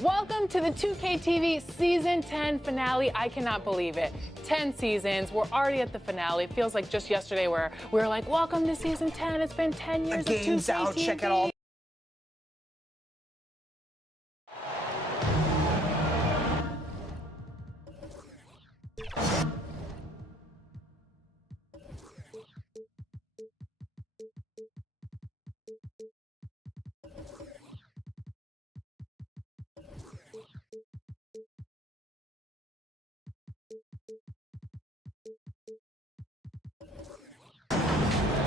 Welcome to the 2K TV Season 10 finale. I cannot believe it. 10 seasons. We're already at the finale. It feels like just yesterday where we were like, welcome to Season 10. It's been 10 years of 2K game's out. TV. Check it all.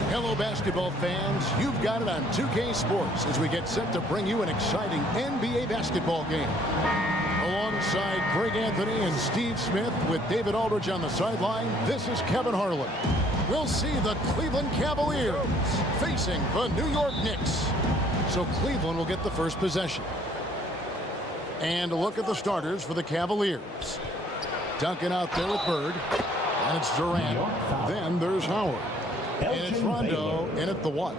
Hello, basketball fans. You've got it on 2K Sports as we get set to bring you an exciting NBA basketball game. Alongside Greg Anthony and Steve Smith with David Aldridge on the sideline, this is Kevin Harlan. We'll see the Cleveland Cavaliers facing the New York Knicks. So Cleveland will get the first possession. And a look at the starters for the Cavaliers. Duncan out there with Bird. And it's Durant. Then there's Howard. And it's Rondo in at the one.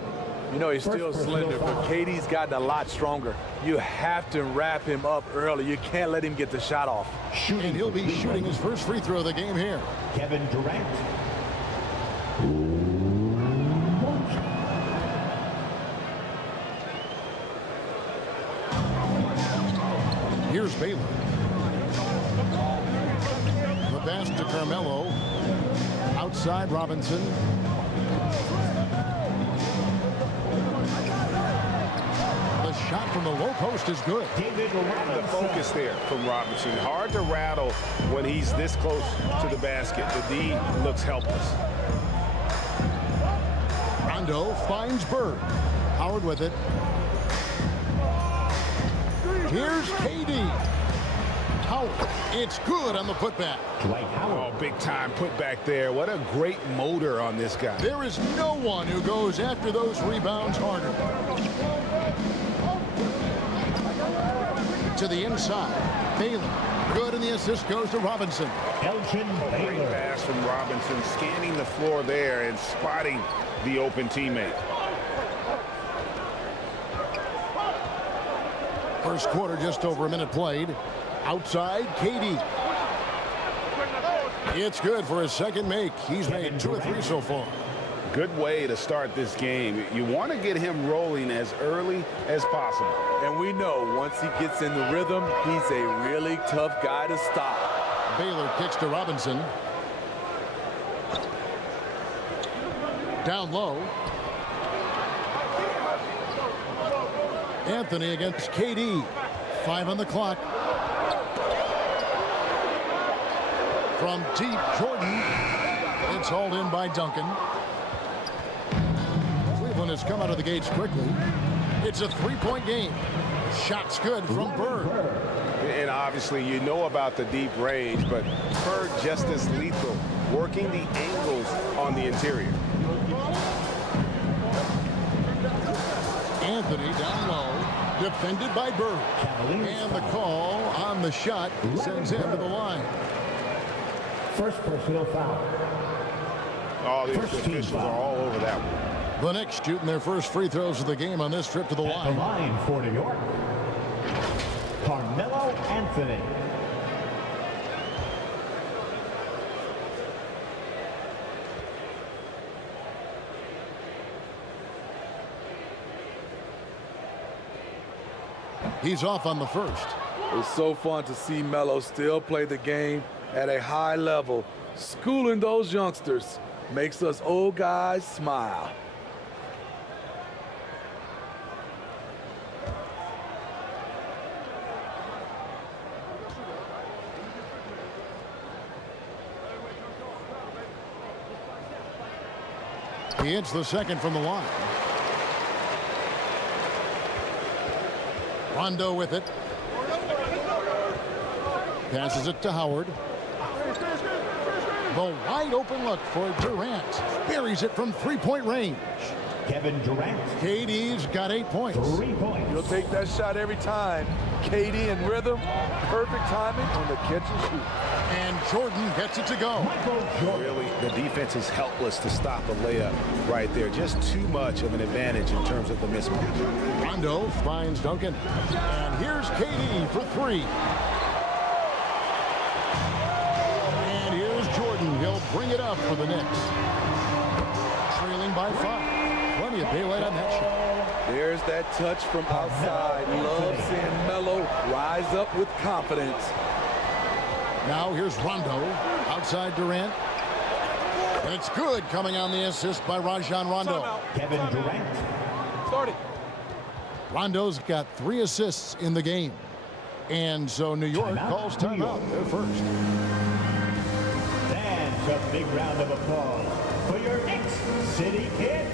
You know, he's still slender, but KD's gotten a lot stronger. You have to wrap him up early. You can't let him get the shot off. And he'll be shooting his first free throw of the game here. Kevin Durant. Here's Baylor. The pass to Carmelo. Outside Robinson. The shot from the low post is good. The focus there from Robinson. Hard to rattle when he's this close to the basket. The D looks helpless. Rondo finds Bird. Howard with it. Here's KD. Howard. It's good on the putback. Oh, big time putback there. What a great motor on this guy. There is no one who goes after those rebounds harder. To the inside. Baylor. Good, and the assist goes to Robinson. Great pass from Robinson, scanning the floor there and spotting the open teammate. First quarter, just over a minute played. Outside, KD. It's good for his second make. He's made 2 or 3 so far. Good way to start this game. You want to get him rolling as early as possible. And we know once he gets in the rhythm, he's a really tough guy to stop. Baylor kicks to Robinson. Down low. Anthony against KD. 5 on the clock. From deep, Jordan. It's hauled in by Duncan. Cleveland has come out of the gates quickly. It's a three-point game. Shot's good from Bird. And obviously you know about the deep range, but Bird just as lethal, working the angles on the interior. Anthony down low, defended by Bird. And the call on the shot sends him to the line. First personal foul. Oh, the officials are all over that one. The Knicks shooting their first free throws of the game on this trip to the line. The line for New York, Carmelo Anthony. He's off on the first. It's so fun to see Melo still play the game at a high level. Schooling those youngsters makes us old guys smile. He hits the second from the line. Rondo with it. Passes it to Howard. The wide open look for Durant. Buries it from three-point range. Kevin Durant. KD's got 8 points. 3 points. You'll take that shot every time. KD in rhythm, perfect timing on the catch and shoot. And Jordan gets it to go. Really, the defense is helpless to stop a layup right there. Just too much of an advantage in terms of the mismatch. Rondo finds Duncan. And here's KD for three. And here's Jordan. He'll bring it up for the Knicks. Trailing by 5. Plenty of daylight on that shot. There's that touch from outside. Love seeing Melo rise up with confidence. Now here's Rondo. Outside Durant. And it's good, coming on the assist by Rajon Rondo. Kevin Durant. Starting. Rondo's got 3 assists in the game. And so New York calls timeout. They're first. And a big round of applause for your Knicks City Kids.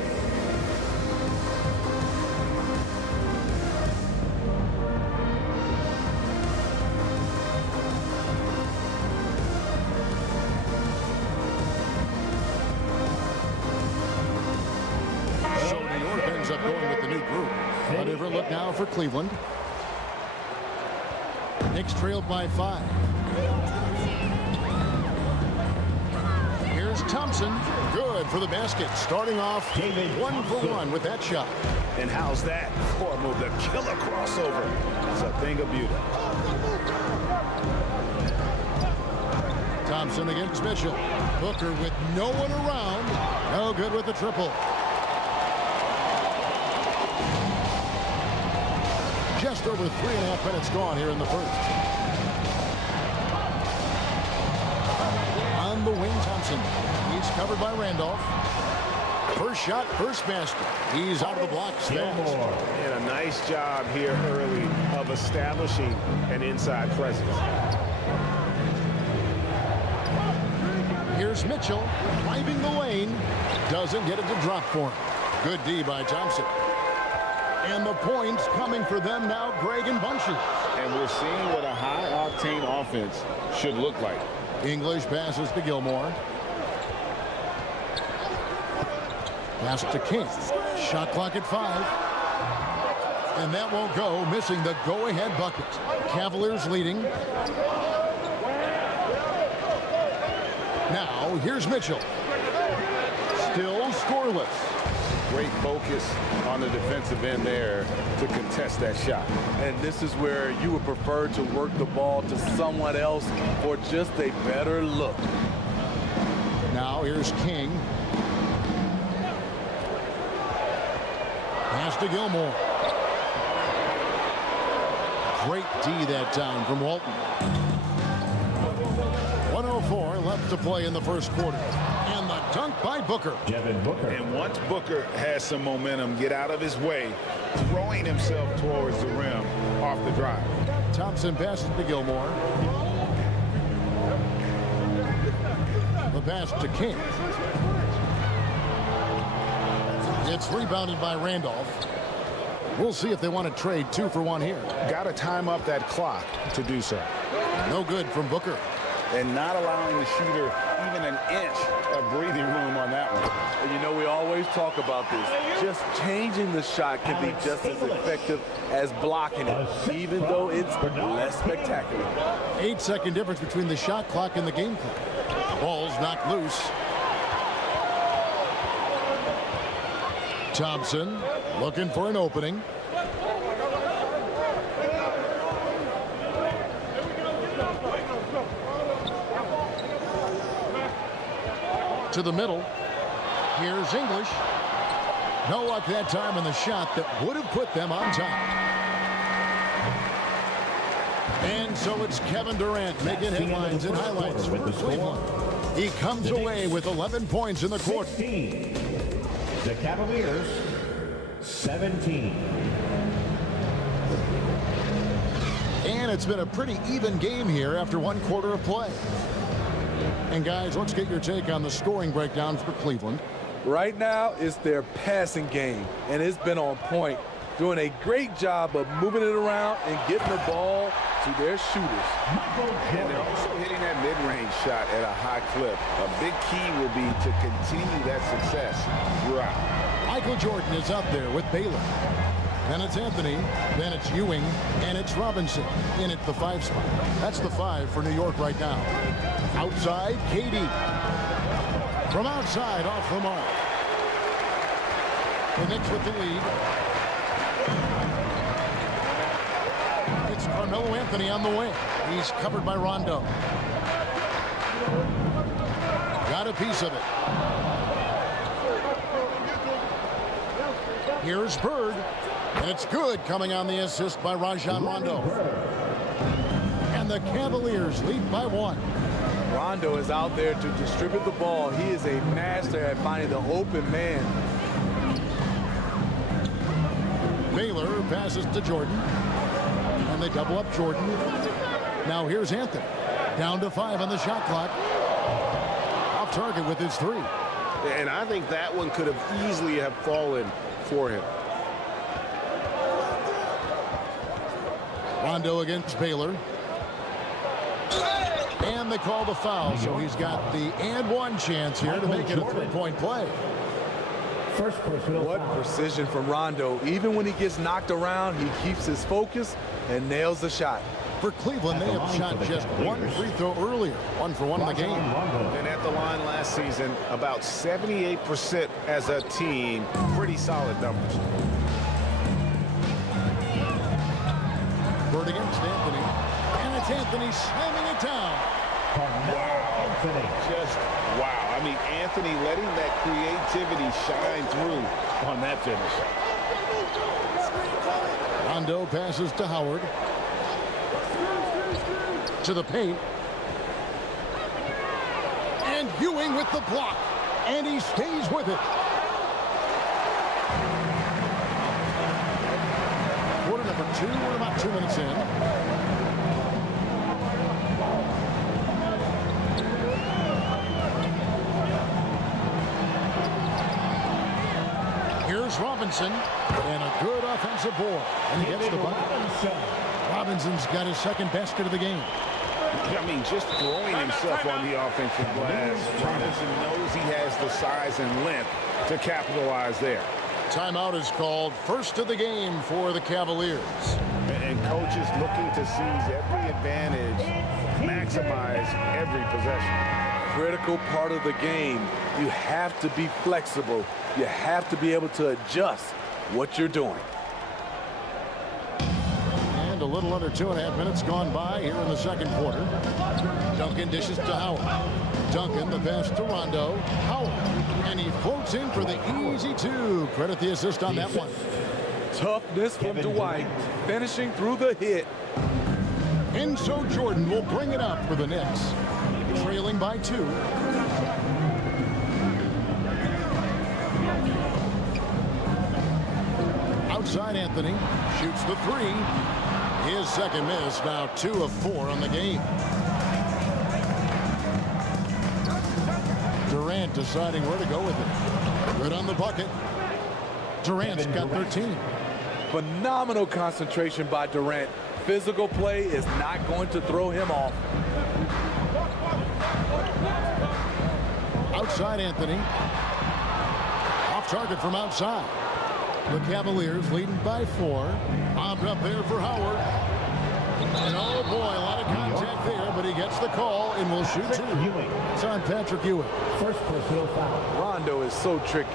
So New York ends up going with the new group. A different look now for Cleveland. Knicks trailed by 5. Here's Thompson. Good for the basket. Starting off 1 for 1 with that shot. And how's that for a move? The killer crossover. It's a thing of beauty. Thompson against Mitchell. Booker with no one around. No good with the triple. Just over 3.5 minutes gone here in the first. On the wing, Thompson. He's covered by Randolph. First shot, first basket. He's out of the blocks. And a nice job here early of establishing an inside presence. Here's Mitchell driving the lane. Doesn't get it to drop for him. Good D by Thompson. And the points coming for them now, Greg and Bunches. And we're seeing what a high-octane offense should look like. English passes to Gilmore. Pass to King. Shot clock at 5. And that won't go, missing the go-ahead bucket. Cavaliers leading. Now, here's Mitchell. Still scoreless. Great focus on the defensive end there to contest that shot. And this is where you would prefer to work the ball to someone else for just a better look. Now here's King. Pass to Gilmore. Great D that time from Walton. 1:04 left to play in the first quarter. And the dunk by Booker. Devin Booker. And once Booker has some momentum, get out of his way, throwing himself towards the rim off the drive. Thompson passes to Gilmore. The pass to King. It's rebounded by Randolph. We'll see if they want to trade 2 for 1 here. Got to time up that clock to do so. No good from Booker. And not allowing the shooter even an inch of breathing room on that one. And you know, we always talk about this. Just changing the shot can be just as effective as blocking it, even though it's less spectacular. 8-second difference between the shot clock and the game clock. Ball's knocked loose. Thompson looking for an opening. To the middle. Here's English. No luck that time in the shot that would have put them on top. And so it's Kevin Durant making headlines and highlights for Cleveland. He comes away with 11 points in the quarter. 16. The Cavaliers, 17. And it's been a pretty even game here after 1 quarter of play. And guys, let's get your take on the scoring breakdown for Cleveland. Right now, it's their passing game, and it's been on point, doing a great job of moving it around and getting the ball to their shooters. And they're also hitting that mid-range shot at a high clip. A big key will be to continue that success throughout. Michael Jordan is up there with Baylor. Then it's Anthony, then it's Ewing, and it's Robinson in at the 5 spot. That's the 5 for New York right now. Outside, KD. From outside, off the mark. The Knicks with the lead. It's Carmelo Anthony on the wing. He's covered by Rondo. Got a piece of it. Here's Bird. And it's good, coming on the assist by Rajon Rondo. And the Cavaliers lead by 1. Rondo is out there to distribute the ball. He is a master at finding the open man. Baylor passes to Jordan. And they double up Jordan. Now here's Anthony. Down to 5 on the shot clock. Off target with his 3. And I think that one could have easily have fallen for him. Rondo against Baylor. And they call the foul, so he's got the and 1 chance here to make it a 3-point play. First personal What foul. precision from Rondo. Even when he gets knocked around, he keeps his focus and nails the shot. For Cleveland, they have shot just 1 free throw earlier. 1 for 1 in the game. And at the line last season, about 78% as a team. Pretty solid numbers. Bird against Anthony. And it's Anthony slamming it down. Anthony. Just wow. I mean, Anthony letting that creativity shine through on that finish. Rondo passes to Howard. To the paint. And Ewing with the block. And he stays with it. Quarter number 2. We're about 2 minutes in. Here's Robinson. And a good offensive board. And he gets the bucket. Robinson's got his 2nd basket of the game. I mean, just throwing himself on the offensive glass. Robinson knows he has the size and length to capitalize there. Timeout is called. First of the game for the Cavaliers. And coaches looking to seize every advantage, maximize every possession. Critical part of the game. You have to be flexible. You have to be able to adjust what you're doing. And a little under 2.5 minutes gone by here in the 2nd quarter. Duncan dishes to Howard. Duncan, the pass to Rondo. Howard. And he floats in for the easy 2. Credit the assist on that one. Toughness from Dwight, finishing through the hit. And so Jordan will bring it up for the Knicks. Trailing by 2. Outside Anthony. Shoots the 3. His 2nd miss, now 2 of 4 on the game. Bryant deciding where to go with it. Good on the bucket. Durant's got 13. Phenomenal concentration by Durant. Physical play is not going to throw him off. Outside Anthony. Off target from outside. The Cavaliers leading by 4. Bombed up there for Howard. And oh boy, a lot of contact there, but he gets the call and will shoot 2. It's on Patrick Ewing. First personal foul. Rondo is so tricky.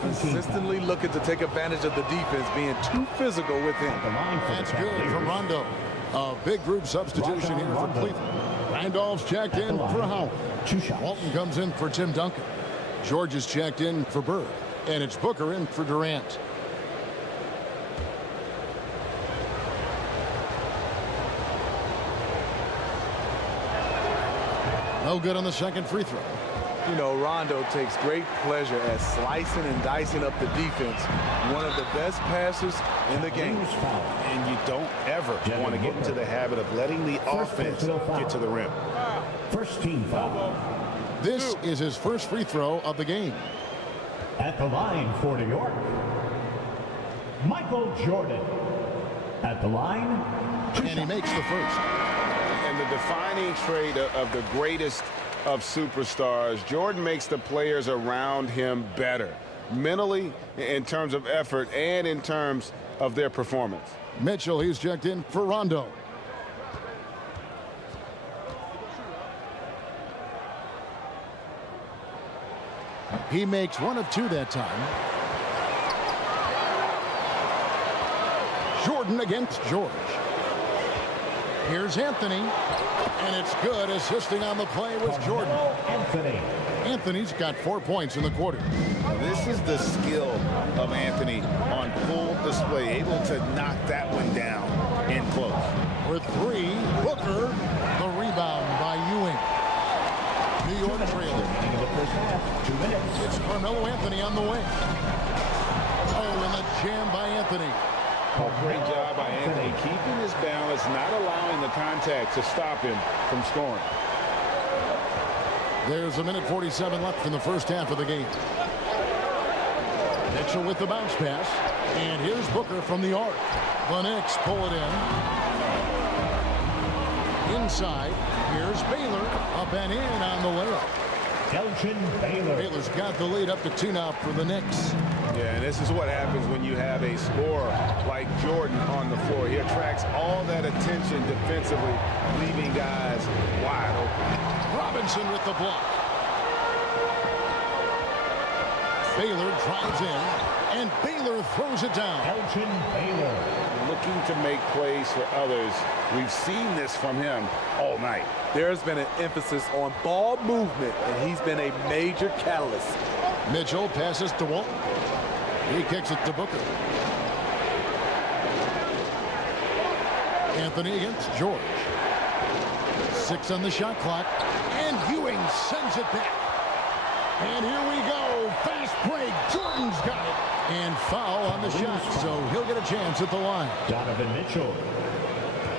Consistently looking to take advantage of the defense being too physical with him. That's good from Rondo. A big group substitution here for Cleveland. Randolph's checked in for Howard. Walton comes in for Tim Duncan. George is checked in for Bird. And it's Booker in for Durant. No good on the second free throw. You know, Rondo takes great pleasure at slicing and dicing up the defense. One of the best passers in the game. And you don't ever want to get into the habit of letting the offense get to the rim. First team foul. This is his first free throw of the game. At the line for New York, Michael Jordan. At the line, And he makes the first. And the defining trait of the greatest of superstars, Jordan makes the players around him better. Mentally, in terms of effort, and in terms of their performance. Mitchell, he's checked in for Rondo. He makes 1 of 2 that time. Jordan against George. Here's Anthony. And it's good, assisting on the play with Jordan. Anthony's got 4 points in the quarter. This is the skill of Anthony on full display, able to knock that one down in close. For 3, Booker. The rebound by Ewing. New York trailing. It's Carmelo Anthony on the wing. Oh, and the jam by Anthony. Oh, great job by Anthony, keeping his balance, not allowing the contact to stop him from scoring. There's 1:47 left in the first half of the game. Mitchell with the bounce pass. And here's Booker from the arc. The Knicks pull it in. Inside, here's Baylor. Up and in on the layup. Baylor's got the lead up to 2 now for the Knicks. Yeah, and this is what happens when you have a scorer like Jordan on the floor. He attracts all that attention defensively, leaving guys wide open. Robinson with the block. Baylor drives in, and Baylor throws it down. Looking to make plays for others. We've seen this from him all night. There's been an emphasis on ball movement, and he's been a major catalyst. Mitchell passes to Walton. He kicks it to Booker. Anthony against George. 6 on the shot clock. And Ewing sends it back. And here we go. Fast break. Jordan's got it. And foul on the shot. So he'll get a chance at the line. Donovan Mitchell.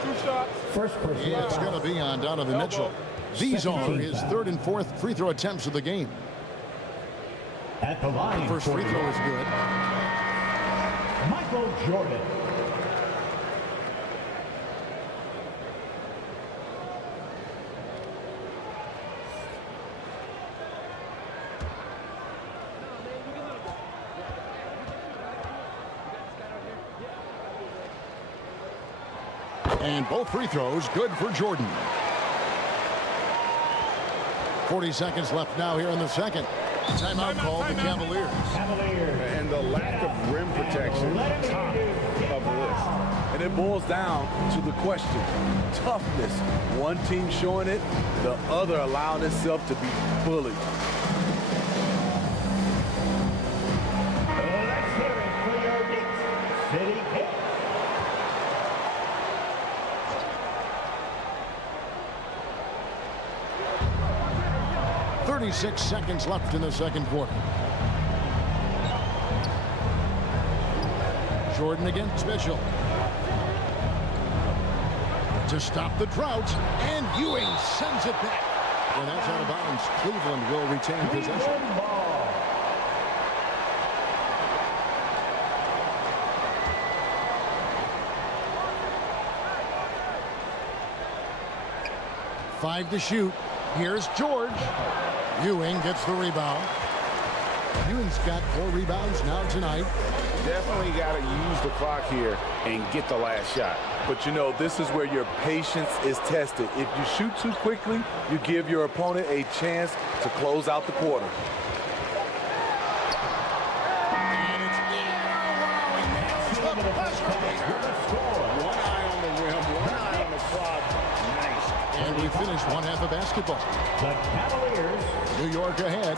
2 shots. First personal Yeah, it's going to be on Donovan Mitchell. These are his 3rd and 4th free throw attempts of the game. At the line. First free throw is good. Michael Jordan. And both free throws good for Jordan. 40 seconds left now here in the second. Timeout called the Cavaliers. And the lack of rim protection, top of the list. And it boils down to the question. Toughness. One team showing it, the other allowing itself to be bullied. Let's hear it for your Knicks City Kicks. 36 seconds left in the second quarter. Jordan against Mitchell. To stop the drought, and Ewing sends it back. And that's out of bounds. Cleveland will retain possession. Ball. 5 to shoot. Here's George. Ewing gets the rebound. Ewing's got 4 rebounds now tonight. Definitely got to use the clock here and get the last shot. But you know, this is where your patience is tested. If you shoot too quickly, you give your opponent a chance to close out the quarter. And it's in. The buzzer beater. 1 eye on the rim, 1 eye on the clock. Nice. And we finish one half of basketball. The Cavaliers. New York ahead.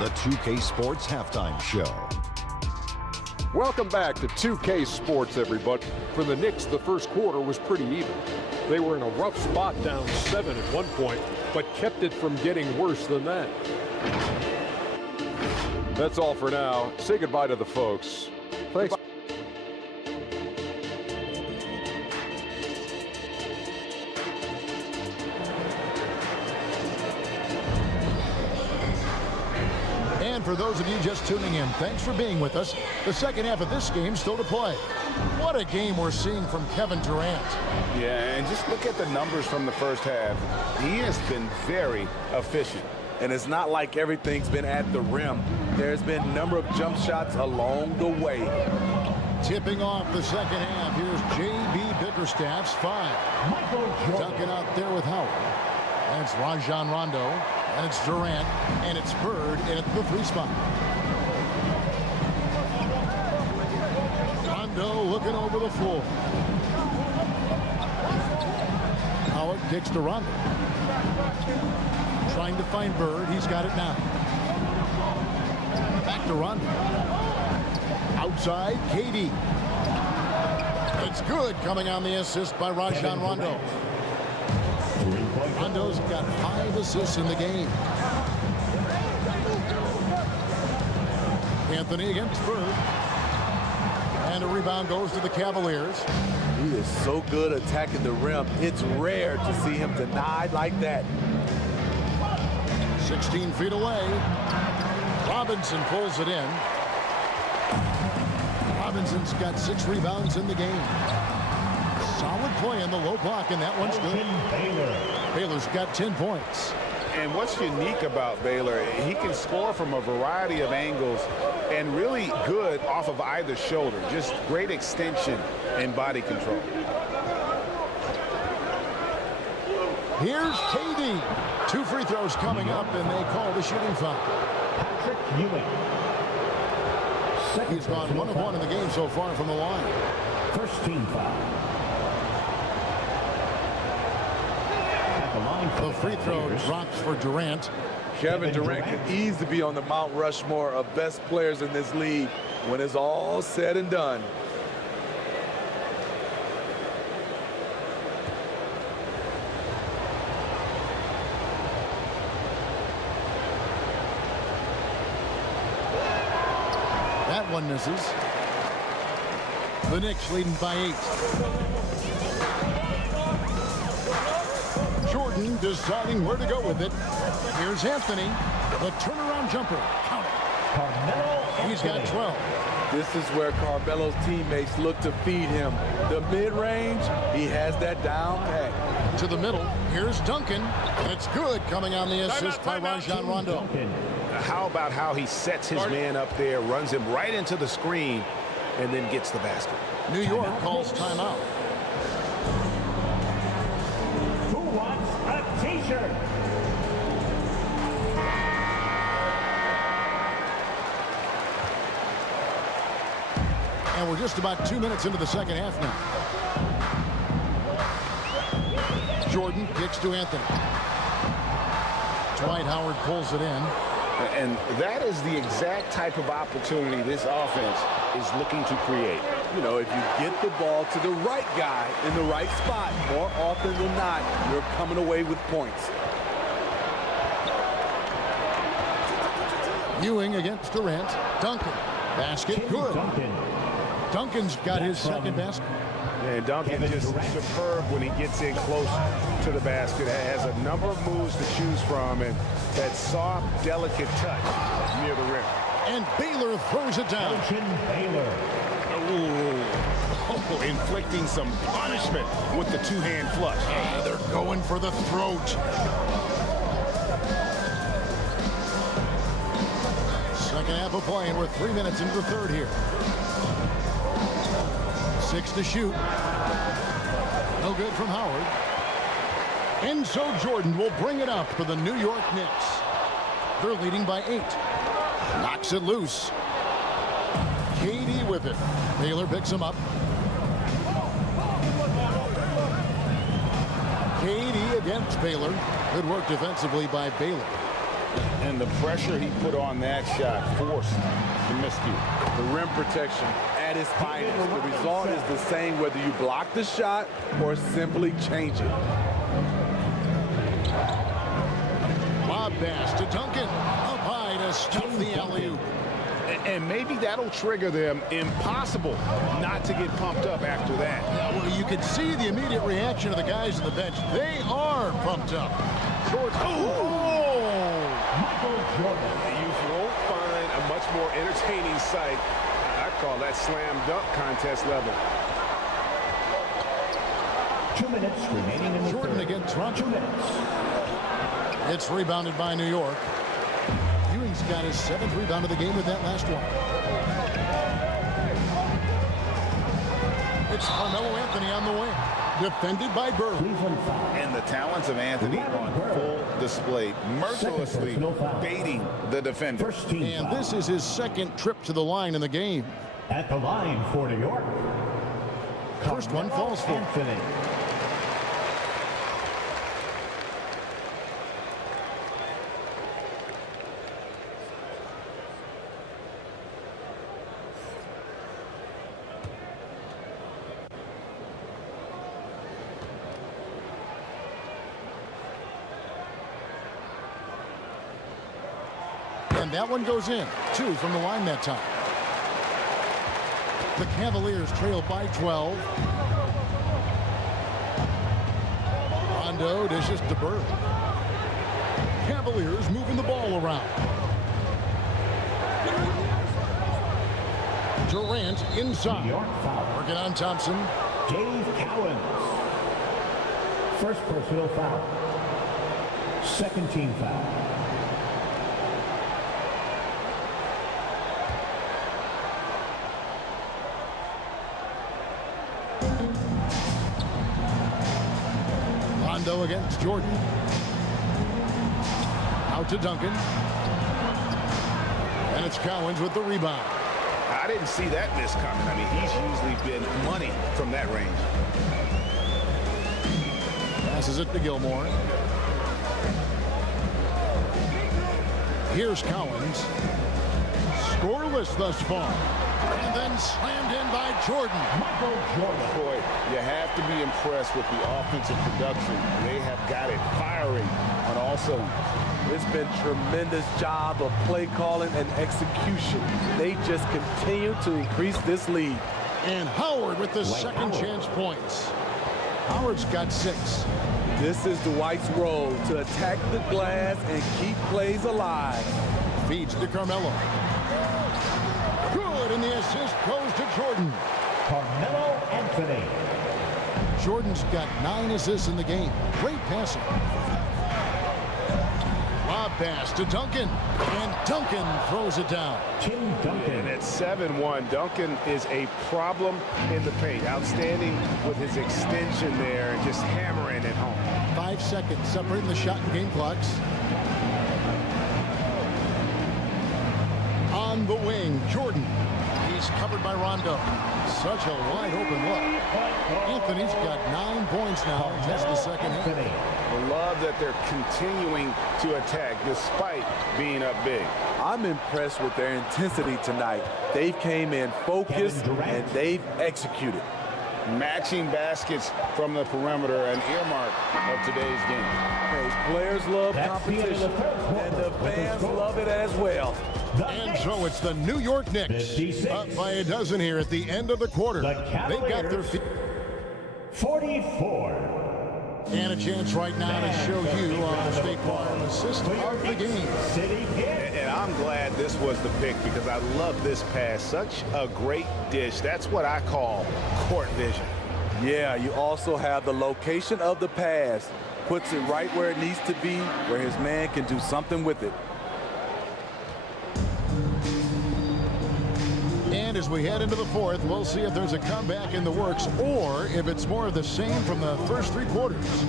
The 2K Sports Halftime Show. Welcome back to 2K Sports, everybody. For the Knicks, the first quarter was pretty even. They were in a rough spot, down 7 at one point, but kept it from getting worse than that. That's all for now. Say goodbye to the folks. Thanks. And for those of you just tuning in, thanks for being with us. The second half of this game still to play. What a game we're seeing from Kevin Durant. Yeah, and just look at the numbers from the first half. He has been very efficient. And it's not like everything's been at the rim. There's been a number of jump shots along the way. Tipping off the second half, here's J.B. Bickerstaff's 5. Michael Jordan. Duncan out there with Howard. And it's Rajon Rondo. And it's Durant. And it's Bird in at the 3 spot. Rondo looking over the floor. Howard kicks to Rondo. Trying to find Bird. He's got it now. Back to Rondo. Outside, KD. It's good, coming on the assist by Rajon Rondo. Rondo's got 5 assists in the game. Anthony against Bird. And a rebound goes to the Cavaliers. He is so good attacking the rim. It's rare to see him denied like that. 16 feet away. Robinson pulls it in. Robinson's got 6 rebounds in the game. Solid play in the low block, and that one's good. Baylor's got 10 points. And what's unique about Baylor, he can score from a variety of angles and really good off of either shoulder. Just great extension and body control. Here's KD. 2 free throws coming up, and they call the shooting foul. Patrick Ewing. He's gone 1 of 1 in the game so far from the line. First team foul. At the line for The free throw Cavaliers. drops for Durant. Kevin Durant could easily be on the Mount Rushmore of best players in this league when it's all said and done. That one misses. The Knicks leading by 8. Jordan deciding where to go with it. Here's Anthony. The turnaround jumper. Count it. Carmelo He's got 12. This is where Carmelo's teammates look to feed him. The mid-range, he has that down pat. To the middle. Here's Duncan. It's good, coming on the assist by Rajon Rondo. Duncan. How about how he sets his man up there, runs him right into the screen, and then gets the basket. New York calls timeout. Who wants a t-shirt? And we're just about 2 minutes into the second half now. Jordan kicks to Anthony. Dwight Howard pulls it in. And that is the exact type of opportunity this offense is looking to create. You know, if you get the ball to the right guy in the right spot, more often than not, you're coming away with points. Ewing against Durant. Duncan. Basket good. Duncan. Duncan's got his second basket. And Duncan just superb when he gets in close to the basket, has a number of moves to choose from, and that soft, delicate touch near the rim. And Baylor throws it down. Baylor. Oh, inflicting some punishment with the two-hand flush. They're going for the throat. Second half of play, and we're 3 minutes into the third here. 6 to shoot. No good from Howard. And so Jordan will bring it up for the New York Knicks. They're leading by 8. Knocks it loose. KD with it. Baylor picks him up. KD against Baylor. Good work defensively by Baylor. And the pressure he put on that shot forced the miscue. The rim protection at its finest. The result is the same whether you block the shot or simply change it. Lob pass to Duncan. Up high to stuff the alley-oop. And maybe that'll trigger them. Impossible not to get pumped up after that. Yeah, well, you can see the immediate reaction of the guys on the bench. They are pumped up. Jordan. Michael Jordan. You won't find a much more entertaining sight. I call that slam dunk contest level. 2 minutes remaining in the Jordan third. against Toronto. 2 minutes. It's rebounded by New York. Ewing's got his 7th rebound of the game with that last one. It's Carmelo Anthony on the wing. Defended by Bird. And the talents of Anthony on full display, mercilessly baiting the defender. First team And foul. this is his 2nd trip to the line in the game. At the line for New York. First one falls for. Anthony. And that one goes in. 2 from the line that time. The Cavaliers trail by 12. Rondo dishes to Bird. Cavaliers moving the ball around. Durant inside. New York foul. Working on Thompson. Dave Cowens. First personal foul. Second team foul. Rondo against Jordan. Out to Duncan. And it's Cowens with the rebound. I didn't see that miss coming. I mean, he's usually been money from that range. Passes it to Gilmore. Here's Cowens. Scoreless thus far. And then slammed in by Jordan. Michael Jordan. Boy, you have to be impressed with the offensive production. They have got it firing on all cylinders. It's been tremendous job of play calling and execution. They just continue to increase this lead. And Howard with the second chance points. Howard's got 6. This is Dwight's role, to attack the glass and keep plays alive. Feeds to Carmelo. Good, and the assist goes to Jordan. Carmelo Anthony. Jordan's got 9 assists in the game. Great passing. Lob pass to Duncan. And Duncan throws it down. Tim Duncan. And at 7-1, Duncan is a problem in the paint. Outstanding with his extension there and just hammering it home. 5 seconds separating the shot and game clocks. On the wing, Jordan. He's covered by Rondo. Such a wide open look. Anthony's got 9 points now in just the second half. I love that they're continuing to attack despite being up big. I'm impressed with their intensity tonight. They came in focused and they've executed. Matching baskets from the perimeter, an earmark of today's game. Hey, players love That's the end of the competition, third quarter. and the fans love it as well. And so it's the New York Knicks 56. up by a dozen here at the end of the quarter. The They've got their Cavaliers feet. 44. And a chance right now to show you our State Farm assist of the game. And I'm glad this was the pick because I love this pass. Such a great dish. That's what I call court vision. Yeah, you also have the location of the pass. Puts it right where it needs to be, where his man can do something with it. And as we head into the fourth, we'll see if there's a comeback in the works or if it's more of the same from the first 3 quarters.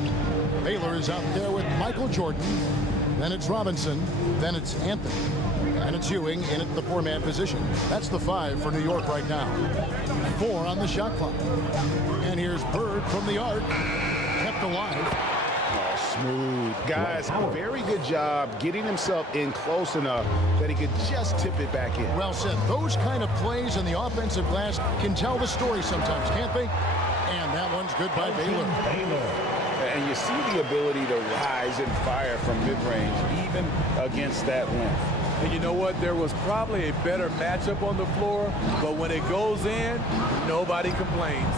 Baylor is out there with Michael Jordan. Then it's Robinson. Then it's Anthony. And it's Ewing in at the 4-man position. That's the 5 for New York right now. 4 on the shot clock. And here's Bird from the arc. Kept alive. Smooth. Guys, very good job getting himself in close enough that he could just tip it back in. Well said. Those kind of plays in the offensive glass can tell the story sometimes, can't they? And that one's good by Baylor. And you see the ability to rise and fire from mid-range, even against that length. And you know what? There was probably a better matchup on the floor, but when it goes in, nobody complains.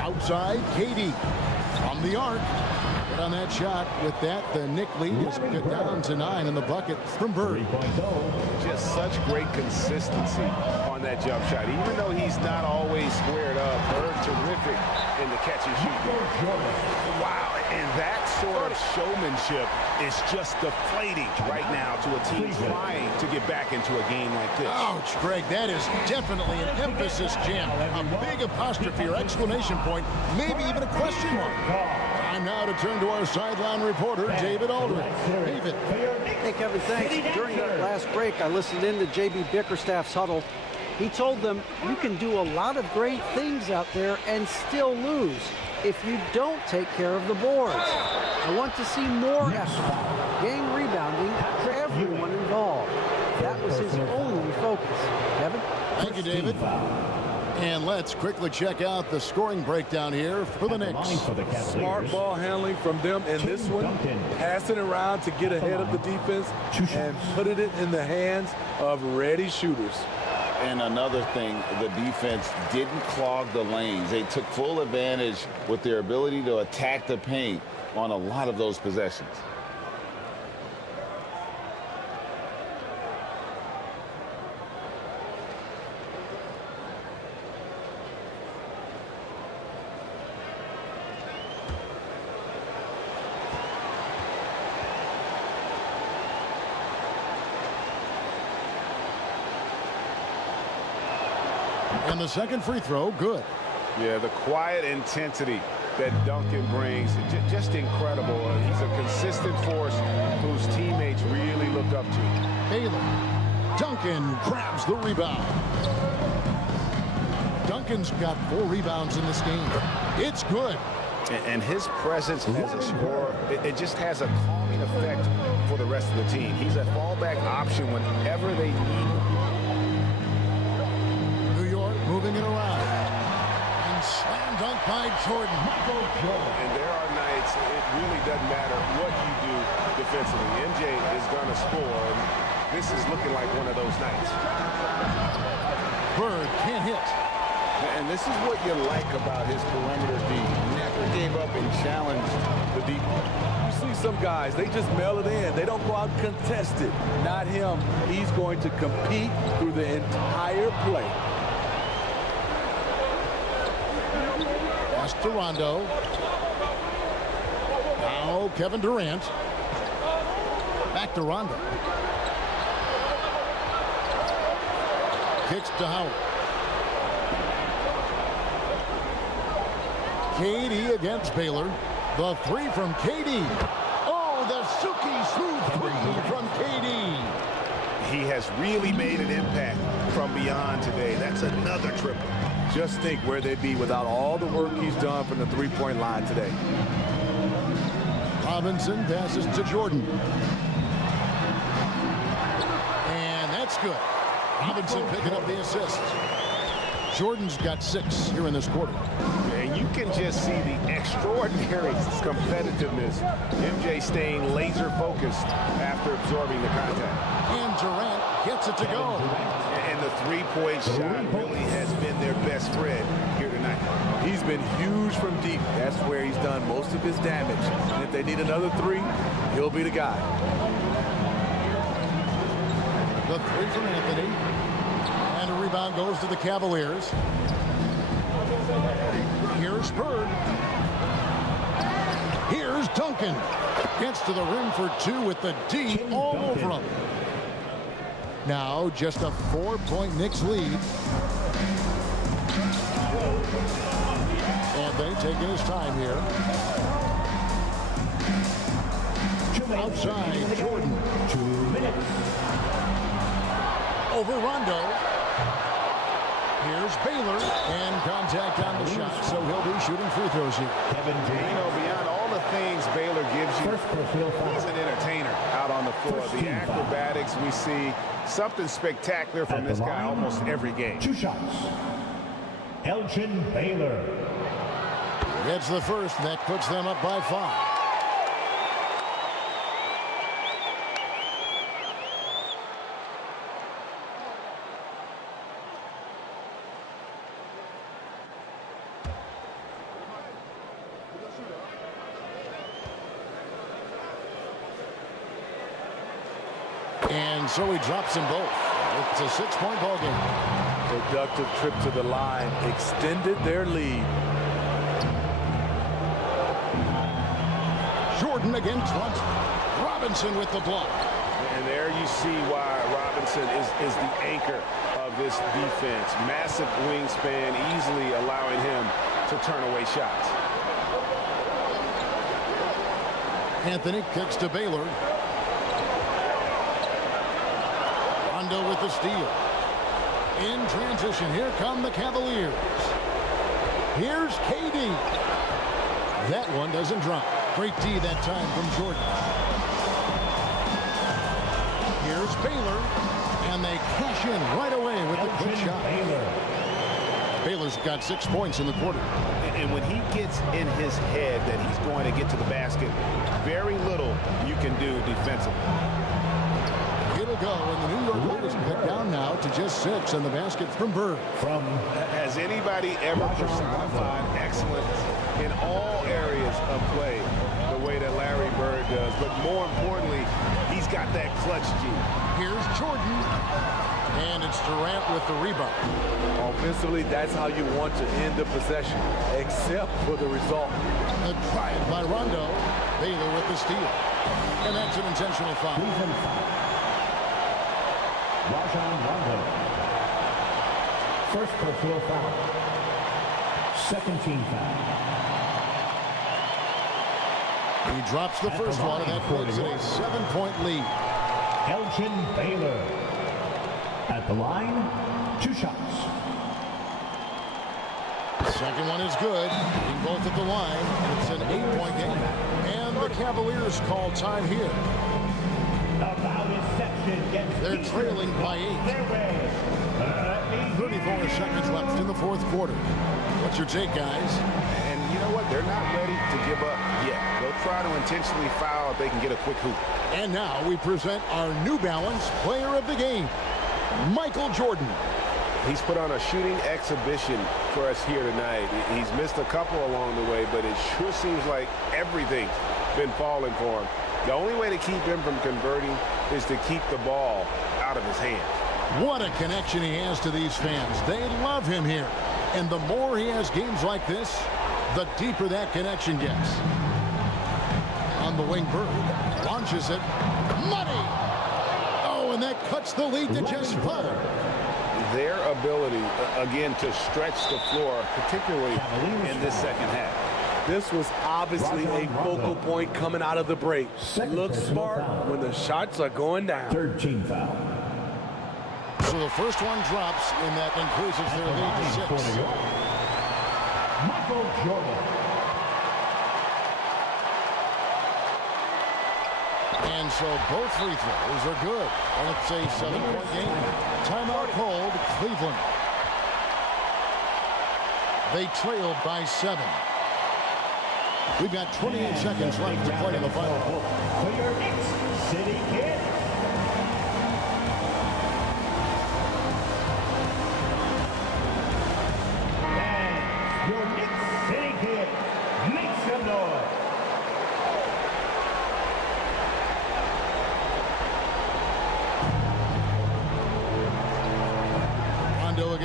Outside, Katie from the arc. Good on that shot. With that, the Nick lead is get down to 9 in the bucket from Bird. Just such great consistency on that jump shot. Even though he's not always squared up, Bird terrific in the catch and shoot. Wow, and that sort of showmanship is just deflating right now to a team trying to get back into a game like this. Ouch, Greg, that is definitely an emphasis jam. A big apostrophe or exclamation point, maybe even a question mark. Time now to turn to our sideline reporter, David Aldridge. David. Hey, Kevin, thanks. During that last break, I listened in to J.B. Bickerstaff's huddle. He told them, you can do a lot of great things out there and still lose if you don't take care of the boards. I want to see more effort, game rebounding, everyone involved. That was his only focus. Kevin? Thank you, David. And let's quickly check out the scoring breakdown here for the Knicks. Smart ball handling from them in this one. Passing around to get ahead of the defense and putting it in the hands of ready shooters. And another thing, the defense didn't clog the lanes. They took full advantage with their ability to attack the paint on a lot of those possessions. And the second free throw, good. Yeah, the quiet intensity that Duncan brings, just incredible. He's a consistent force whose teammates really look up to. Baylor. Duncan grabs the rebound. Duncan's got 4 rebounds in this game. It's good. And his presence as a scorer, it just has a calming effect for the rest of the team. He's a fallback option whenever they need him. Moving it around. And slam dunk by Jordan. And there are nights it really doesn't matter what you do defensively. MJ is going to score. And this is looking like one of those nights. Bird can't hit. And this is what you like about his perimeter D. Never gave up and challenged the deep. You see some guys, they just mail it in. They don't go out and contest it. Not him. He's going to compete through the entire play. To Rondo. Now Kevin Durant. Back to Rondo. Kicks to Howard. KD against Baylor. The 3 from KD. Oh, the silky smooth 3 from KD. He has really made an impact from beyond today. That's another triple. Just think where they'd be without all the work he's done from the three-point line today. Robinson passes to Jordan. And that's good. Robinson picking up the assist. Jordan's got 6 here in this quarter. And you can just see the extraordinary competitiveness. MJ staying laser focused after absorbing the contact. And Durant gets it to go. And the three-point shot really has been their best friend here tonight. tonight. He's been huge from deep. That's where he's done most of his damage. And if they need another three, he'll be the guy. The three from Anthony. And a rebound goes to the Cavaliers. Here's Bird. Here's Duncan. Gets to the rim for two with the D all over him. Now just a 4-point Knicks lead. Anthony taking his time here. Outside, Jordan. 2 minutes. Over Rondo. Here's Baylor, and contact on the shot, so he'll be shooting free throws here. Kevin Durant. Beyond all the things Baylor gives you, First personal foul. he's an entertainer out on the floor. The acrobatics we see, something spectacular from this guy almost every game. 2 shots. Elgin Baylor. Gets the first, and that puts them up by 5. And so he drops them both. It's a 6-point ball game. Productive trip to the line extended their lead. Jordan against Robinson with the block. And there you see why Robinson is the anchor of this defense. Massive wingspan, easily allowing him to turn away shots. Anthony kicks to Baylor. Rondo with the steal. In transition, here come the Cavaliers. Here's KD. That one doesn't drop. Great D that time from Jordan. Here's Baylor, and they cash in right away with the quick shot. Baylor's got 6 points in the quarter. And when he gets in his head that he's going to get to the basket, very little you can do defensively. It'll go, and the New York Warriors cut down now to just 6, and the basket from Bird. Has anybody ever personified excellence in all areas of play the way that Larry Bird does? But more importantly, he's got that clutch gene. Here's Jordan, and it's Durant with the rebound. Offensively, that's how you want to end the possession, except for the result. A drive by Rondo. Baylor with the steal. And that's an intentional foul. Rondo. First personal foul. Second team foul. He drops the first one, and that puts it a 7-point lead. Elgin Baylor. At the line, 2 shots. Second one is good. Being both at the line. It's an 8-point game. And the Cavaliers call time here. They're trailing by 8. 34 seconds left in the fourth quarter. What's your take, guys? And you know what? They're not ready to give up yet. They'll try to intentionally foul if they can get a quick hoop. And now we present our New Balance Player of the Game, Michael Jordan. He's put on a shooting exhibition for us here tonight. He's missed a couple along the way, but it sure seems like everything's been falling for him. The only way to keep him from converting is to keep the ball out of his hands. What a connection he has to these fans. They love him here. And the more he has games like this, the deeper that connection gets. On the wing, Bird launches it. Money! Oh, and that cuts the lead to just 5. Their ability, again, to stretch the floor, particularly in this second half. This was obviously a focal point coming out of the break. Look smart when the shots are going down. Third team foul. So the first one drops, and that increases their lead to 6. Michael Jordan. And so both free throws are good. And it's a 7-point game. Timeout called Cleveland. They trailed by 7. We've got 28 seconds left to play in the final quarter. For your Knicks City Kid. And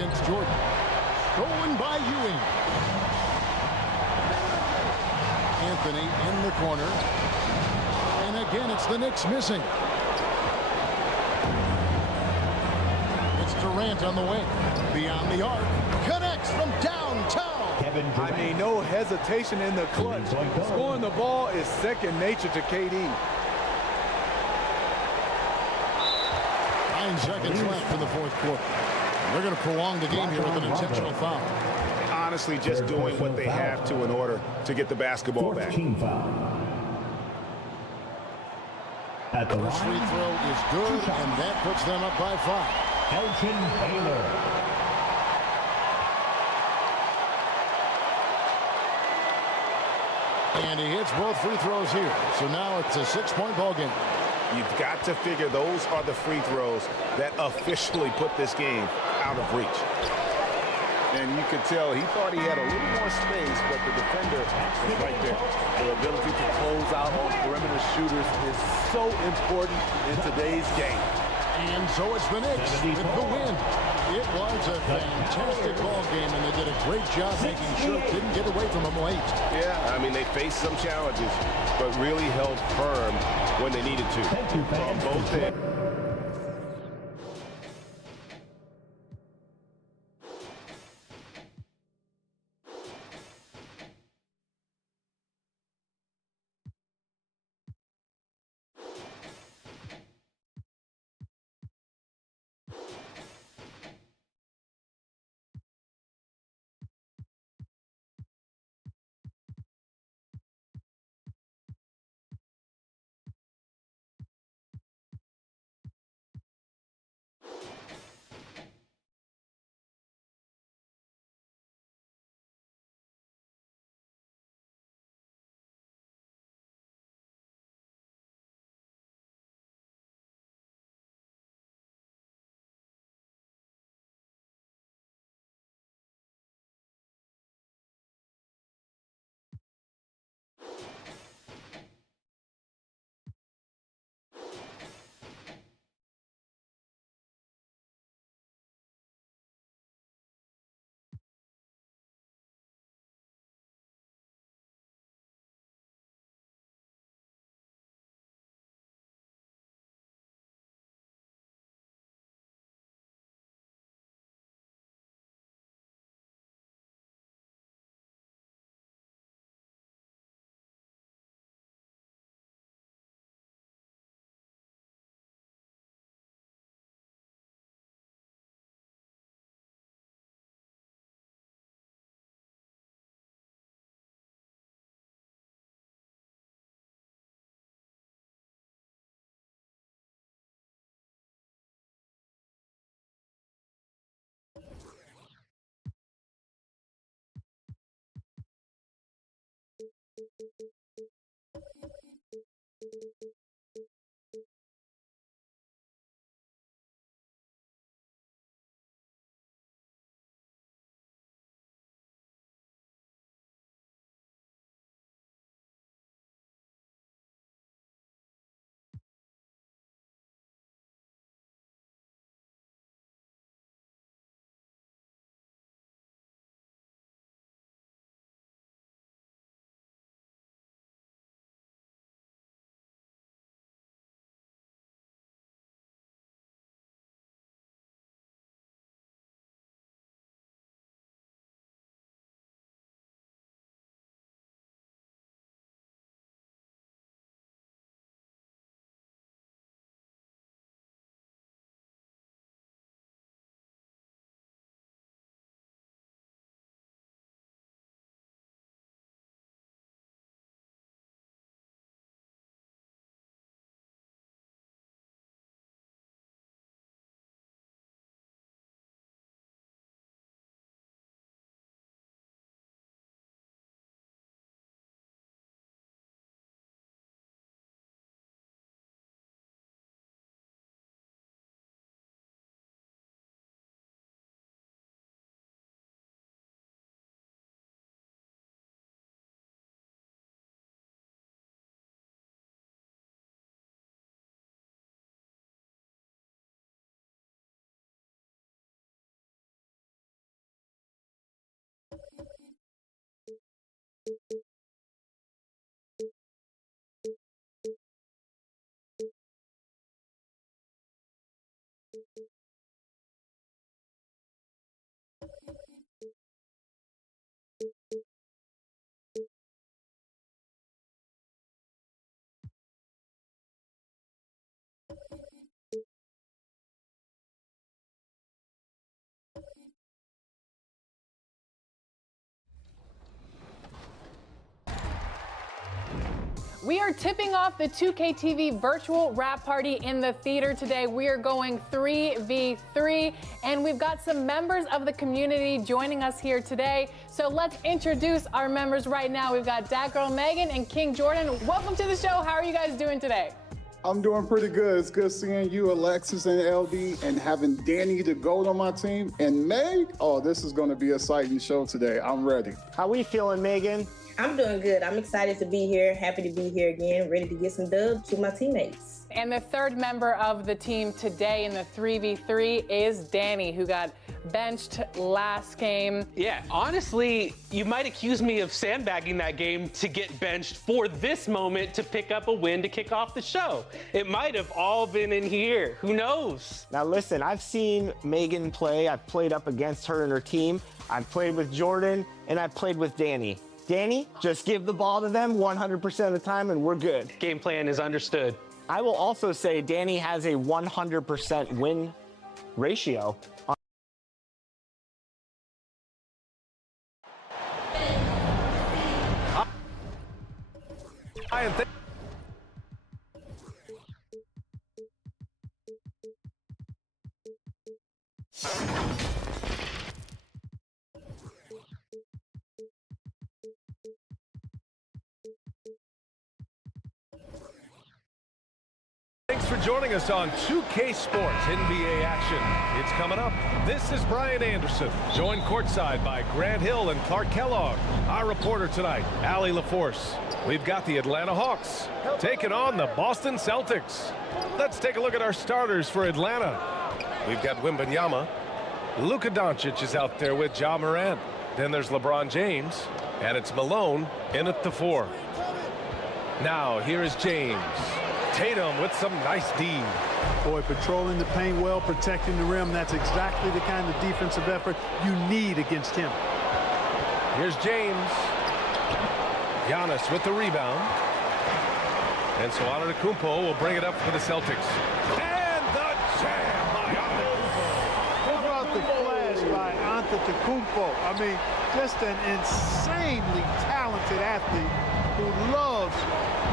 against Jordan. Stolen by Ewing. Anthony in the corner. And again, it's the Knicks missing. It's Durant on the wing. Beyond the arc. Connects from downtown. I mean, no hesitation in the clutch. Scoring the ball is second nature to KD. 9 seconds left in the fourth quarter. They're going to prolong the game here with an intentional foul. Honestly, just doing what they have to in order to get the basketball back. At the First free throw is good, and that puts them up by 5. Elgin Baylor. And he hits both free throws here. So now it's a 6-point ball game. You've got to figure those are the free throws that officially put this game out of reach. And you could tell he thought he had a little more space, but the defender was right there. The ability to close out on perimeter shooters is so important in today's game. And so it's the Knicks with the win. It was a fantastic ball game, and they did a great job making sure it didn't get away from them late. Yeah, I mean, they faced some challenges, but really held firm when they needed to. From both ends. We are tipping off the 2K TV virtual wrap party in the theater today. We are going 3v3, and we've got some members of the community joining us here today. So let's introduce our members right now. We've got Dat Girl Megan and King Jordan. Welcome to the show. How are you guys doing today? I'm doing pretty good. It's good seeing you, Alexis and LD, and having Danny the GOAT on my team. And Meg, oh, this is going to be an exciting show today. I'm ready. How we feeling, Megan? I'm doing good. I'm excited to be here, happy to be here again, ready to get some dubs to my teammates. And the third member of the team today in the 3v3 is Danny, who got benched last game. Yeah, honestly, you might accuse me of sandbagging that game to get benched for this moment to pick up a win to kick off the show. It might have all been in here. Who knows? Now listen, I've seen Megan play. I've played up against her and her team. I've played with Jordan, and I've played with Danny. Danny, just give the ball to them 100% of the time, and we're good. Game plan is understood. I will also say Danny has a 100% win ratio. Thanks for joining us on 2K Sports NBA action. It's coming up. This is Brian Anderson, joined courtside by Grant Hill and Clark Kellogg. Our reporter tonight, Allie LaForce. We've got the Atlanta Hawks taking on the Boston Celtics. Let's take a look at our starters for Atlanta. We've got Wembanyama. Luka Doncic is out there with Ja Morant. Then there's LeBron James, and it's Malone in at the 4. Now, here is James. Tatum with some nice D. Boy, patrolling the paint well, protecting the rim. That's exactly the kind of defensive effort you need against him. Here's James. Giannis with the rebound. And so Antetokounmpo will bring it up for the Celtics. And the jam by Antetokounmpo. How about the flash by Antetokounmpo? I mean, just an insanely talented athlete who loves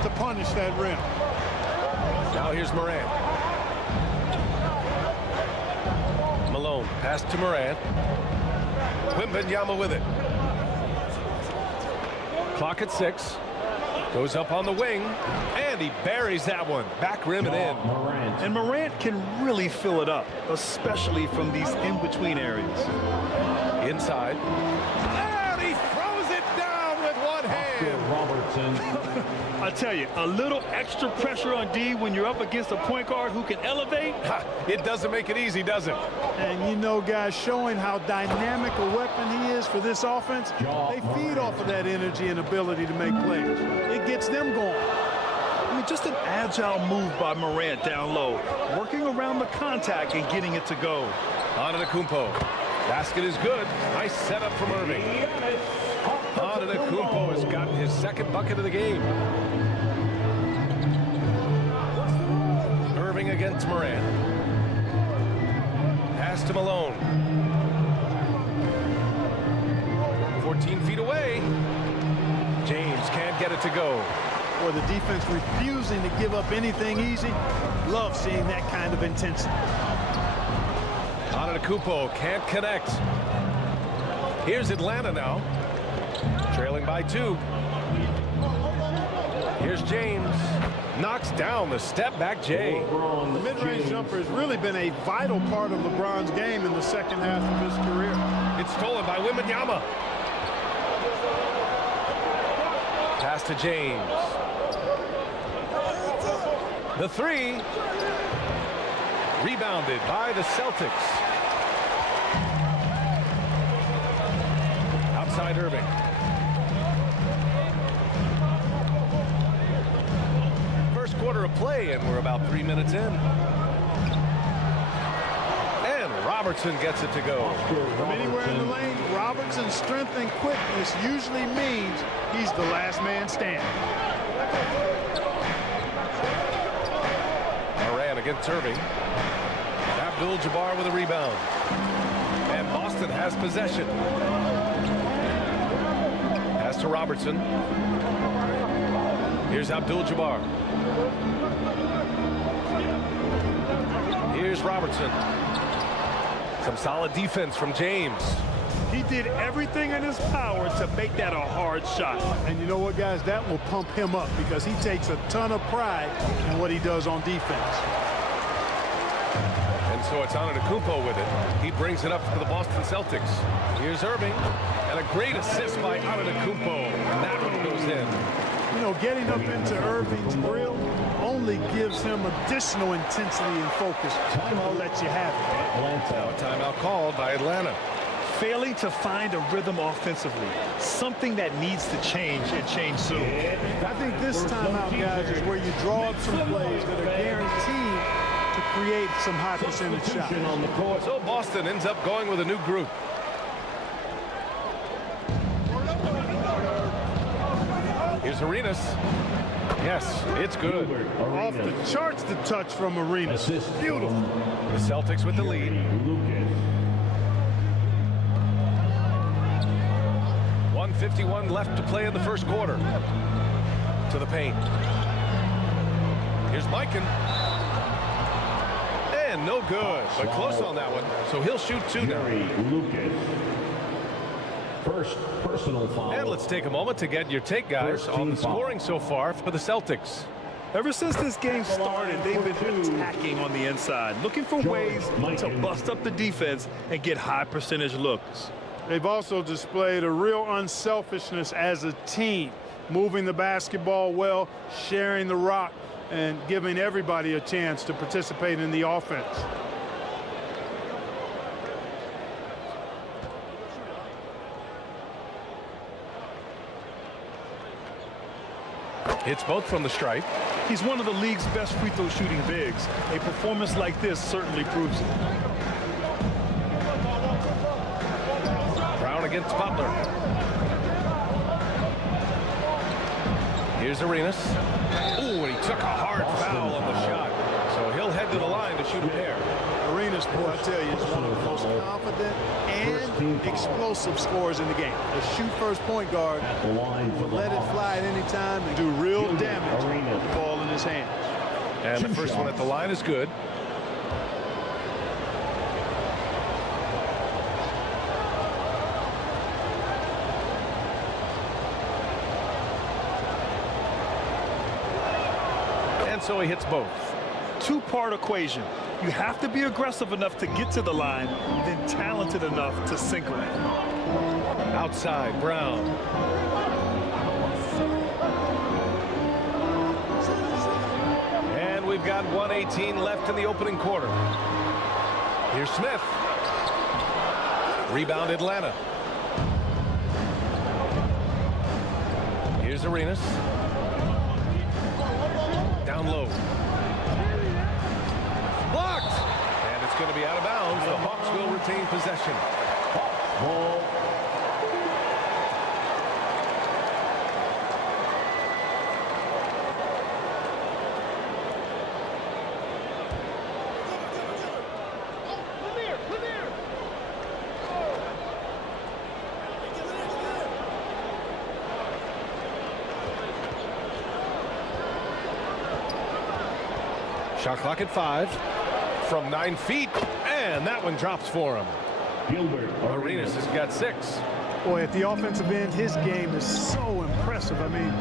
to punish that rim. Now here's Morant. Malone, pass to Morant. Wembanyama with it. Clock at 6. Goes up on the wing, and he buries that one. Back rim and in. And Morant can really fill it up, especially from these in-between areas. Inside. And he throws it down with one hand. Robertson. I tell you, a little extra pressure on D when you're up against a point guard who can elevate. It doesn't make it easy, does it? And you know, guys, showing how dynamic a weapon he is for this offense, they feed off of that energy and ability to make plays. It gets them going. I mean, just an agile move by Morant down low, working around the contact and getting it to go. Antetokounmpo. Basket is good. Nice setup from Irving. Antetokounmpo has gotten his second bucket of the game. Irving against Morant. Pass to Malone. 14 feet away. James can't get it to go. Or the defense refusing to give up anything easy. Love seeing that kind of intensity. Antetokounmpo can't connect. Here's Atlanta now. Trailing by 2. Here's James. Knocks down the step-back J. The mid-range jumper has really been a vital part of LeBron's game in the second half of his career. It's stolen by Wembanyama. Pass to James. The 3. Rebounded by the Celtics. Outside Irving. First quarter of play, and we're about 3 minutes in. And Robertson gets it to go. From anywhere in the lane, Robertson's strength and quickness usually means he's the last man standing. Morant against Irving. Abdul-Jabbar with a rebound. And Boston has possession. Pass to Robertson. Here's Abdul-Jabbar. Here's Robertson. Some solid defense from James. He did everything in his power to make that a hard shot. And you know what, guys? That will pump him up because he takes a ton of pride in what he does on defense. And so it's Antetokounmpo with it. He brings it up for the Boston Celtics. Here's Irving. And a great assist by Antetokounmpo. And that one goes in. You know, getting up into Irving's grill only gives him additional intensity and focus. I'll let you have it. Now a timeout called by Atlanta. Failing to find a rhythm offensively, something that needs to change and change soon. I think this timeout, guys, is where you draw up some plays that are guaranteed to create some high percentage shots. So Boston ends up going with a new group. Here's Arenas. Yes, it's good. Off the charts, the touch from Arenas. Beautiful. The Celtics with the lead. 1:51 left to play in the first quarter. To the paint. Here's Mikan. And no good, but close on that one. So he'll shoot two now. First personal foul. And let's take a moment to get your take, guys, on the scoring so far for the Celtics. Ever since this game started, they've been attacking on the inside, looking for ways to bust up the defense and get high percentage looks. They've also displayed a real unselfishness as a team, moving the basketball well, sharing the rock, and giving everybody a chance to participate in the offense. Hits both from the stripe. He's one of the league's best free throw shooting bigs. A performance like this certainly proves it. Brown against Butler. Here's Arenas. Ooh, and he took a hard foul on the shot. So he'll head to the line to shoot a pair. Arenas, boy, I tell you, is one of the most confident and explosive scorers in the game. A shoot-first point guard will let it fly at any time and do real damage with the ball in his hands. And the first one at the line is good. And so he hits both. Two-part equation. You have to be aggressive enough to get to the line, then talented enough to sinker it. Outside, Brown. And we've got 1:18 left in the opening quarter. Here's Smith. Rebound Atlanta. Here's Arenas. Down low. Blocked. And it's going to be out of bounds. The Hawks will retain possession. Ball. Shot clock at 5 from 9 feet, and that one drops for him. Arenas has got 6. Boy, at the offensive end, his game is so impressive. I mean,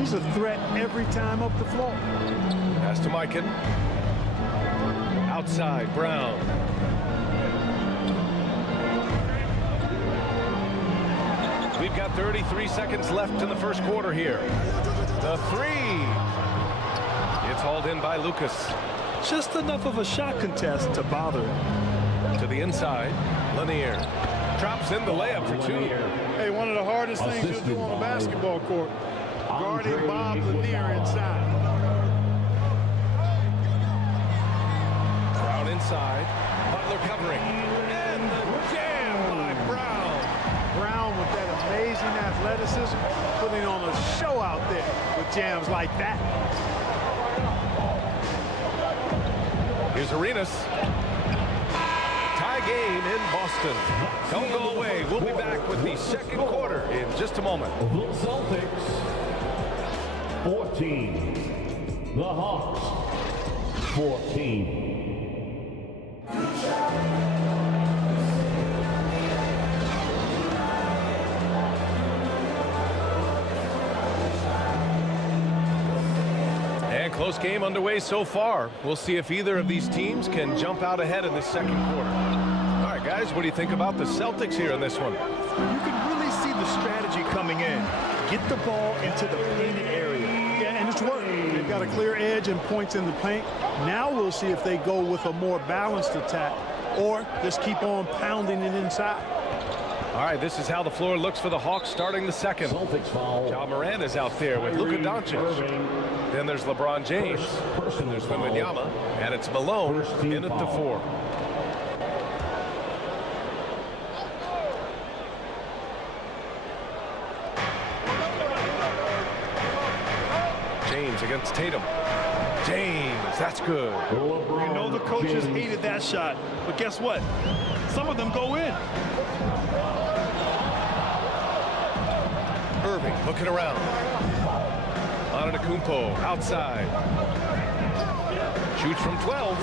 he's a threat every time up the floor. Pass to Mikan. Outside, Brown. We've got 33 seconds left in the first quarter here. The 3. It's hauled in by Lucas. Just enough of a shot contest to bother him. To the inside, Lanier. Drops in the layup for 2. Hey, one of the hardest things you'll do on a basketball court, guarding Bob Lanier inside. Brown inside. Butler covering. And the jam by Brown. Brown with that amazing athleticism, putting on a show out there with jams like that. Here's Arenas. Tie game in Boston. Don't go away. We'll be back with the second quarter in just a moment. Celtics. 14. The Hawks 14. And close game underway so far. We'll see if either of these teams can jump out ahead in this second quarter. All right, guys, what do you think about the Celtics here in this one? You can really see the strategy coming in. Get the ball into the painted area. Yeah, and it's working. They've got a clear edge and points in the paint. Now we'll see if they go with a more balanced attack or just keep on pounding it inside. All right, this is how the floor looks for the Hawks starting the second. Celtics foul. Ja Morant is out there with Luka Doncic. Then there's LeBron James. And there's Wembanyama. And it's Malone in at the 4. James against Tatum. James, that's good. You know the coaches hated that shot, but guess what? Some of them go in. Irving looking around. Antetokounmpo outside. Shoots from 12.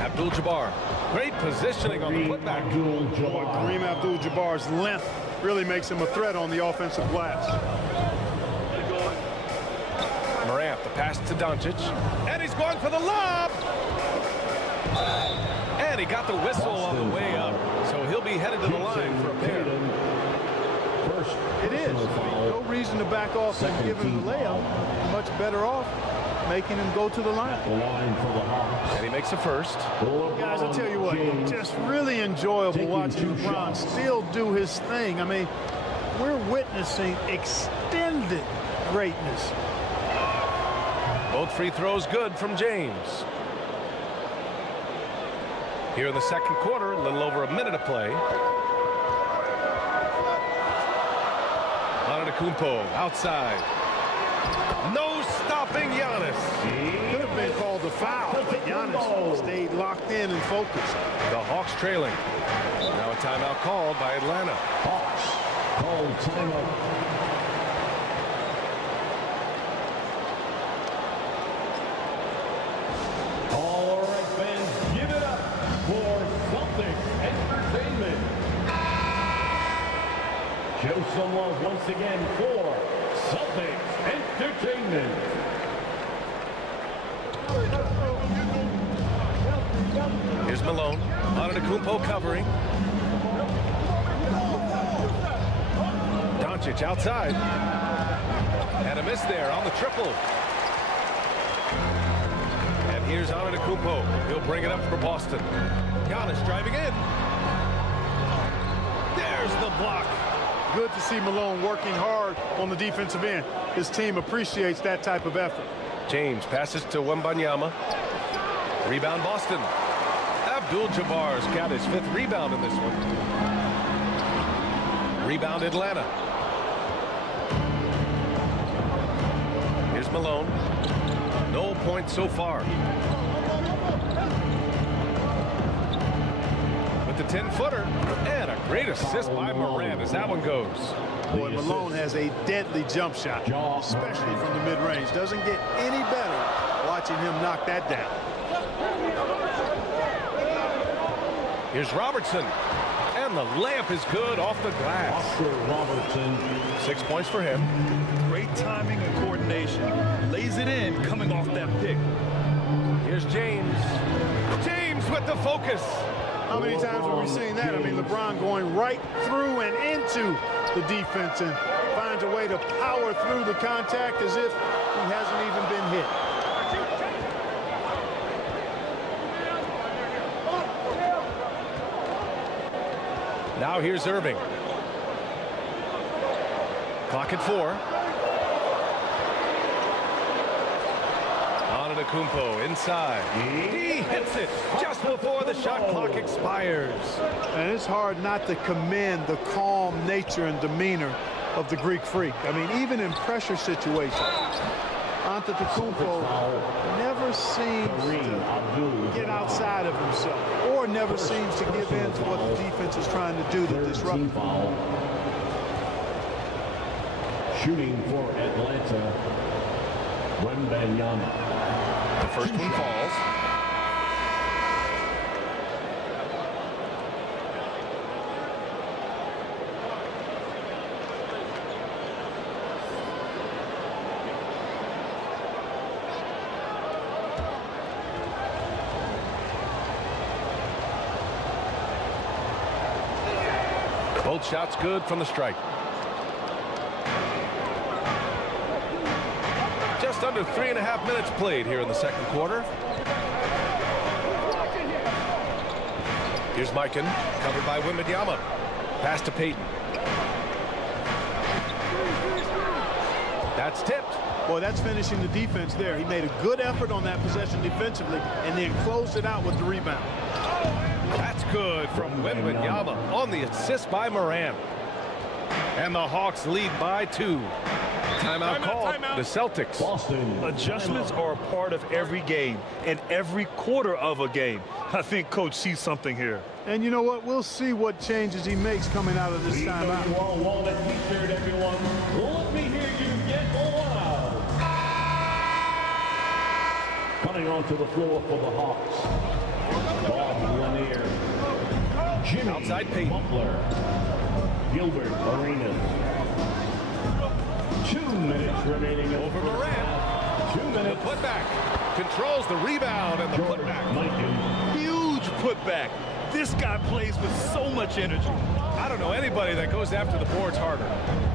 Abdul-Jabbar. Great positioning on the putback. Kareem Abdul-Jabbar's length really makes him a threat on the offensive glass. Morant, the pass to Doncic. And he's going for the lob. And he got the whistle on the way up. So he'll be headed to the line for a pair. It is. No reason to back off and give him the layup. Much better off making him go to the line. And he makes a first. Guys, I'll tell you what, just really enjoyable watching LeBron still do his thing. I mean, we're witnessing extended greatness. Both free throws good from James. Here in the second quarter, a little over a minute of play. Antetokounmpo outside. No stopping Giannis. Could have been called a foul, but Giannis stayed locked in and focused. The Hawks trailing. Now a timeout called by Atlanta. Hawks called timeout. Show some love once again for Celtics Entertainment. Here's Malone. Antetokounmpo covering. Doncic outside. And a miss there on the triple. And here's Antetokounmpo. He'll bring it up for Boston. Giannis driving in. There's the block. Good to see Malone working hard on the defensive end. His team appreciates that type of effort. James passes to Wembanyama. Rebound Boston. Abdul-Jabbar's got his 5th rebound in this one. Rebound Atlanta. Here's Malone. No points so far. With the 10-footer and a great assist by Morant as that one goes. Boy, Malone has a deadly jump shot, especially from the mid-range. Doesn't get any better watching him knock that down. Here's Robertson. And the layup is good off the glass. Robertson. 6 points for him. Great timing and coordination. Lays it in coming off that pick. Here's James. James with the focus. How many times have we seen that? I mean, LeBron going right through and into the defense and finds a way to power through the contact as if he hasn't even been hit. Now here's Irving. Clock at 4. Antetokounmpo inside. He hits it just before the shot clock expires. And it's hard not to commend the calm nature and demeanor of the Greek Freak. I mean, even in pressure situations, Antetokounmpo never seems to get outside of himself or never seems to give in to what the defense is trying to do to disrupt. Shooting for Atlanta. The first one falls. Both shots good from the strike. Just under 3.5 minutes played here in the second quarter. Here's Mikan, covered by Wembanyama. Pass to Payton. That's tipped. Boy, that's finishing the defense there. He made a good effort on that possession defensively and then closed it out with the rebound. That's good from Wembanyama on the assist by Morant. And the Hawks lead by 2. Timeout called. The Celtics. Adjustments are a part of every game and every quarter of a game. I think Coach sees something here. And you know what? We'll see what changes he makes coming out of this timeout. You all want a t-shirt, everyone. Let me hear you get loud. Coming onto the floor for the Hawks. Bob Lanier. Jimmy outside Payton. Butler. Gilbert Arenas. 2 minutes remaining over Morant. 2 minutes. The putback. Controls the rebound and the putback. Huge putback. This guy plays with so much energy. I don't know anybody that goes after the boards harder.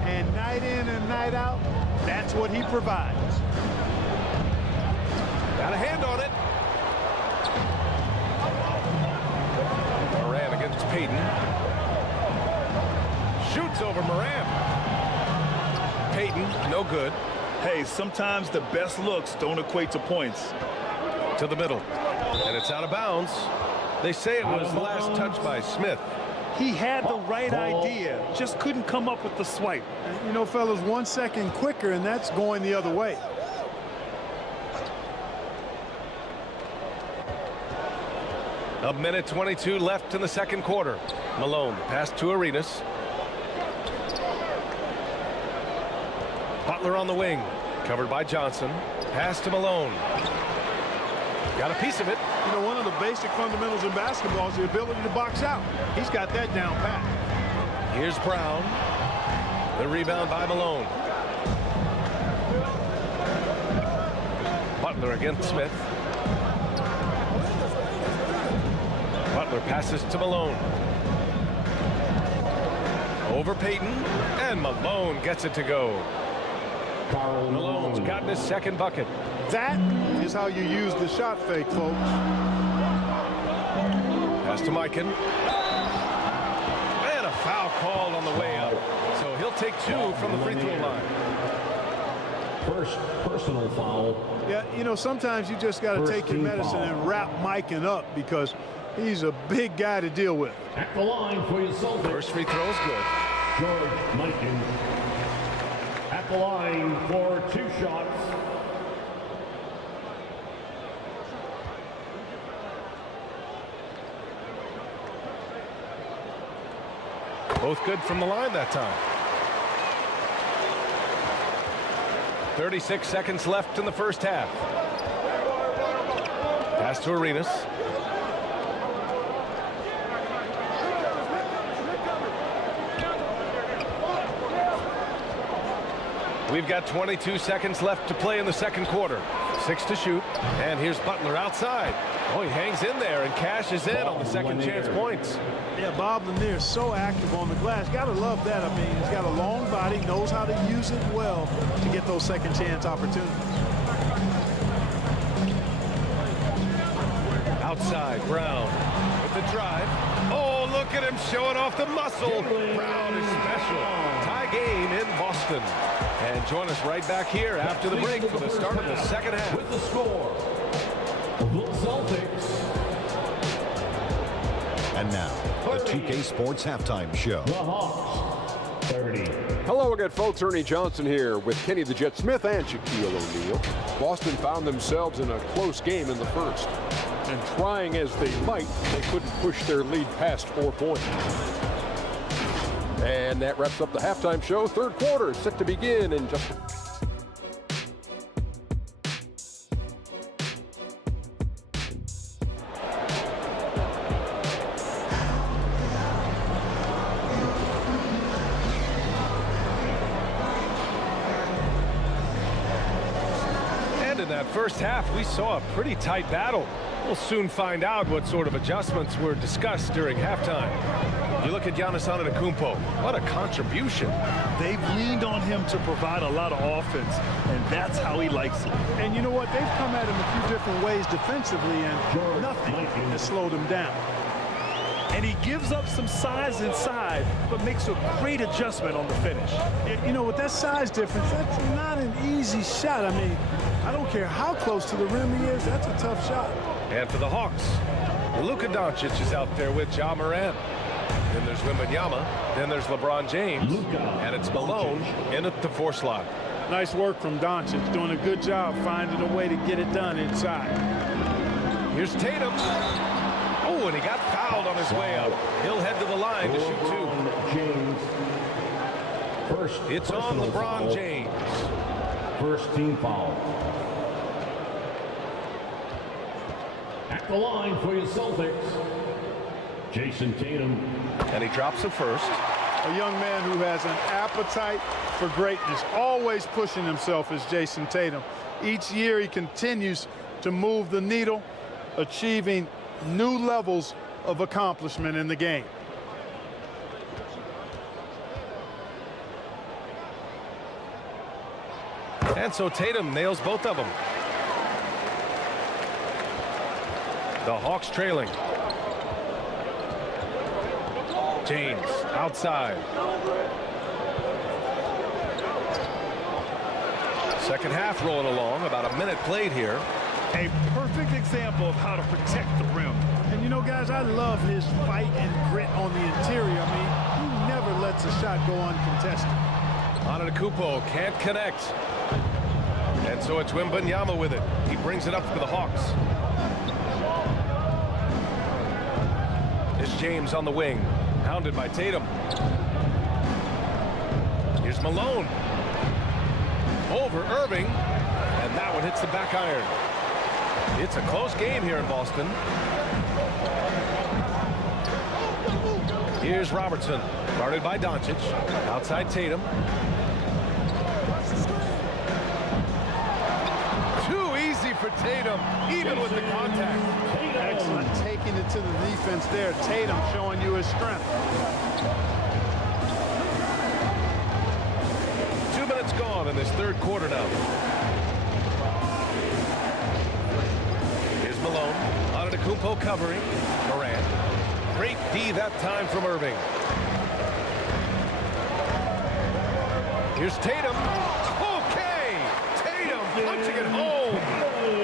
And night in and night out, that's what he provides. Got a hand on it. Morant against Payton. Shoots over Morant. Payton, no good. Hey, sometimes the best looks don't equate to points. To the middle. And it's out of bounds. They say it was last touched by Smith. He had the right idea, just couldn't come up with the swipe. You know, fellas, 1 second quicker, and that's going the other way. A minute 22 left in the second quarter. Malone pass to Arenas. Butler on the wing, covered by Johnson. Pass to Malone. Got a piece of it. You know, one of the basic fundamentals in basketball is the ability to box out. He's got that down pat. Here's Brown. The rebound by Malone. Butler against Smith. Butler passes to Malone. Over Payton, and Malone gets it to go. Malone's gotten his second bucket. That is how you use the shot fake, folks. Pass to Mikan. And a foul called on the way up. So he'll take 2 from the free throw line. First personal foul. Yeah, you know, sometimes you just got to take your medicine and wrap Mikan up because he's a big guy to deal with. At the line for your Celtics. First free throw is good. George Mikan. At the line for 2 shots. Both good from the line that time. 36 seconds left in the first half. Pass to Arenas. We've got 22 seconds left to play in the second quarter. 6 to shoot. And here's Butler outside. Oh, he hangs in there and cashes in on the second chance points. Yeah, Bob Lanier is so active on the glass. Got to love that. I mean, he's got a long body, knows how to use it well to get those second chance opportunities. Outside, Brown with the drive. Oh, look at him showing off the muscle. Brown is special. Tie game in Boston. And join us right back here after the break for the start of the second half. With the score, the Celtics. And now, the 2K Sports Halftime Show. The Hawks, 30. Hello again, folks. Ernie Johnson here with Kenny the Jet Smith and Shaquille O'Neal. Boston found themselves in a close game in the first. And trying as they might, they couldn't push their lead past 4 points. And that wraps up the halftime show. Third quarter set to begin in just that first half, we saw a pretty tight battle. We'll soon find out what sort of adjustments were discussed during halftime. You look at Giannis Antetokounmpo, what a contribution. They've leaned on him to provide a lot of offense, and that's how he likes it. And you know what? They've come at him a few different ways defensively, and nothing has slowed him down. And he gives up some size inside, but makes a great adjustment on the finish. You know, with that size difference, that's not an easy shot. I mean, I don't care how close to the rim he is, that's a tough shot. And for the Hawks, Luka Doncic is out there with Ja Morant. Then there's Wembanyama, then there's LeBron James, and it's Malone in at the 4 slot. Nice work from Doncic, doing a good job finding a way to get it done inside. Here's Tatum. Oh, and he got fouled on his way up. He'll head to the line to shoot 2. It's on LeBron James. First team foul. At the line for your Celtics, Jason Tatum. And he drops it first. A young man who has an appetite for greatness, always pushing himself, is Jason Tatum. Each year he continues to move the needle, achieving new levels of accomplishment in the game. And so Tatum nails both of them. The Hawks trailing. James outside. Second half rolling along, about a minute played here. A perfect example of how to protect the rim. And you know, guys, I love his fight and grit on the interior. I mean, he never lets a shot go uncontested. Antetokounmpo can't connect. And so it's Wembanyama with it. He brings it up for the Hawks. It's James on the wing, hounded by Tatum. Here's Malone. Over Irving, and that one hits the back iron. It's a close game here in Boston. Here's Robertson, guarded by Doncic. Outside Tatum. Too easy for Tatum, even with the contact. Excellent, taking it to the defense there. Tatum showing you his strength. 2 minutes gone in this third quarter now. Here's Malone. Antetokounmpo covering. Morant. Great D that time from Irving. Here's Tatum. Okay! Tatum punching it home.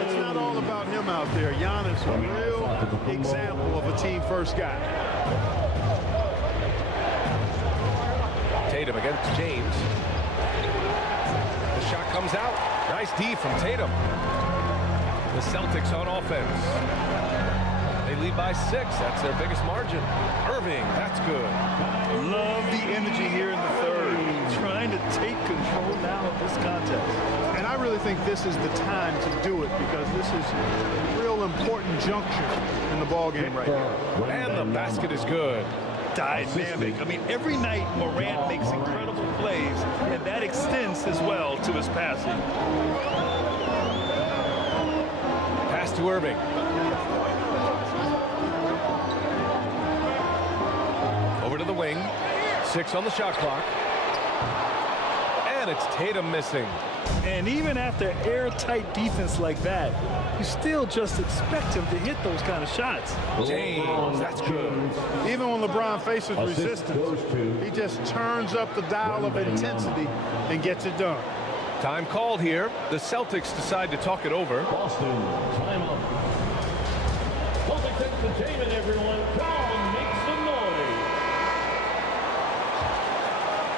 It's not all about him out there. Giannis, a real example of a team-first guy. Tatum against James. The shot comes out. Nice D from Tatum. The Celtics on offense. They lead by 6. That's their biggest margin. Irving, that's good. Love the energy here in the third. Trying to take control now of this contest. And I really think this is the time to do it, because this is a real important juncture in the ballgame right here. And the basket is good. Dynamic. I mean, every night Morant makes incredible plays, and that extends as well to his passing. Pass to Irving. Over to the wing. 6 on the shot clock. And it's Tatum missing. And even after airtight defense like that, you still just expect him to hit those kind of shots. James, that's good. Even when LeBron faces resistance, he just turns up the dial of intensity and gets it done. Time called here. The Celtics decide to talk it over. Boston, timeout. Celtics entertainment, everyone. Come on, make some noise.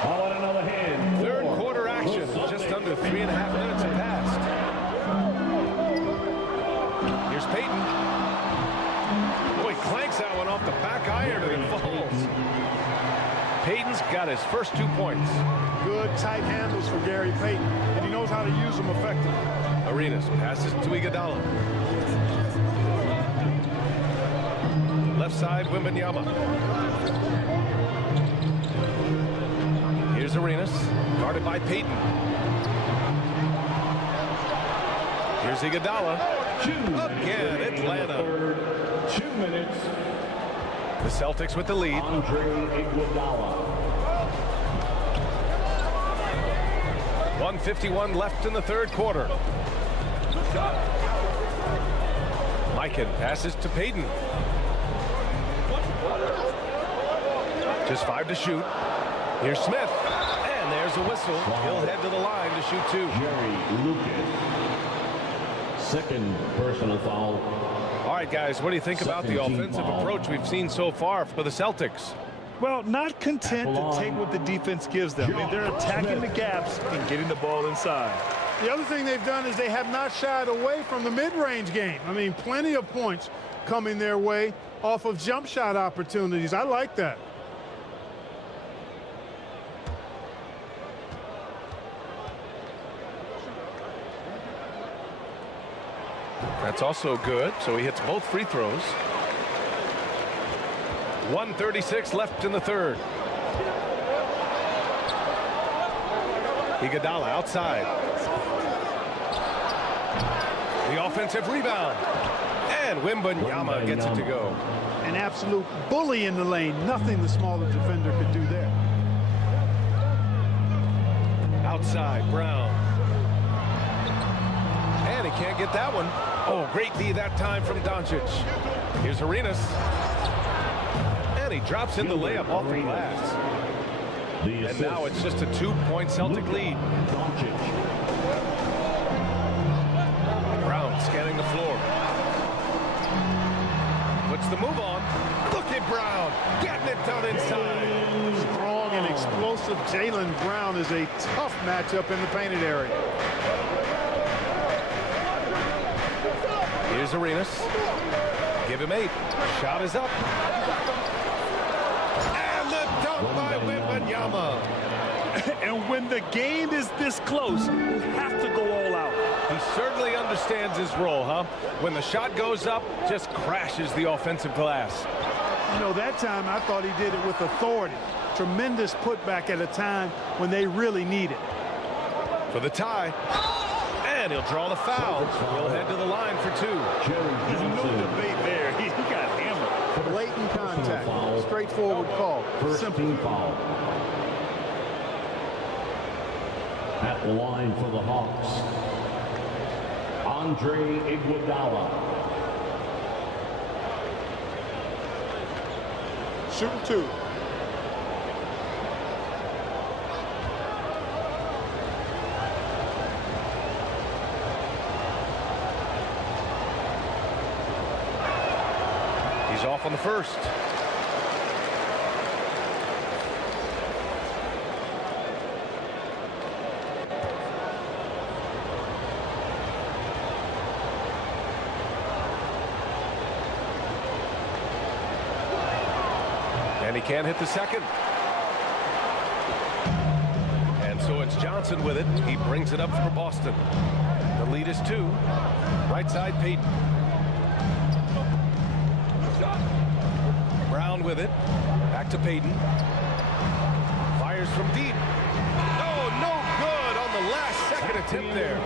How about another hand? Third quarter action. Just under 3.5 minutes have passed. Here's Payton. Boy, clanks that one off the back iron and it falls. Payton's got his first 2 points. Good tight handles for Gary Payton, and he knows how to use them effectively. Arenas passes to Iguodala. Left side, Wembanyama. Here's Arenas, guarded by Payton. Here's Iguodala. Again, Atlanta. 2 minutes. The Celtics with the lead. Andre Iguodala. 1:51 left in the third quarter. Mikan passes to Payton. Just 5 to shoot. Here's Smith. And there's a whistle. He'll head to the line to shoot 2. Jerry Lucas. Second personal foul. All right, guys, what do you think about the offensive approach we've seen so far for the Celtics? Well, not content to take what the defense gives them. I mean, they're attacking the gaps and getting the ball inside. The other thing they've done is they have not shied away from the mid-range game. I mean, plenty of points coming their way off of jump shot opportunities. I like that. That's also good. So he hits both free throws. 1:36 left in the third. Iguodala outside. The offensive rebound. And Wembanyama gets it to go. An absolute bully in the lane. Nothing the smaller defender could do there. Outside, Brown. And he can't get that one. Oh, great D that time from Doncic. Here's Arenas. And he drops in the layup off the glass. And now it's just a 2-point Celtic lead. Brown scanning the floor. Puts the move on. Look at Brown getting it done inside. Strong and explosive Jaylen Brown is a tough matchup in the painted area. Here's Arenas. Give him 8. Shot is up. And the dunk by Wembanyama. And when the game is this close, you have to go all out. He certainly understands his role, huh? When the shot goes up, just crashes the offensive glass. You know, that time I thought he did it with authority. Tremendous putback at a time when they really need it. For the tie. And he'll draw the foul. He'll head to the line for 2. There's no debate there. He got hammered. Blatant contact. Straightforward call. Simple foul. At the line for the Hawks, Andre Iguodala. Shooting 2. He's off on the first. And he can't hit the second. And so it's Johnson with it. He brings it up for Boston. The lead is 2. Right side, Payton. Brown with it. Back to Payton. Fires from deep. Oh, no good on the last second attempt there.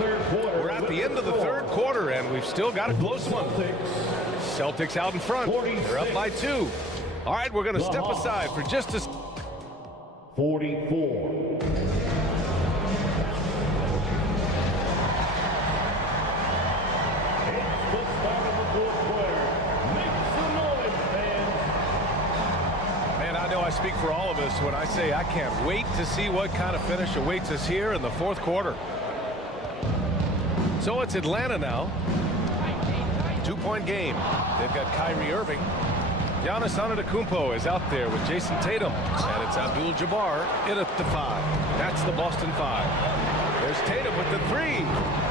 We're at the end of the third quarter, and we've still got a close one. Celtics out in front. They're up by 2. All right, we're going to step aside for just a... 44. I speak for all of us when I say I can't wait to see what kind of finish awaits us here in the fourth quarter. So it's Atlanta now. 2-point game. They've got Kyrie Irving. Giannis Antetokounmpo is out there with Jason Tatum. And it's Abdul-Jabbar in at the 5. That's the Boston 5. There's Tatum with the 3.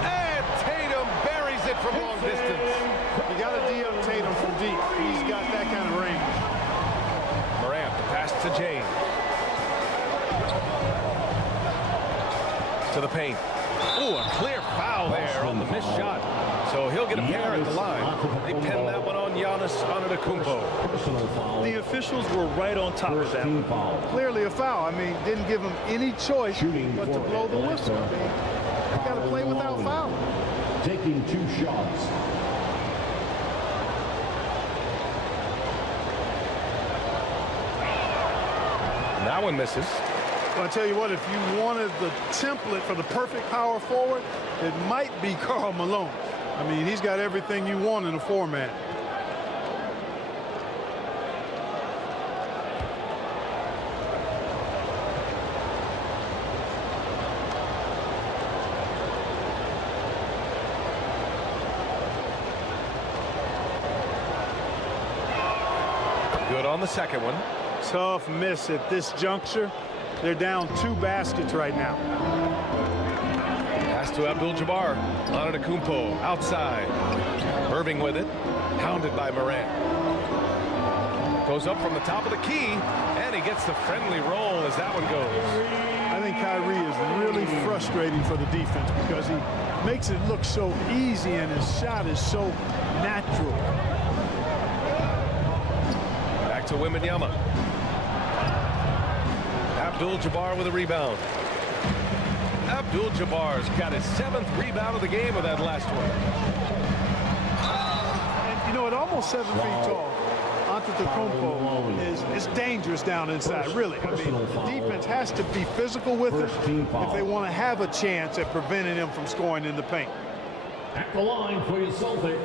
And Tatum buries it from long distance. You got to D up Tatum from deep. He's got that kind of range. Pass to James. To the paint. Ooh, a clear foul there on the missed shot. So he'll get a pair at the line. They pin that one on Giannis Antetokounmpo. The officials were right on top of that one. Clearly a foul. I mean, didn't give him any choice but to blow the whistle. I mean, you got to play without fouling. taking 2 shots. That one misses. Well, I tell you what, if you wanted the template for the perfect power forward, it might be Karl Malone. I mean, he's got everything you want in a format. Good on the second one. Tough miss at this juncture. They're down 2 baskets right now. Pass to Abdul-Jabbar. Antetokounmpo outside. Irving with it. Pounded by Morant. Goes up from the top of the key, and he gets the friendly roll as that one goes. I think Kyrie is really frustrating for the defense because he makes it look so easy and his shot is so natural. Back to Wembanyama. Abdul-Jabbar with a rebound. Abdul-Jabbar's got his 7th rebound of the game with that last one. And you know, at almost 7 feet tall, Antetokounmpo is dangerous down inside, really. I mean, the defense has to be physical with him if they want to have a chance at preventing him from scoring in the paint. At the line for your Celtics.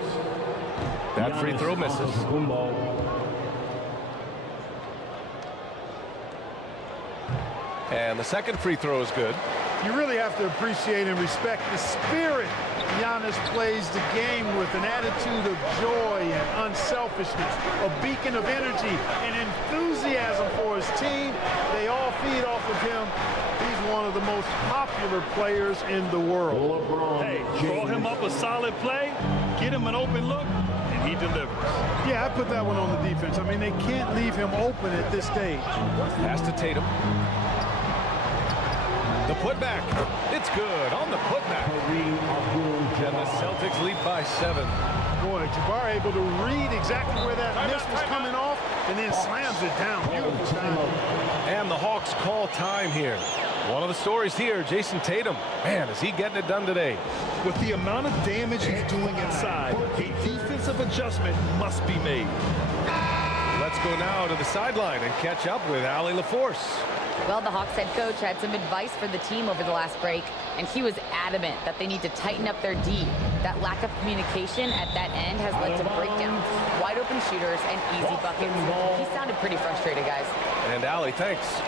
That free throw misses. And the second free throw is good. You really have to appreciate and respect the spirit Giannis plays the game with, an attitude of joy and unselfishness, a beacon of energy and enthusiasm for his team. They all feed off of him. He's one of the most popular players in the world. Hey, draw him up a solid play, get him an open look, and he delivers. Yeah, I put that one on the defense. I mean, they can't leave him open at this stage. Pass to Tatum. The putback. It's good on the putback. And the Celtics lead by 7. Boy, Jabbar able to read exactly where that miss was coming off and then slams it down. Beautiful time. And the Hawks call time here. One of the stories here, Jason Tatum. Man, is he getting it done today. With the amount of damage he's doing inside, a defensive adjustment must be made. Let's go now to the sideline and catch up with Allie LaForce. Well, the Hawks head coach had some advice for the team over the last break, and he was adamant that they need to tighten up their D. That lack of communication at that end has led to breakdowns, wide open shooters, and easy buckets. He sounded pretty frustrated, guys. And Allie, thanks.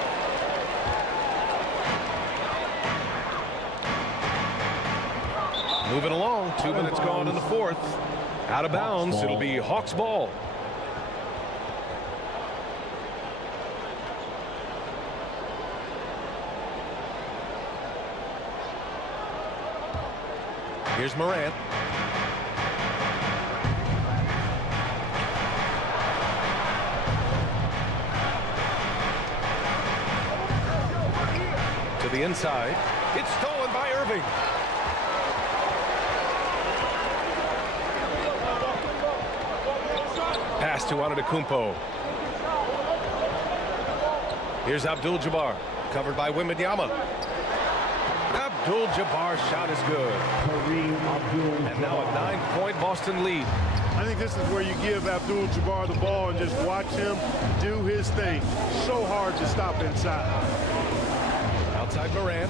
Moving along, 2 minutes gone in the 4th. Out of bounds, it'll be Hawks ball. Here's Morant. To the inside. It's stolen by Irving. Pass to Antetokounmpo. Here's Abdul-Jabbar. Covered by Wembanyama. Abdul-Jabbar's shot is good. And now a 9-point Boston lead. I think this is where you give Abdul-Jabbar the ball and just watch him do his thing. So hard to stop inside. Outside Morant.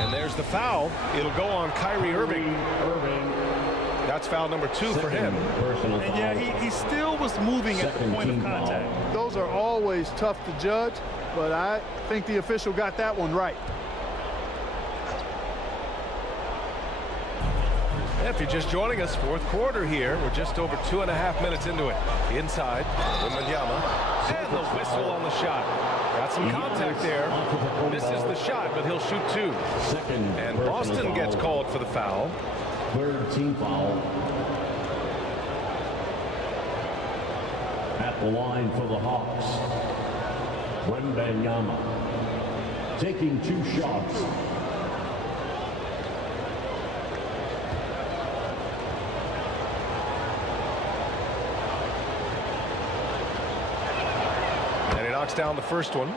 And there's the foul. It'll go on Kyrie Irving. That's foul number 2 for him. And yeah, he still was moving at the point of contact. Those are always tough to judge, but I think the official got that one right. If you're just joining us, 4th quarter here. We're just over 2.5 minutes into it. Inside, Wembanyama, and the whistle on the shot. Got some contact there. Misses the shot, but he'll shoot 2. And Boston gets called for the foul. 3rd team foul. At the line for the Hawks, Wembanyama taking 2 shots. And he knocks down the first one.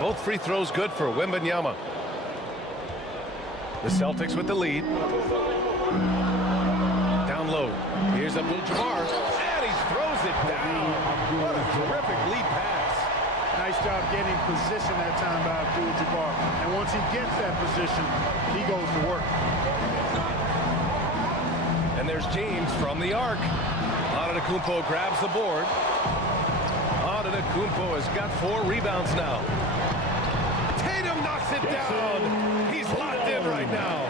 Both free throws good for Wembanyama. The Celtics with the lead. Down low. Here's Abdul-Jabbar, and he throws it down. What a terrific lead pass. Nice job getting position that time by Abdul-Jabbar. And once he gets that position, he goes to work. And there's James from the arc. Antetokounmpo grabs the board. Antetokounmpo has got 4 rebounds now. Tatum knocks it down. He's locked in right now.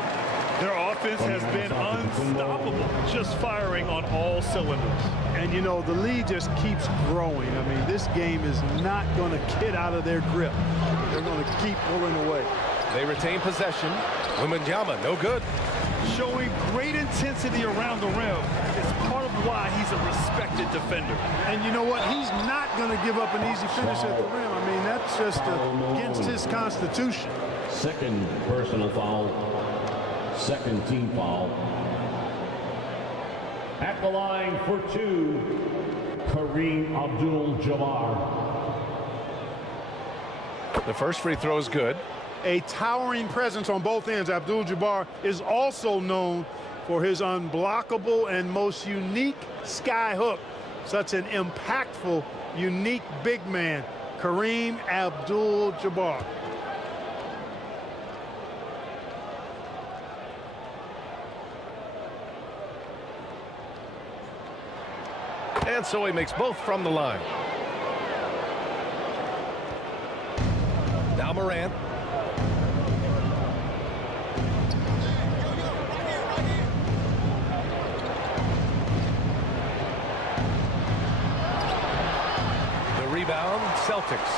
Their offense has been unstoppable, just firing on all cylinders. And, you know, the lead just keeps growing. I mean, this game is not going to get out of their grip. They're going to keep pulling away. They retain possession. Wembanyama, no good. Showing great intensity around the rim is part of why he's a respected defender. And you know what? He's not going to give up an easy finish at the rim. I mean, that's just against his constitution. Second personal foul. Second team foul. At the line for 2, Kareem Abdul-Jabbar. The first free throw is good. A towering presence on both ends. Abdul-Jabbar is also known for his unblockable and most unique sky hook. Such an impactful, unique big man, Kareem Abdul-Jabbar. And so he makes both from the line. Now Morant. The rebound, Celtics.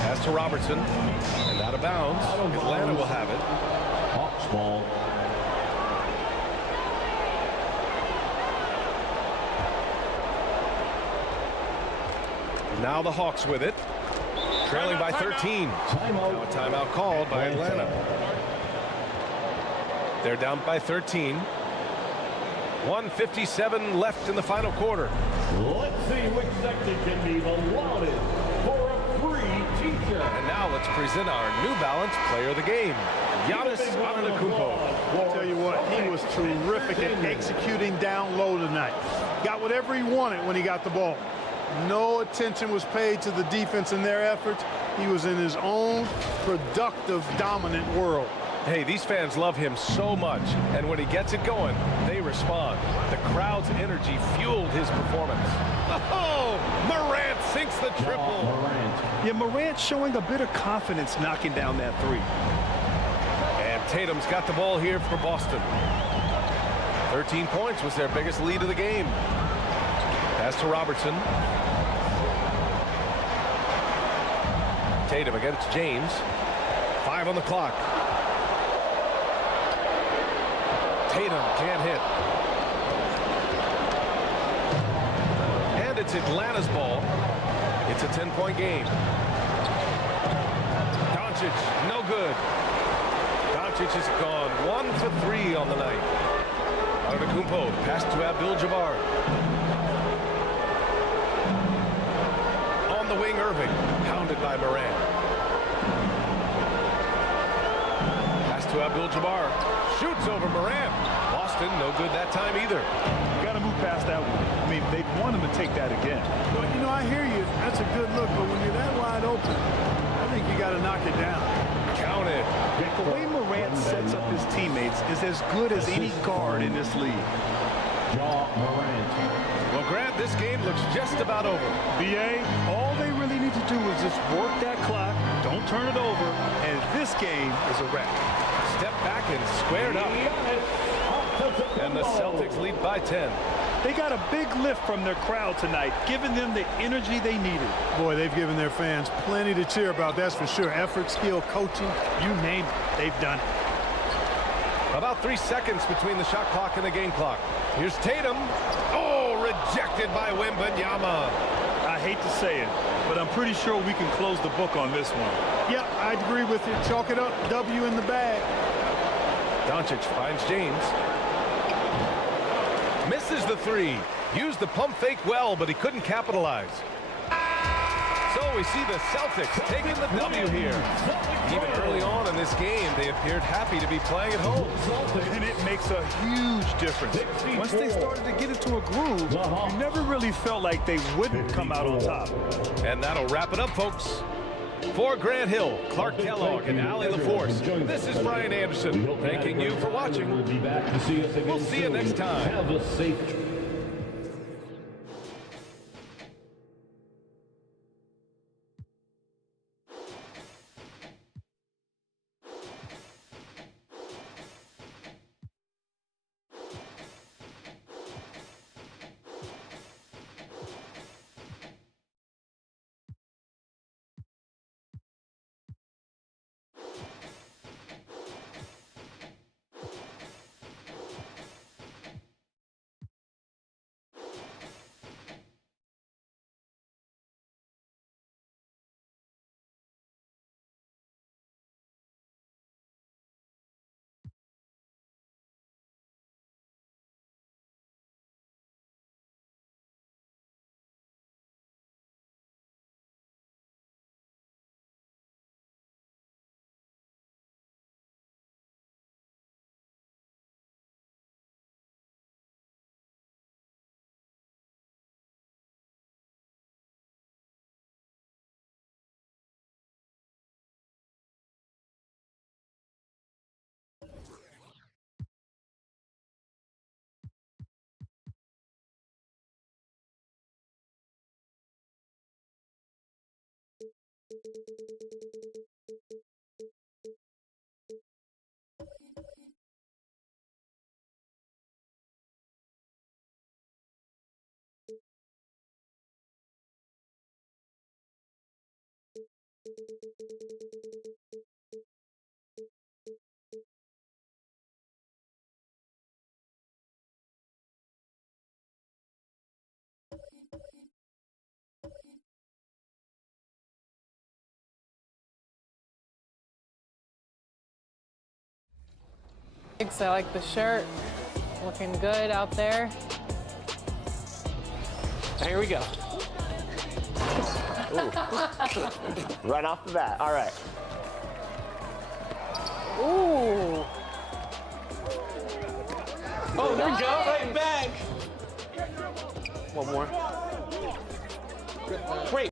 Pass to Robertson. And out of bounds. Atlanta will have it. Hawks ball. Now the Hawks with it. Trailing by 13. Now a timeout called by Atlanta. They're down by 13. 1:57 left in the final quarter. Let's see which section can be the loudest for a free t-shirt. And now let's present our New Balance player of the game, Giannis Antetokounmpo. I'll tell you what, he was terrific at executing down low tonight. Got whatever he wanted when he got the ball. No attention was paid to the defense in their efforts. He was in his own productive, dominant world. Hey, these fans love him so much, and when he gets it going, they respond. The crowd's energy fueled his performance. Oh, Morant sinks the triple. Yeah, Morant showing a bit of confidence knocking down that 3. And Tatum's got the ball here for Boston. 13 points was their biggest lead of the game. Pass to Robertson. Tatum against James. 5 on the clock. Tatum can't hit. And it's Atlanta's ball. It's a 10-point game. Doncic, no good. Doncic has gone 1 for 3 on the night. Antetokounmpo, pass to Abdul-Jabbar. On the wing, Irving, pounded by Morant. Pass to Abdul-Jabbar. Shoots over Morant. Boston, no good that time either. You got to move past that one. I mean, they want him to take that again. Well, you know, I hear you. That's a good look, but when you're that wide open, I think you got to knock it down. Count it. The way Morant sets up his teammates is as good as any guard in this league. Well, Grant, this game looks just about over. BA, all they really need to do is just work that clock, don't turn it over, and this game is a wrap. Step back and squared up. And the Celtics lead by 10. They got a big lift from their crowd tonight, giving them the energy they needed. Boy, they've given their fans plenty to cheer about, that's for sure. Effort, skill, coaching, you name it, they've done it. About 3 seconds between the shot clock and the game clock. Here's Tatum. Oh, rejected by Wembanyama. I hate to say it, but I'm pretty sure we can close the book on this one. Yep, I agree with you. Chalk it up. W in the bag. Doncic finds James. Misses the 3. Used the pump fake well, but he couldn't capitalize. So So we see the Celtics taking the W here. Even early on in this game, they appeared happy to be playing at home. And it makes a huge difference. Once they started to get into a groove, you never really felt like they wouldn't come out on top. And that'll wrap it up, folks. For Grant Hill, Clark Kellogg, and Allie LaForce, this is Brian Anderson, thanking you for watching. We'll see you next time. Have a safe trip. I like the shirt. Looking good out there. Here we go. Right off the bat. All right. Ooh. Oh, there we go. Right back. One more. Great.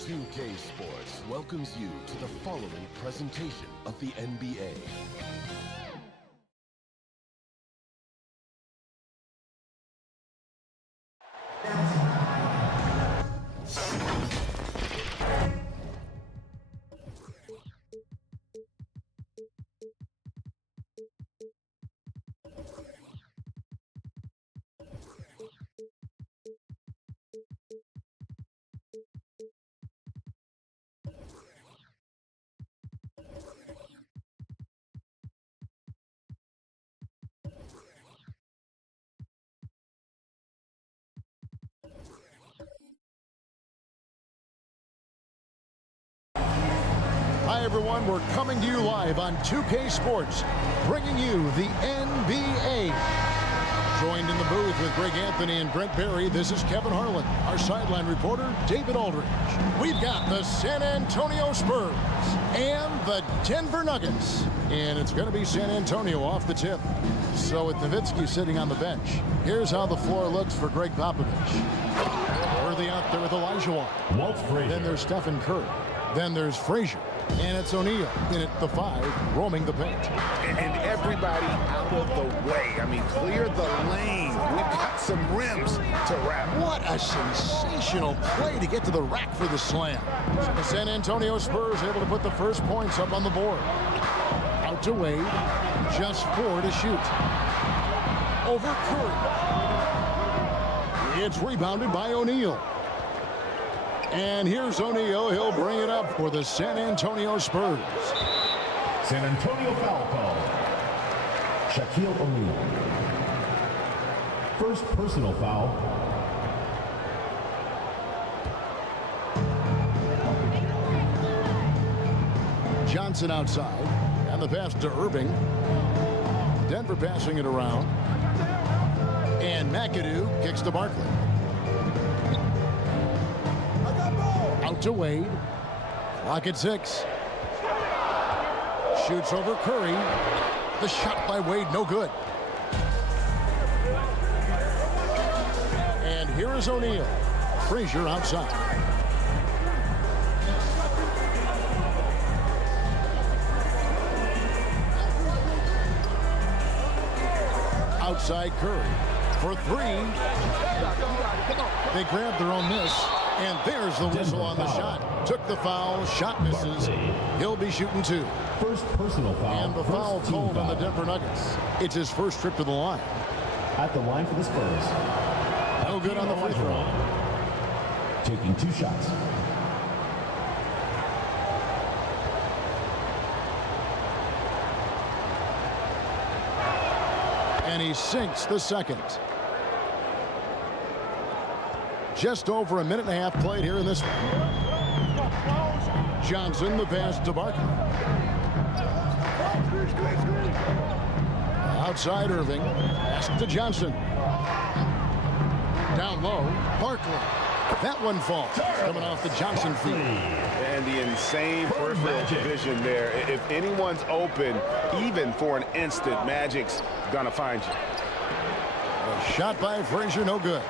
2K Sports welcomes you to the following presentation of the NBA. Hi, everyone. We're coming to you live on 2K Sports, bringing you the NBA. Joined in the booth with Greg Anthony and Brent Barry, this is Kevin Harlan. Our sideline reporter, David Aldridge. We've got the San Antonio Spurs and the Denver Nuggets. And it's going to be San Antonio off the tip. So with NOWITZKI sitting on the bench, here's how the floor looks for Greg Popovich. Worthy out there with OLAJUWON. Walt Frazier. Then there's Stephen Curry. Then there's Frazier. And it's ONEAL in at the 5, roaming the paint. And everybody out of the way. I mean, clear the lane. We've got some rims to wrap. What a sensational play to get to the rack for the slam. So the San Antonio Spurs able to put the first points up on the board. Out to Wade. Just 4 to shoot. Over Curry. It's rebounded by ONEAL. And here's ONEAL. He'll bring it up for the San Antonio Spurs. San Antonio foul call. Shaquille O'Neal. First personal foul. Johnson outside. And the pass to Irving. Denver passing it around. And McAdoo kicks to Barkley. Out to Wade. Clock at 6. Shoots over Curry. The shot by Wade, no good. And here is O'Neal. Frazier outside. Outside Curry for 3. They grabbed their own miss. And there's the whistle on the shot. Took the foul. Shot misses. He'll be shooting 2. First personal foul. And the foul called on the Denver Nuggets. It's his first trip to the line. At the line for the Spurs. No good on the free throw. Taking 2 shots. And he sinks the second. Just over a minute and a half played here in this one. Johnson, the pass to Barkley. Outside Irving. Pass to Johnson. Down low. Barkley. That one falls. Coming off the Johnson feed. And the insane peripheral vision there. If anyone's open, even for an instant, Magic's gonna find you. A shot by Frazier, no good.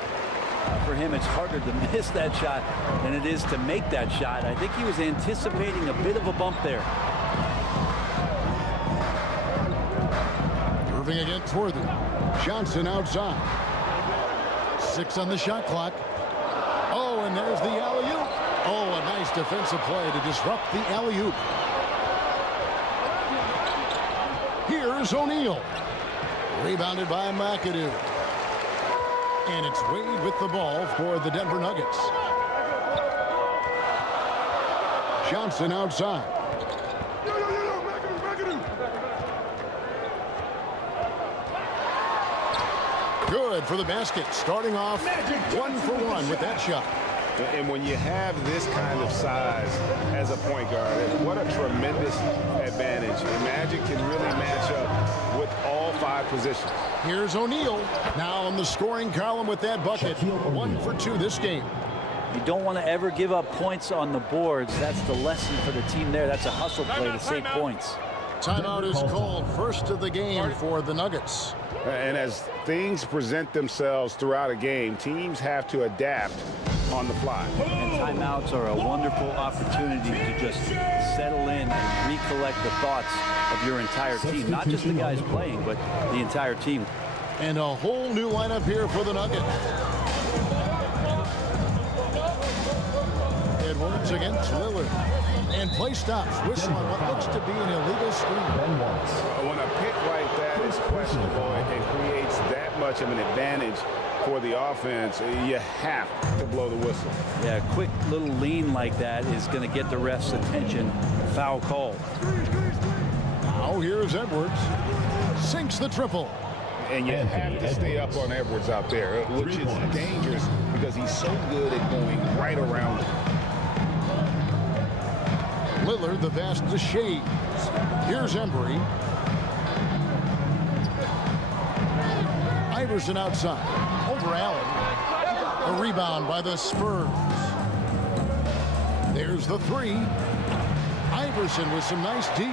For him, it's harder to miss that shot than it is to make that shot. I think he was anticipating a bit of a bump there. Irving against Worthy. Johnson outside. 6 on the shot clock. Oh, and there's the alley-oop. Oh, a nice defensive play to disrupt the alley-oop. Here's O'Neal. Rebounded by McAdoo. And it's Wade with the ball for the Denver Nuggets. Johnson outside. Good for the basket. Starting off 1 for 1 with that shot. And when you have this kind of size as a point guard, what a tremendous advantage. And Magic can really match up with all 5 positions. Here's O'Neal now on the scoring column with that bucket. 1 for 2 this game. You don't want to ever give up points on the boards. That's the lesson for the team there. That's a hustle play to save points. Timeout is called. First of the game for the Nuggets. And as things present themselves throughout a game, teams have to adapt on the fly. And timeouts are a wonderful opportunity to just settle in and recollect the thoughts of your entire team. Not just the guys playing, but the entire team. And a whole new lineup here for the Nuggets. Edwards against Lillard. And play stops. Whistle on what looks to be an illegal screen. When a pick like that is questionable and creates that much of an advantage for the offense, you have to blow the whistle. Yeah, a quick little lean like that is going to get the ref's attention. Foul call. Now here's Edwards. Sinks the triple. And you have to stay up on Edwards out there, which is dangerous because he's so good at going right around it. Lillard, the pass to Shea. Here's Embry. Iverson outside. Over Allen. A rebound by the Spurs. There's the 3. Iverson with some nice D.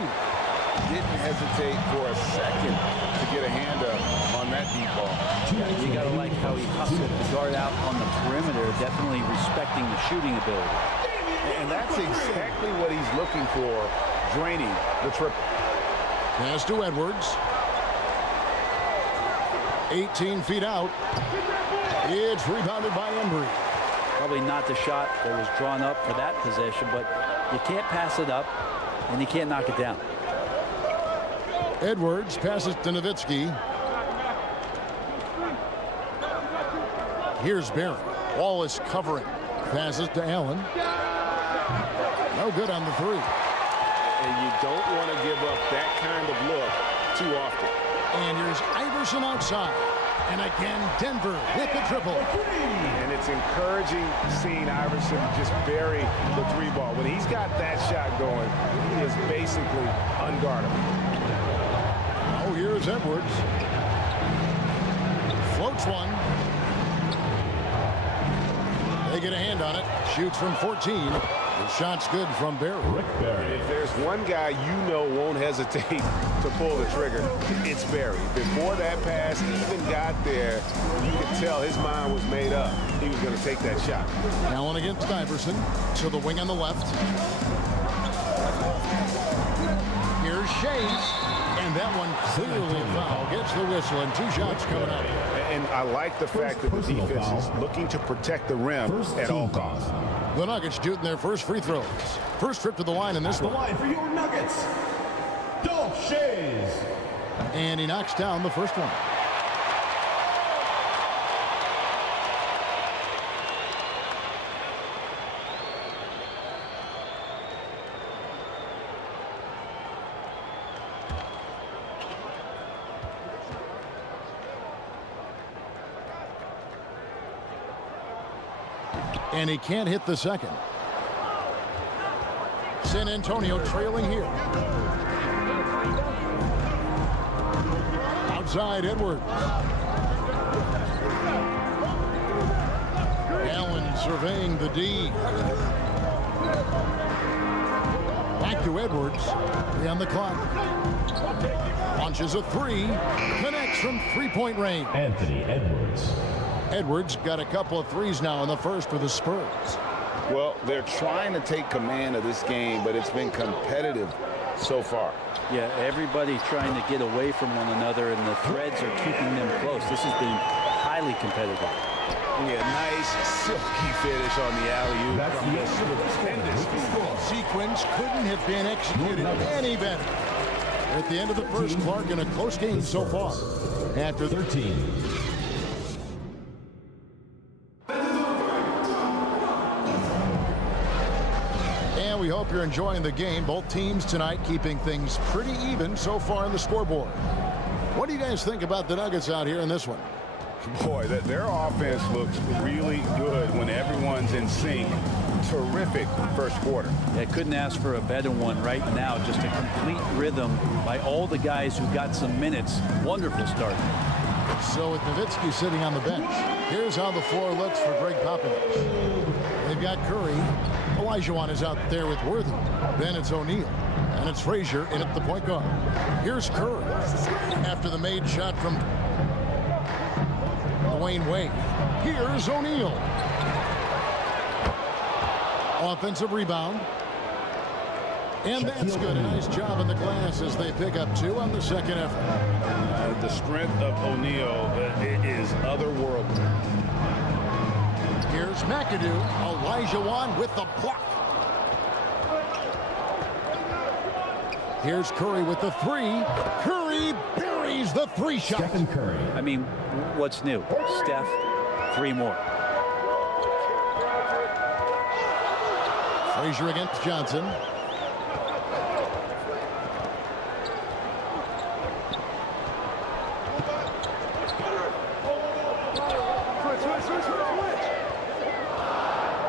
Didn't hesitate for a second to get a hand up on that deep ball. Yeah, you got to like how he hustled the guard out on the perimeter, definitely respecting the shooting ability. And that's exactly what he's looking for, draining the triple. Pass to Edwards. 18 feet out. It's rebounded by Embry. Probably not the shot that was drawn up for that possession, but you can't pass it up, and you can't knock it down. Edwards passes to Nowitzki. Here's Barron. Wallace covering. Passes to Allen. No good on the 3. And you don't want to give up that kind of look too often. And here's Iverson outside. And again, Denver with the triple. And it's encouraging seeing Iverson just bury the 3 ball. When he's got that shot going, he is basically unguardable. Oh, here's Edwards. Floats one. They get a hand on it. Shoots from 14. The shot's good from Barry. If there's one guy you know won't hesitate to pull the trigger, it's Barry. Before that pass even got there, you could tell his mind was made up. He was going to take that shot. Allen against Iverson to the wing on the left. Here's Shays. And that one clearly a foul. Gets the whistle and 2 shots coming up. And I like the fact that the defense is looking to protect the rim at all costs. The Nuggets shooting their first free throws. First trip to the line in this one. The line for your Nuggets, Dolph Shays. And he knocks down the first one. And he can't hit the second. San Antonio trailing here. Outside Edwards. Allen surveying the D. Back to Edwards. On the clock. Launches a 3. Connects from 3-point range. Anthony Edwards. Edwards got a couple of threes now in the first for the Spurs. Well, they're trying to take command of this game, but it's been competitive so far. Yeah, everybody trying to get away from one another, and the threads are keeping them close. This has been highly competitive. Yeah, nice silky finish on the alley-oop. That's the Sequence couldn't have been executed any better. At the end of the first, Clark in a close game so far. After 13. And we hope you're enjoying the game. Both teams tonight keeping things pretty even so far on the scoreboard. What do you guys think about the Nuggets out here in this one? Boy, their offense looks really good when everyone's in sync. Terrific first quarter. Yeah, couldn't ask for a better one right now. Just a complete rhythm by all the guys who got some minutes. Wonderful start. So with NOWITZKI sitting on the bench, here's how the floor looks for Greg Popovich. They've got Curry. OLAJUWON is out there with Worthy. Then it's ONEAL. And it's Frazier in at the point guard. Here's Curry after the made shot from Dwayne Wade. Here's ONEAL. Offensive rebound. And that's good. A nice job in the glass as they pick up 2 on the second effort. The strength of ONEAL is otherworldly. Here's McAdoo. OLAJUWON with the block. Here's Curry with the 3. Curry buries the 3 shot. Stephen Curry. I mean, what's new? Steph, 3 more. Frazier against Johnson.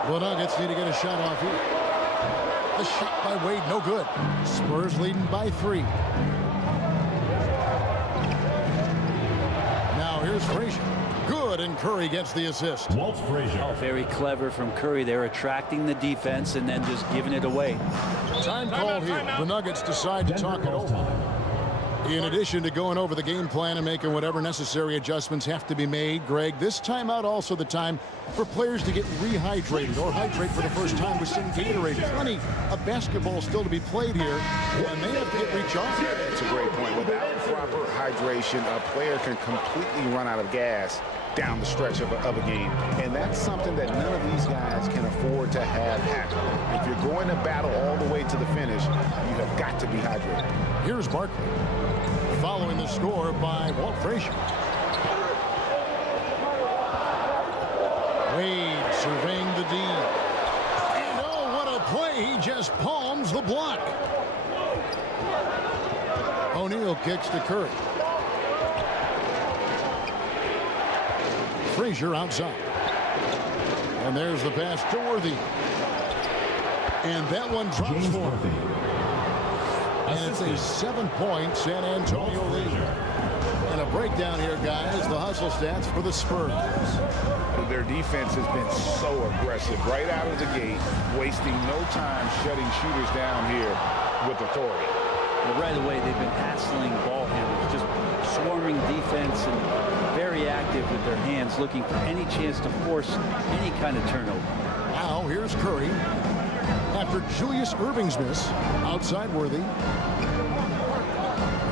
The Nuggets need to get a shot off here. The shot by Wade, no good. Spurs leading by 3. Now here's Frazier. Good, and Curry gets the assist. Walt Frazier. Oh, very clever from Curry. They're attracting the defense and then just giving it away. Time called here. The Nuggets decide to talk it over. In addition to going over the game plan and making whatever necessary adjustments have to be made, Greg, this timeout also the time for players to get rehydrated or hydrate for the first time with some Gatorade. Plenty of basketball still to be played here, and they have to get recharged. It's a great point. Without proper hydration, a player can completely run out of gas down the stretch of a game. And that's something that none of these guys can afford to have happen. If you're going to battle all the way to the finish, you have got to be hydrated. Here's Barkley, following the score by Walt Frazier. Wade surveying the D. And oh, what a play. He just palms the block. ONEAL kicks to Curry. Frazier outside. And there's the pass to Worthy. And that one drops for him. And it's a 7-point San Antonio lead. And a breakdown here, guys. The hustle stats for the Spurs. Their defense has been so aggressive right out of the gate, wasting no time shutting shooters down here with authority. Well, right away, they've been hassling ball handlers, just swarming defense and very active with their hands, looking for any chance to force any kind of turnover. Now, here's Curry. After Julius Irving's miss, outside Worthy.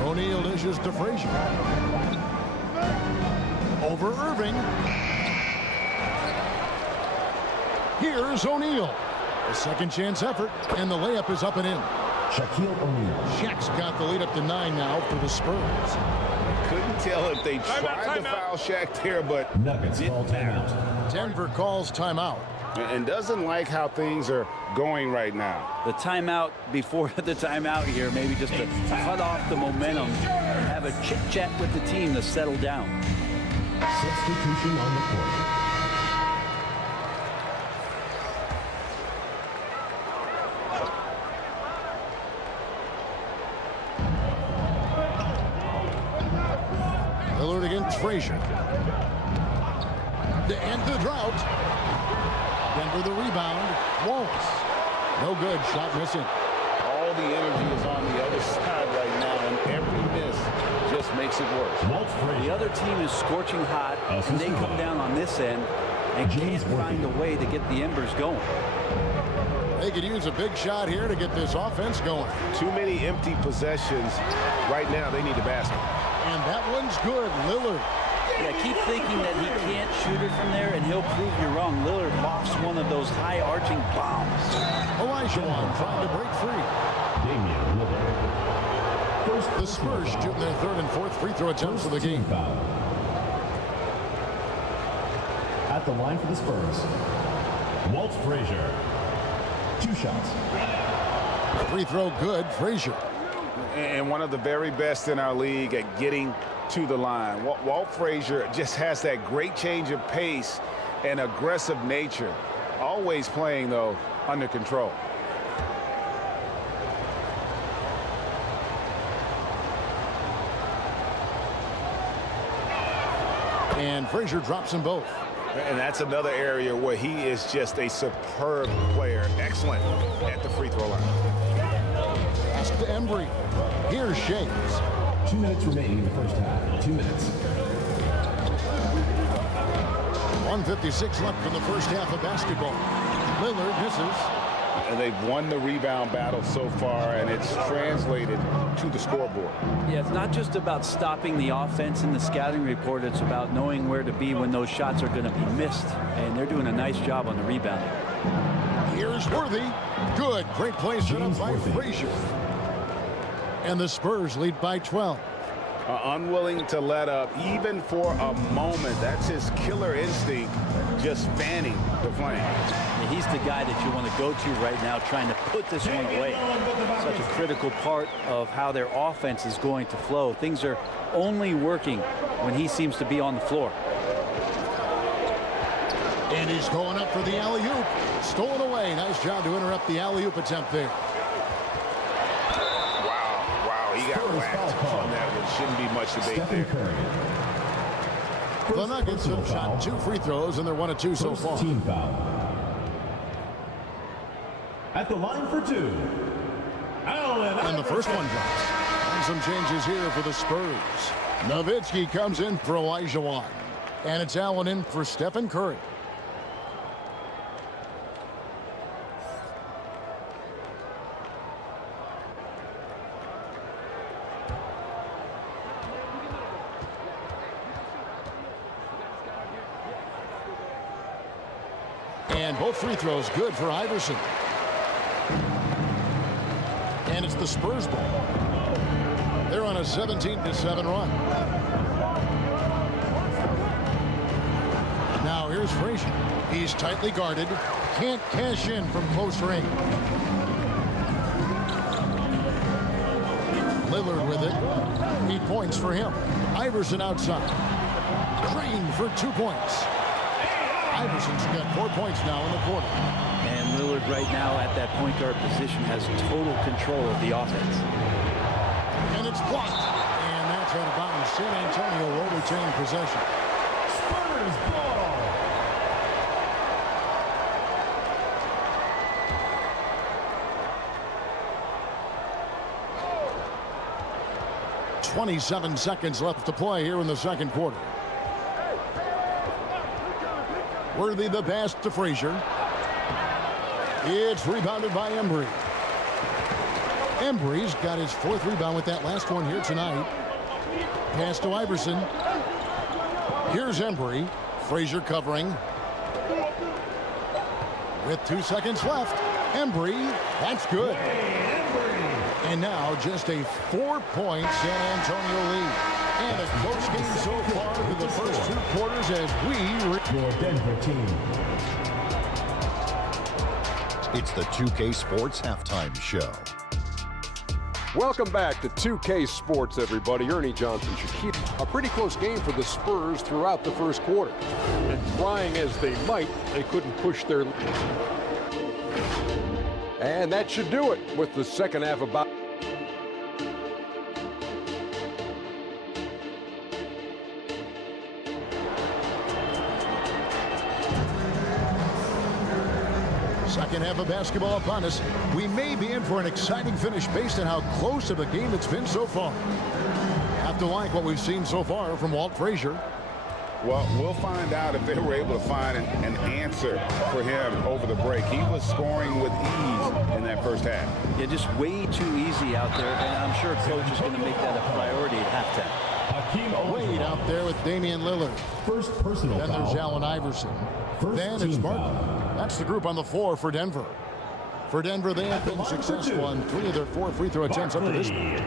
O'Neal dishes to Frazier. Over Irving. Here's O'Neal. A second chance effort, and the layup is up and in. Shaquille O'Neal. Shaq's got the lead up to 9 now for the Spurs. Couldn't tell if they tried to foul Shaq there, but Nuggets call timeout. Denver calls timeout. And doesn't like how things are going right now. The timeout before the timeout here, maybe just to cut off the momentum, have a chit-chat with the team to settle down. Substitution on the court. Lillard against Frazier. To end the drought. Denver the rebound. Wallace. No good. Shot missing. All the energy is on the other side right now, and every miss just makes it worse. The other team is scorching hot, and they come down on this end and can't find a way to get the embers going. They could use a big shot here to get this offense going. Too many empty possessions. Right now, they need a basket. And that one's good. Lillard. Yeah, keep thinking that he can't shoot it from there, and he'll prove you wrong. Lillard lofts one of those high-arching bombs. OLAJUWON trying to break free. Damian Lillard. The Spurs shooting their third and fourth free throw attempts of the game. Foul. At the line for the Spurs, Walt Frazier. 2 shots. Free throw good. Frazier. And one of the very best in our league at getting to the line. Walt Frazier just has that great change of pace and aggressive nature. Always playing, though, under control. And Frazier drops them both. And that's another area where he is just a superb player. Excellent at the free throw line. Pass to Embry. Here's Shakes. 2 minutes remaining in the first half. 2 minutes. 1:56 left in the first half of basketball. Lillard misses. And they've won the rebound battle so far, and it's translated to the scoreboard. Yeah, it's not just about stopping the offense in the scouting report. It's about knowing where to be when those shots are going to be missed. And they're doing a nice job on the rebound. Here's Worthy. Good. Great play set up by Frazier. And the Spurs lead by 12. Unwilling to let up even for a moment. That's his killer instinct, just fanning the flame. Yeah, he's the guy that you want to go to right now, trying to put this one away. Such a critical part of how their offense is going to flow. Things are only working when he seems to be on the floor. And he's going up for the alley-oop. Stolen away. Nice job to interrupt the alley-oop attempt there. He got whacked on that one. Shouldn't be much debate there. The Nuggets have shot 2 free throws, and they're 1 of 2 so far. Team foul. At the line for 2. And the first one drops. And some changes here for the Spurs. NOWITZKI comes in for OLAJUWON. And it's Allen in for Stephen Curry. And both free throws good for Iverson. And it's the Spurs ball. They're on a 17-7 run. Now here's Frazier. He's tightly guarded. Can't cash in from close range. Lillard with it. 8 points for him. Iverson outside. Drained for 2 points. Iverson's got 4 points now in the quarter. And Lillard right now at that point guard position has total control of the offense. And it's blocked. And that's out of bounds. San Antonio will retain possession. Spurs ball. 27 seconds left to play here in the second quarter. Worthy the pass to Frazier. It's rebounded by Embry. Embry's got his 4th rebound with that last one here tonight. Pass to Iverson. Here's Embry. Frazier covering. With 2 seconds left. Embry, that's good. And now just a 4-point San Antonio lead. And a close game so far through the first 2 quarters as we... Your Denver team. It's the 2K Sports Halftime Show. Welcome back to 2K Sports, everybody. Ernie Johnson, SHAQUILLE. A pretty close game for the Spurs throughout the first quarter. And trying as they might, they couldn't push their... And that should do it with the second half about... Second half of basketball upon us. We may be in for an exciting finish based on how close of a game it's been so far. Have to like what we've seen so far from Walt Frazier. Well, we'll find out if they were able to find an answer for him over the break. He was scoring with ease in that first half. Yeah, just way too easy out there, and I'm sure coach is going to make that a priority at halftime. Wade out there with Damian Lillard. First personal Then there's Allen Iverson. Then it's Martin. That's the group on the floor for Denver. For Denver, they have been successful on 3 of their 4 free throw attempts up to this point.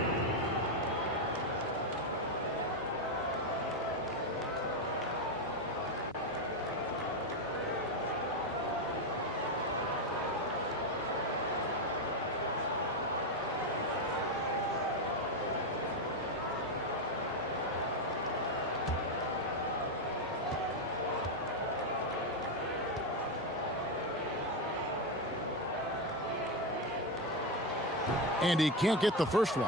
And he can't get the first one.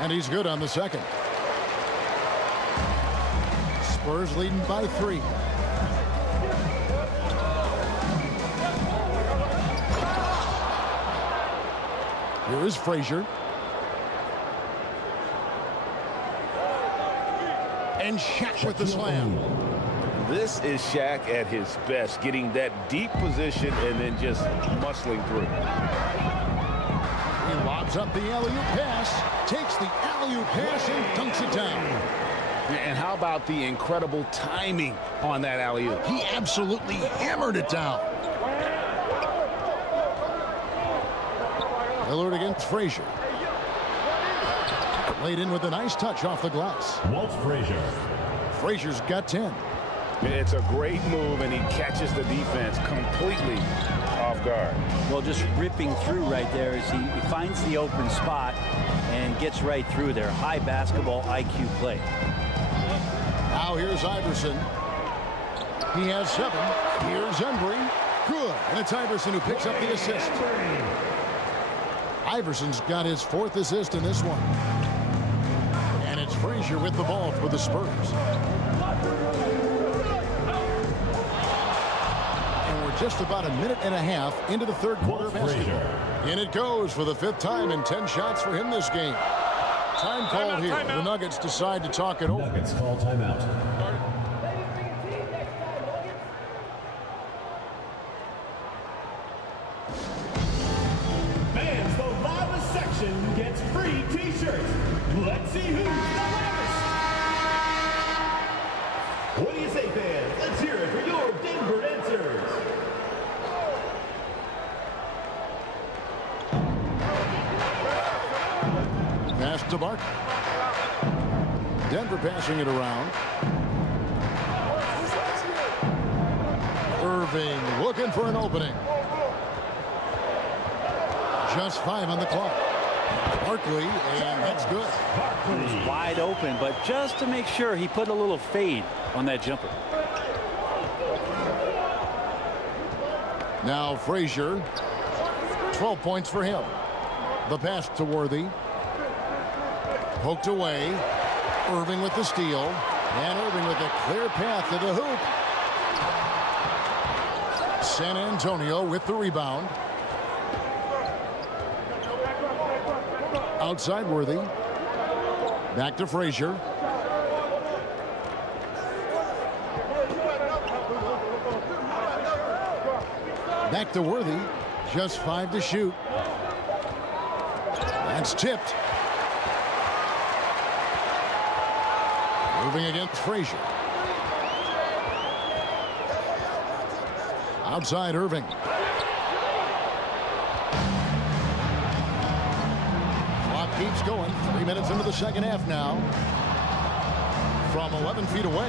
And he's good on the second. Spurs leading by 3. Here is Frazier. And Shaq with the slam. This is Shaq at his best, getting that deep position and then just muscling through. He lobs up the alley-oop pass, takes the alley-oop pass and dunks it down. And how about the incredible timing on that alley-oop? He absolutely hammered it down. Lillard against Frazier. Laid in with a nice touch off the glass. Walt Frazier. Frazier's got 10. It's a great move, and he catches the defense completely off guard. Well, just ripping through right there as he finds the open spot and gets right through there. High basketball IQ play. Now here's Iverson. He has 7. Here's Embry. Good. And it's Iverson who picks up the assist. Iverson's got his 4th assist in this one. And it's Frazier with the ball for the Spurs. And we're just about a minute and a half into the third quarter of basketball. In it goes for the 5th time and 10 shots for him this game. Time called here. The Nuggets decide to talk it over. Nuggets call timeout. Fans, the loudest section gets free T-shirts. Let's see who's the loudest. What do you say, fans? Let's hear it for your Denver answers. Pass to Barkley. Denver passing it around. Irving looking for an opening. Just 5 on the clock. Barkley, and that's good. He was wide open, but just to make sure, he put a little fade on that jumper. Now Frazier, 12 points for him. The pass to Worthy. Poked away. Irving with the steal. And Irving with a clear path to the hoop. San Antonio with the rebound. Outside Worthy. Back to Frazier. Back to Worthy. Just 5 to shoot. That's tipped. Moving against Frazier. Outside Irving. Clock keeps going. 3 minutes into the second half now. From 11 feet away.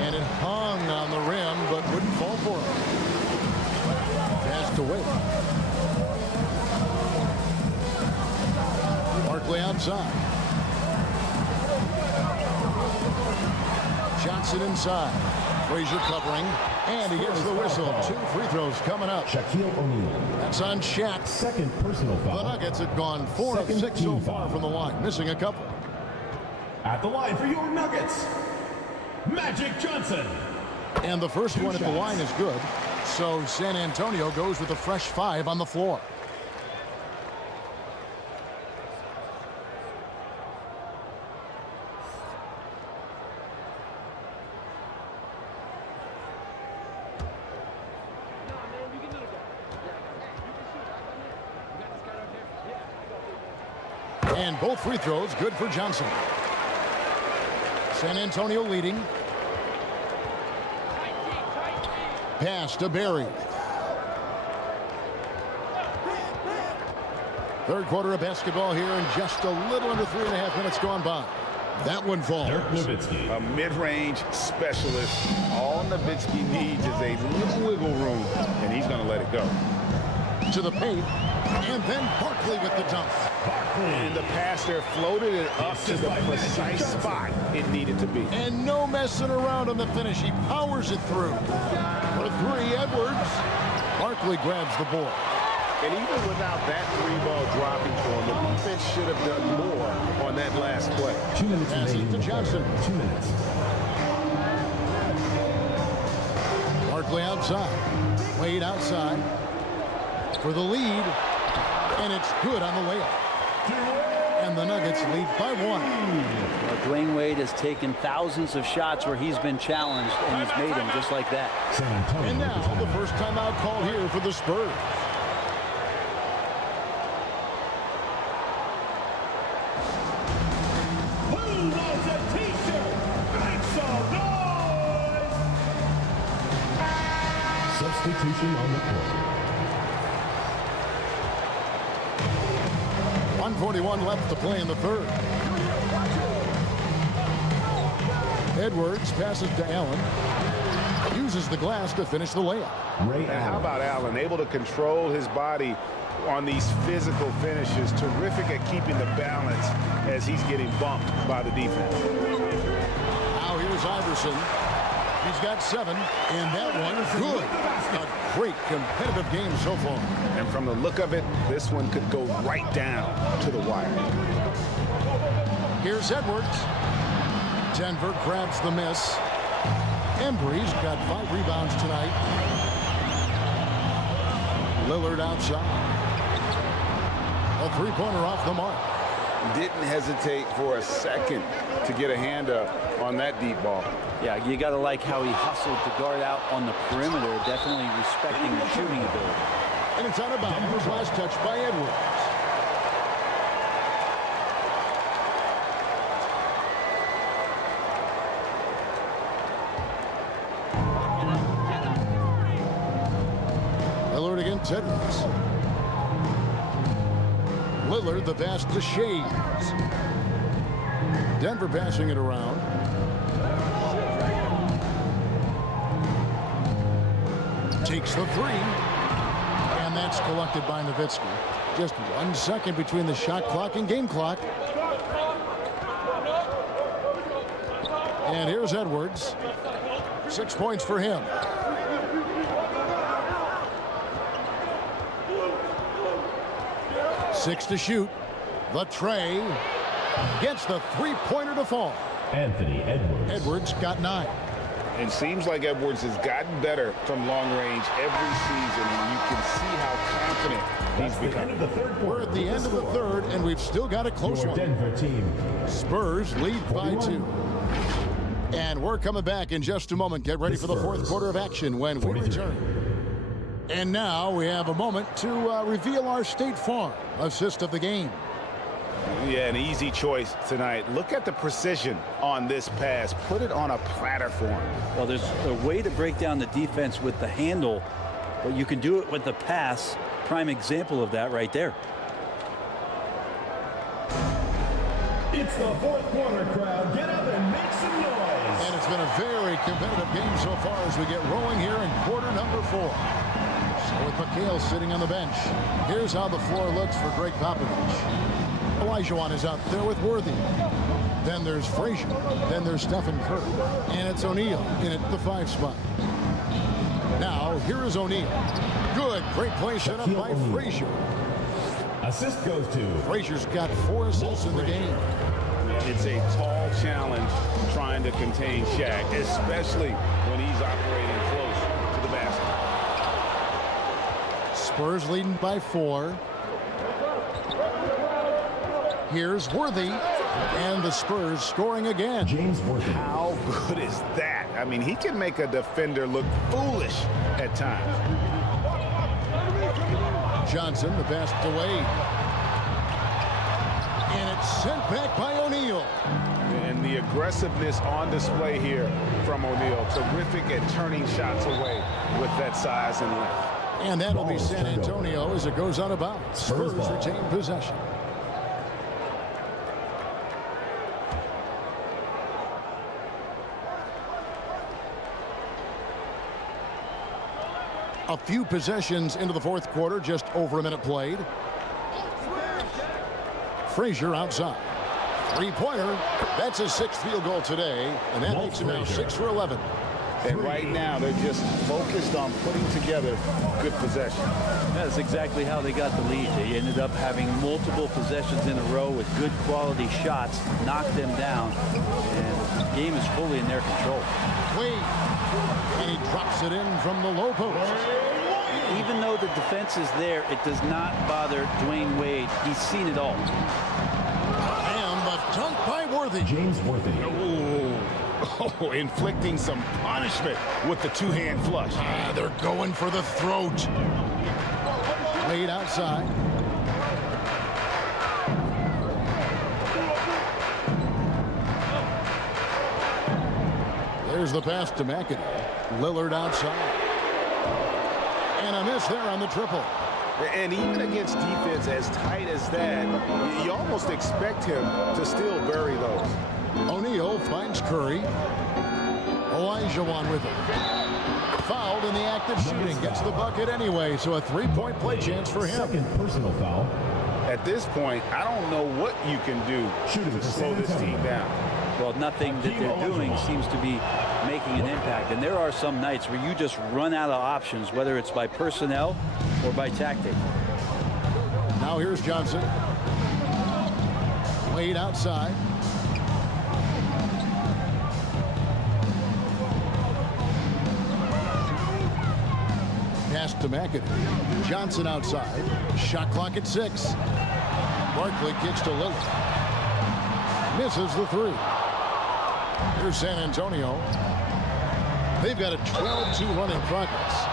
And it hung on the rim, but wouldn't fall for him. Passed away. Barkley outside. Johnson inside. Frazier covering. And he gets the whistle. 2 free throws coming up. Shaquille O'Neal. That's on Shaq. Second personal foul. The Nuggets have gone 4 of 6 so far from the line. Missing a couple. At the line for your Nuggets, Magic Johnson. And the first one at the line is good. So San Antonio goes with a fresh 5 on the floor. And both free throws good for Johnson. San Antonio leading. Pass to Barry. Third quarter of basketball here, and just a little under 3.5 minutes gone by. That one falls. A mid-range specialist. All Nowitzki needs is a little wiggle room, and he's going to let it go. To the paint, and then Barkley with the dunk. And the pass there floated it up to the precise spot it needed to be. And no messing around on the finish. He powers it through. For 3, Edwards. Barkley grabs the board. And even without that 3-ball dropping for him, the defense should have done more on that last play. 2 minutes Passing to Johnson. 2 minutes. Barkley outside. Wade outside. For the lead. And it's good on the layup. And the Nuggets lead by 1. Well, Dwayne Wade has taken thousands of shots where he's been challenged, and he's made them just like that. And now the first timeout call here for the Spurs. Who wants a t-shirt? Make some noise! Substitution on the court. 1:41 left to play in the third. Edwards passes to Allen. Uses the glass to finish the layup. How about Allen? Able to control his body on these physical finishes. Terrific at keeping the balance as he's getting bumped by the defense. Now here's Iverson. He's got 7, and that one good. A great competitive game so far. And from the look of it, this one could go right down to the wire. Here's Edwards. Denver grabs the miss. Embry's got 5 rebounds tonight. Lillard outside. A 3-pointer off the mark. Didn't hesitate for a second to get a hand up on that deep ball. Yeah, you got to like how he hustled to guard out on the perimeter, definitely respecting the shooting ability. And it's out of bounds. Last touch by Edwards. Lillard against Edwards. Lillard, the pass to Shades. Denver passing it around. Takes the three. And that's collected by Nowitzki. Just 1 second between the shot clock and game clock. And here's Edwards. 6 points for him. Six to shoot. The tray gets the three-pointer to fall. Anthony Edwards. Edwards got 9. It seems like Edwards has gotten better from long range every season, and you can see how confident he's becoming. We're at the end of the third, and we've still got a close one. Denver team. Spurs lead by 2. And we're coming back in just a moment. Get ready for the fourth quarter of action when we return. And now we have a moment to reveal our State Farm assist of the game. Yeah, an easy choice tonight. Look at the precision on this pass. Put it on a platter for him. Well, there's a way to break down the defense with the handle, but you can do it with the pass. Prime example of that right there. It's the fourth quarter, crowd. Get up and make some noise. And it's been a very competitive game so far as we get rolling here in quarter number 4. So with McHale sitting on the bench, here's how the floor looks for Greg Popovich. OLAJUWON is out there with Worthy. Then there's Frazier. Then there's Stephen Curry. And it's ONEAL in at the 5 spot. Now, here is ONEAL. Good, great play set up by Frazier. Assist goes to. Frazier's got 4 assists in the game. It's a tall challenge trying to contain Shaq, especially when he's operating close to the basket. Spurs leading by 4. Here's Worthy, and the Spurs scoring again. James Worthy. How good is that? I mean, he can make a defender look foolish at times. Johnson, the pass to Wade. And it's sent back by ONEAL. And the aggressiveness on display here from ONEAL. Terrific at turning shots away with that size and length. And that'll be San Antonio as it goes out of bounds. Spurs retain possession. A few possessions into the fourth quarter, just over a minute played. Frazier outside. Three-pointer. That's his 6th field goal today, and that makes him now 6 for 11. And right now, they're just focused on putting together good possession. That's exactly how they got the lead. They ended up having multiple possessions in a row with good quality shots, knocked them down, and the game is fully in their control. Wade, and he drops it in from the low post. Even though the defense is there, it does not bother Dwayne Wade. He's seen it all. And the dunk by Worthy. James Worthy. Oh, inflicting some punishment with the two-hand flush. They're going for the throat. Wade outside. There's the pass to McAdoo. Lillard outside. And a miss there on the triple. And even against defense as tight as that, you almost expect him to still bury those. ONEAL finds Curry. OLAJUWON with it. Fouled in the act of shooting. Gets the bucket anyway, so a three-point play chance for him. Second personal foul. At this point, I don't know what you can do to slow this team down. Well, nothing that they're doing seems to be making an impact. And there are some nights where you just run out of options, whether it's by personnel or by tactic. Now here's Johnson. Wade outside. Pass to McAdoo. Johnson outside. Shot clock at 6. Barkley kicks to Lillard. Misses the 3. Here's San Antonio. They've got a 12-2 run in progress.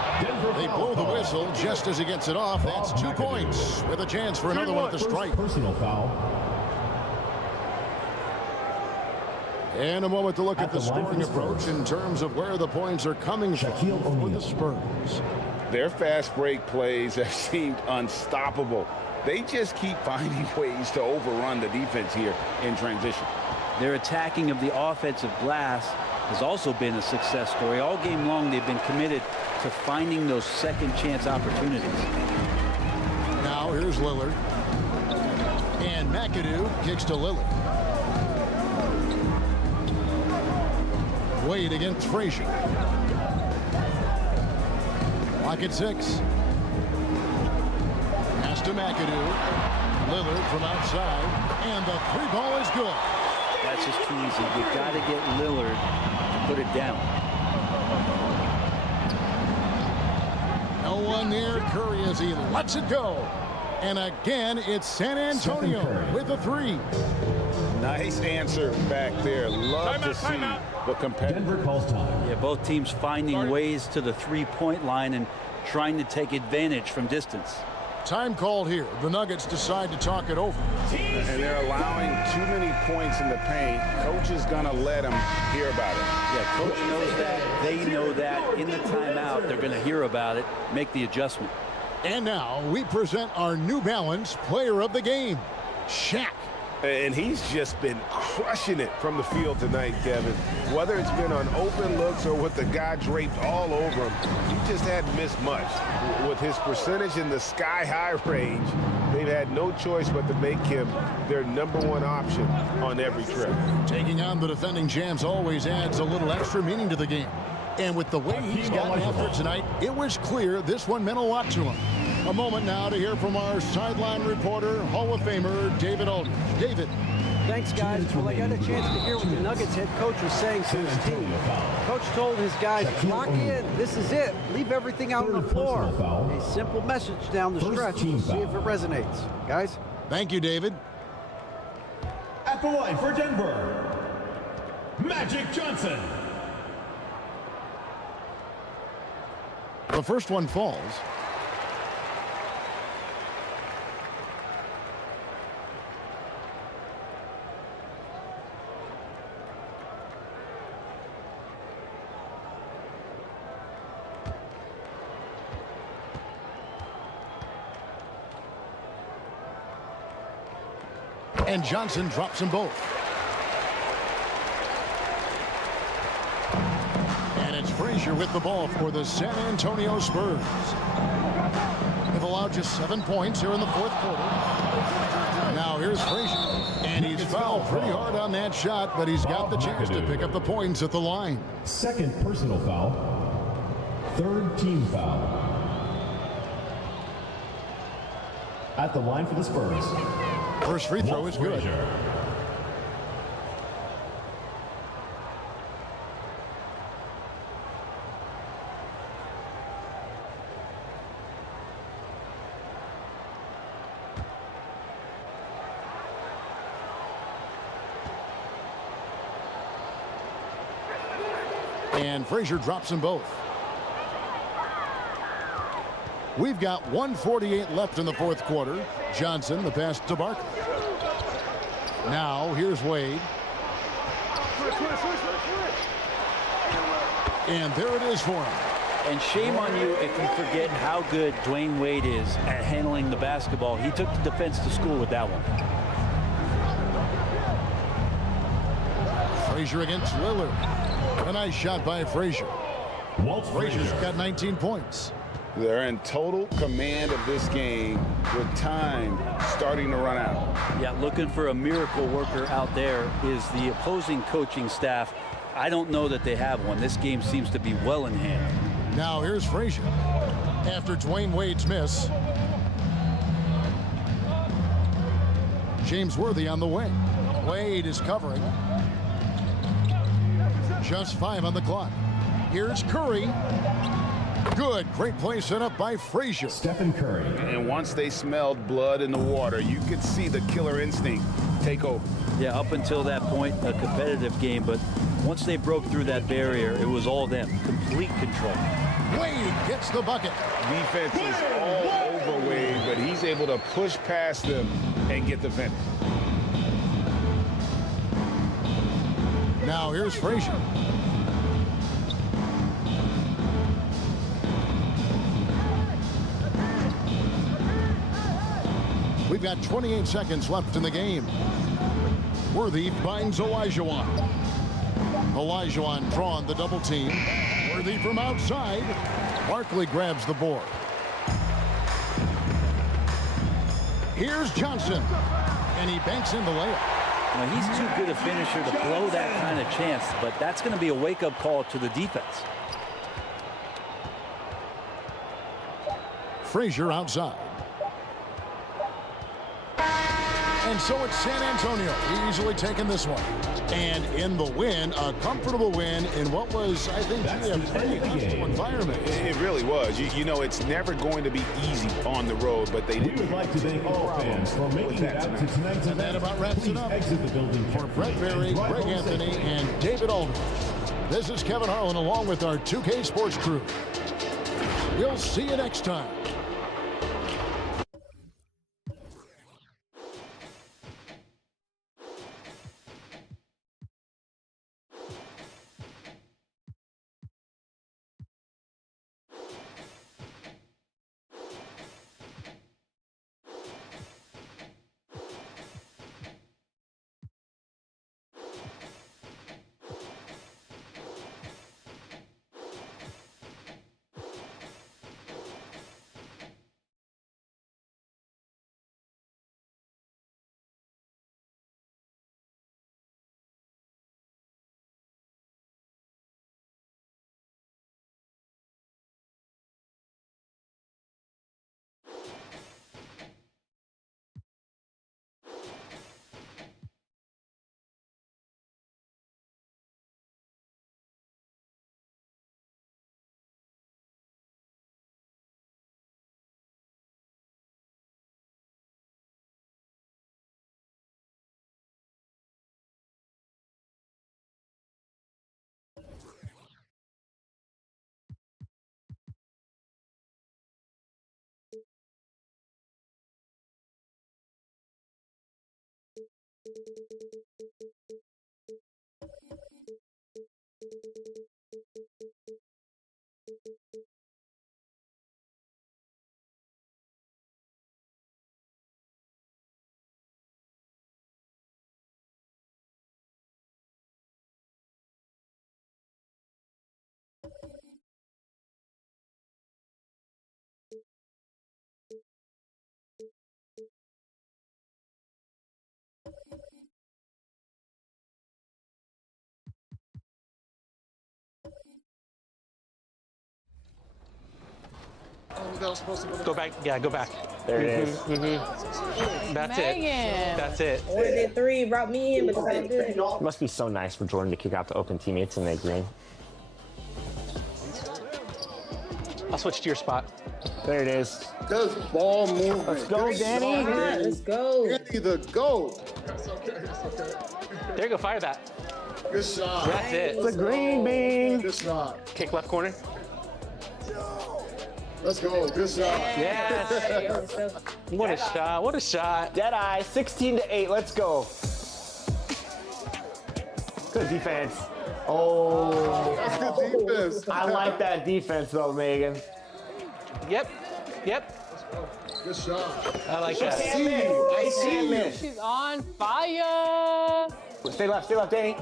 They blow the whistle just as he gets it off. That's 2 points with a chance for another one at the stripe. Personal foul. And a moment to look at the scoring approach in terms of where the points are coming from for the Spurs. Their fast break plays have seemed unstoppable They just keep finding ways to overrun the defense here in transition. Their attacking of the offensive glass has also been a success story. All game long, they've been committed to finding those second chance opportunities. Now here's Lillard. And McAdoo kicks to Lillard. Wade against Frazier. Lock at 6. Pass to McAdoo. Lillard from outside. And the 3-ball is good. That's just too easy. You've got to get Lillard to put it down. No one near Curry as he lets it go. And again, it's San Antonio with a 3. Nice answer back there. Love to see the competitive. Denver calls time. Yeah, both teams finding ways to the 3-point line and trying to take advantage from distance. Time called here. The Nuggets decide to talk it over. And they're allowing too many points in the paint. Coach is going to let them hear about it. Yeah, coach knows that. They know that. In the timeout, they're going to hear about it, make the adjustment. And now we present our New Balance Player of the Game, Shaq. And he's just been crushing it from the field tonight, Kevin. Whether it's been on open looks or with the guy draped all over him, he just hadn't missed much. With his percentage in the sky-high range, they've had no choice but to make him their #1 option on every trip. Taking on the defending champs always adds a little extra meaning to the game. And with the way he's gotten after it tonight, it was clear this one meant a lot to him. A moment now to hear from our sideline reporter, Hall of Famer David Aldridge. David. Thanks, guys. Well, I got a chance to hear what the Nuggets head coach was saying to his team. Coach told his guys, lock in. This is it. Leave everything out on the floor. A simple message down the stretch. We'll see if it resonates. Guys? Thank you, David. At the line for Denver, Magic Johnson. The first one falls. And Johnson drops them both. And it's Frazier with the ball for the San Antonio Spurs. They've allowed just 7 points here in the fourth quarter. Now here's Frazier. And he's fouled pretty hard on that shot, but he's got the chance to pick up the points at the line. Second personal foul. Third team foul. At the line for the Spurs. First free throw is good. And Frazier drops them both. We've got 1:48 left in the fourth quarter. Johnson, the pass to Barkley. Now, here's Wade. And there it is for him. And shame on you if you forget how good Dwayne Wade is at handling the basketball. He took the defense to school with that one. Frazier against Lillard. A nice shot by Frazier. Frazier's got 19 points. They're in total command of this game with time starting to run out. Yeah, looking for a miracle worker out there is the opposing coaching staff. I don't know that they have one. This game seems to be well in hand. Now here's Frazier. After Dwayne Wade's miss. James Worthy on the wing. Wade is covering. Just 5 on the clock. Here's Curry. Good. Great play set up by Frazier. Stephen Curry. And once they smelled blood in the water, you could see the killer instinct take over. Yeah, up until that point, a competitive game, but once they broke through that barrier, it was all them. Complete control. Wade gets the bucket. Defense is all over Wade, but he's able to push past them and get the finish. Now here's Frazier. got 28 seconds left in the game. Worthy finds Olajuwon. Olajuwon drawn the double team. Worthy from outside. Barkley grabs the board. Here's Johnson. And he banks in the layup. Now, he's too good a finisher to blow that kind of chance, but that's going to be a wake-up call to the defense. Frazier outside. And so it's San Antonio easily taking this one. And in the win, a comfortable win in what was, I think, a pretty comfortable environment. It really was. You know, it's never going to be easy on the road, but they didn't. We would like to thank all fans for making it out to tonight's And that about wraps it up. Exit the building For Brett Berry, Greg Anthony, and David Aldridge. This is Kevin Harlan along with our 2K Sports crew. We'll see you next time. Go back. Yeah, go back. There it is. That's Megan. it. That's it. I wanted it 3, brought me in, but it's not good. It must be so nice for Jordan to kick out the open teammates in that green. I'll switch to your spot. There it is. Good ball movement. Let's go, Danny. Let's go. Danny the GOAT. There you go. Fire that. Good shot. That's it. The green bean. Good shot. Kick left corner. Let's go. Good shot. Yes. What a shot. What a shot. Deadeye, 16-8. Let's go. Good defense. Oh. That's good defense. I like that defense, though, Megan. Yep. Yep. Good shot. I like that. I see him. She's on fire. Stay left, Danny.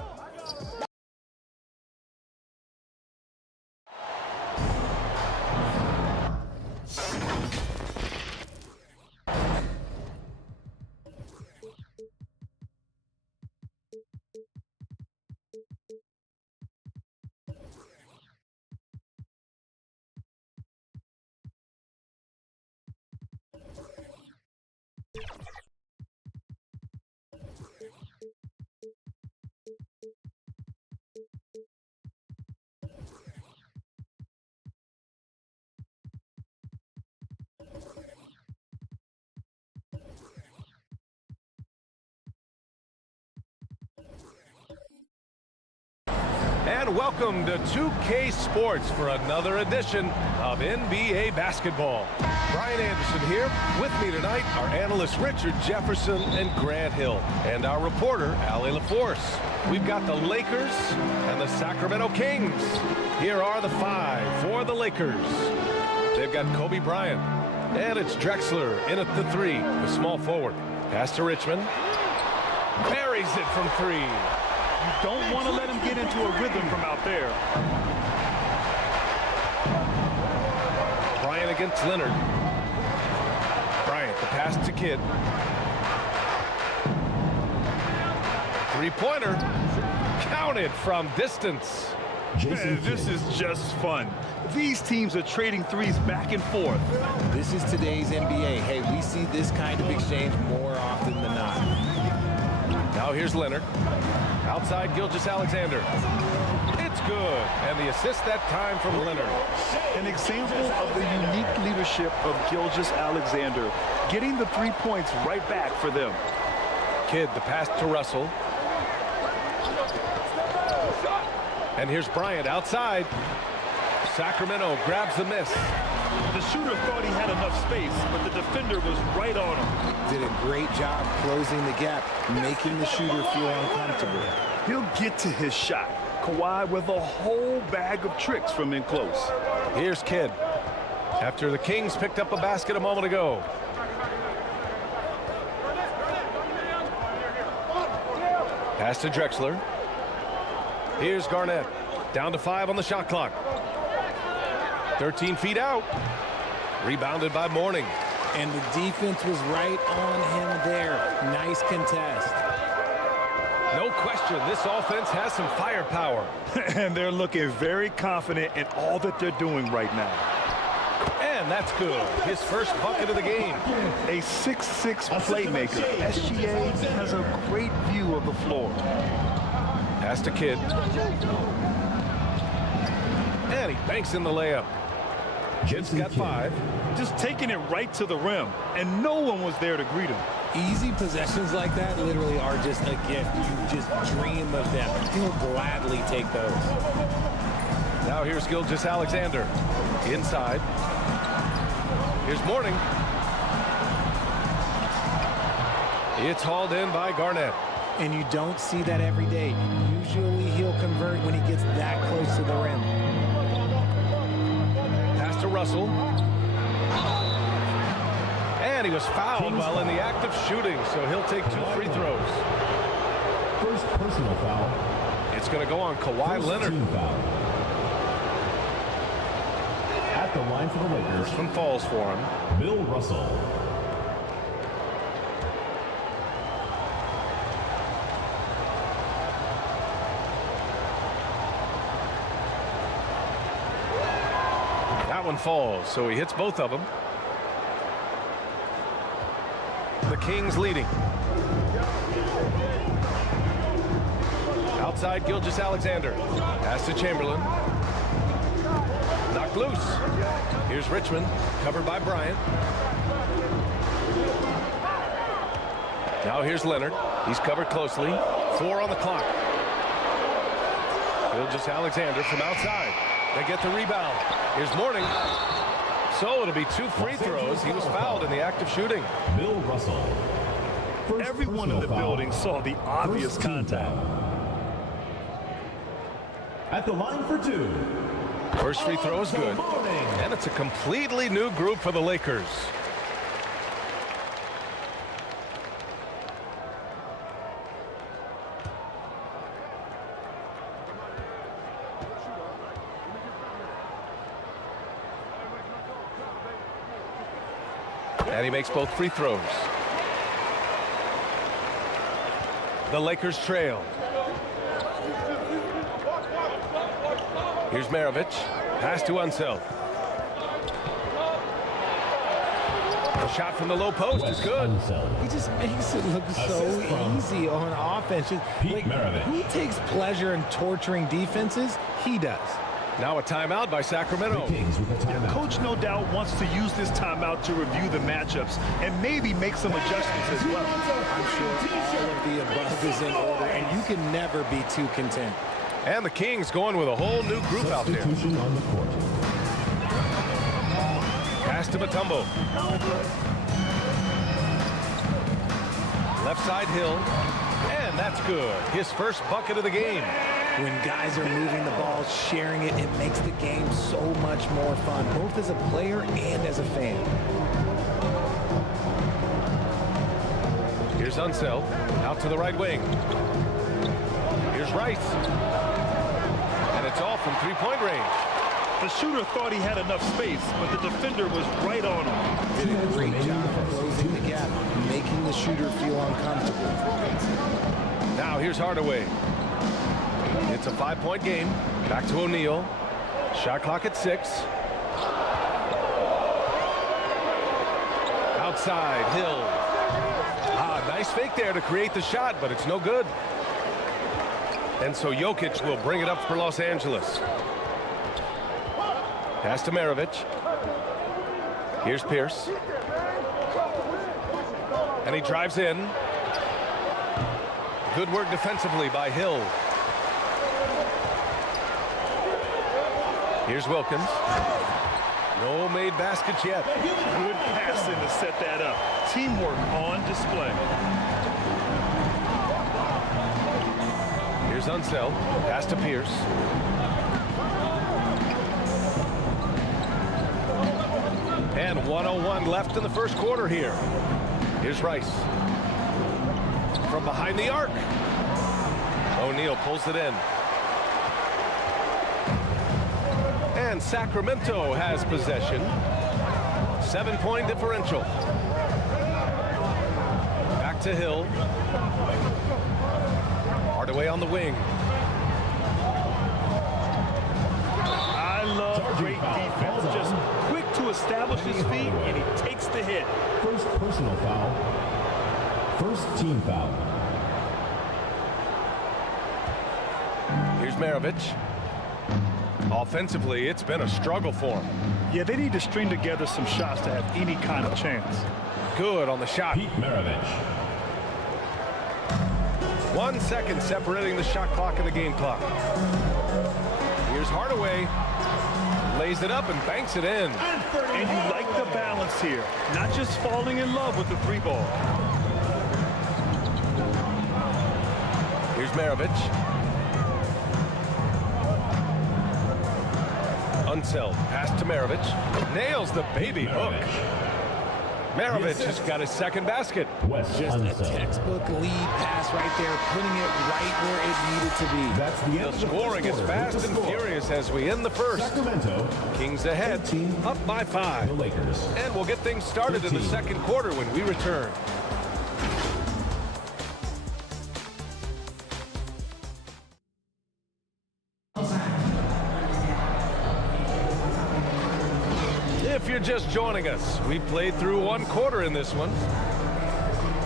And welcome to 2K Sports for another edition of NBA basketball. Brian Anderson here. With me tonight are analysts Richard Jefferson and Grant Hill, and our reporter, Allie LaForce. We've got the Lakers and the Sacramento Kings. Here are the 5 for the Lakers. They've got Kobe Bryant, And it's Drexler in at the 3, the small forward. Pass to Richmond. Buries it from 3. You don't want to let him get into a rhythm from out there. Bryant against Leonard. Bryant, the pass to Kidd. Three-pointer. Counted from distance. Man, this is just fun. These teams are trading threes back and forth. This is today's NBA. Hey, we see this kind of exchange more often than not. Now here's Leonard. Outside Gilgeous-Alexander. It's good. And the assist that time from Leonard. An example of the unique leadership of Gilgeous-Alexander, getting the 3 points right back for them. Kidd, the pass to Russell. And here's Bryant outside. Sacramento grabs the miss. The shooter thought he had enough space, but the defender was right on him. Did a great job closing the gap, making the shooter feel uncomfortable. He'll get to his shot. Kawhi with a whole bag of tricks from in close. Here's Kidd. After the Kings picked up a basket a moment ago. Pass to Drexler. Here's Garnett. Down to 5 on the shot clock. 13 feet out. Rebounded by Mourning. And the defense was right on him there. Nice contest. No question, this offense has some firepower. And they're looking very confident in all that they're doing right now. And that's good. His first bucket of the game. A 6'6" playmaker. SGA has a great view of the floor. Pass to Kidd. And he banks in the layup. Kidd's got 5. Just taking it right to the rim, and no one was there to greet him. Easy possessions like that literally are just a gift. You just dream of them. He'll gladly take those. Now here's Gilgeous-Alexander. Inside. Here's Mourning. It's hauled in by Garnett. And you don't see that every day. Usually he'll convert when he gets that close to the rim. Pass to Russell. And he was fouled while in the act of shooting, so he'll take 2 free throws. First personal foul. It's going to go on Kawhi Leonard. At the line for the Lakers. First one falls for him. Bill Russell. That one falls, so he hits both of them. The Kings leading. Outside Gilgeous-Alexander. Pass to Chamberlain. Knocked loose. Here's Richmond, covered by Bryant. Now here's Leonard. He's covered closely. 4 on the clock. Gilgeous-Alexander from outside. They get the rebound. Here's Mourning. So it'll be 2 free throws. He was fouled in the act of shooting. Bill Russell. Everyone in the building saw the obvious contact. At the line for 2. First free throw is good. And it's a completely new group for the Lakers. And he makes both free throws. The Lakers trail. Here's MARAVICH. Pass to Unseld. The shot from the low post is good. He just makes it look so easy on offense. Who takes pleasure in torturing defenses? He does. Now a timeout by Sacramento. Coach no doubt wants to use this timeout to review the matchups and maybe make some adjustments as well. I'm sure all of the above is in order, and you can never be too content. And the Kings going with a whole new group out there. On the court. Pass to Mutombo. Left side Hill. And that's good. His first bucket of the game. When guys are moving the ball, sharing it, it makes the game so much more fun, both as a player and as a fan. Here's Unseld, out to the right wing. Here's Rice. And it's all from three-point range. The shooter thought he had enough space, but the defender was right on him. Did a great job of closing the gap, making the shooter feel uncomfortable. Now here's Hardaway. It's a 5-point game. Back to O'Neal. Shot clock at 6. Outside, Hill. Nice fake there to create the shot, but it's no good. And so Jokic will bring it up for Los Angeles. Pass to MARAVICH. Here's Pierce. And he drives in. Good work defensively by Hill. Here's Wilkins. No made baskets yet. Good passing to set that up. Teamwork on display. Here's Unseld. Pass to Pierce. And 1:01 left in the first quarter here. Here's Rice. From behind the arc. O'Neal pulls it in. And Sacramento has possession. 7-point differential. Back to Hill. Hardaway on the wing. I love great defense. Just quick to establish his feet, and he takes the hit. First personal foul. First team foul. Here's MARAVICH. Offensively, it's been a struggle for him. Yeah, they need to string together some shots to have any kind of chance. Good on the shot. MARAVICH. 1 second separating the shot clock and the game clock. Here's Hardaway. Lays it up and banks it in. And you like the balance here. Not just falling in love with the 3-ball. Here's MARAVICH. Unseld. Pass to MARAVICH. Nails the baby hook. MARAVICH has got his second basket. Just a textbook lead pass right there, putting it right where it needed to be. That's the end The scoring is fast and furious as we end the first. Sacramento. Kings ahead, up by 5. The Lakers. And we'll get things started in the second quarter when we return. If you're just joining us, we played through 1 quarter in this one.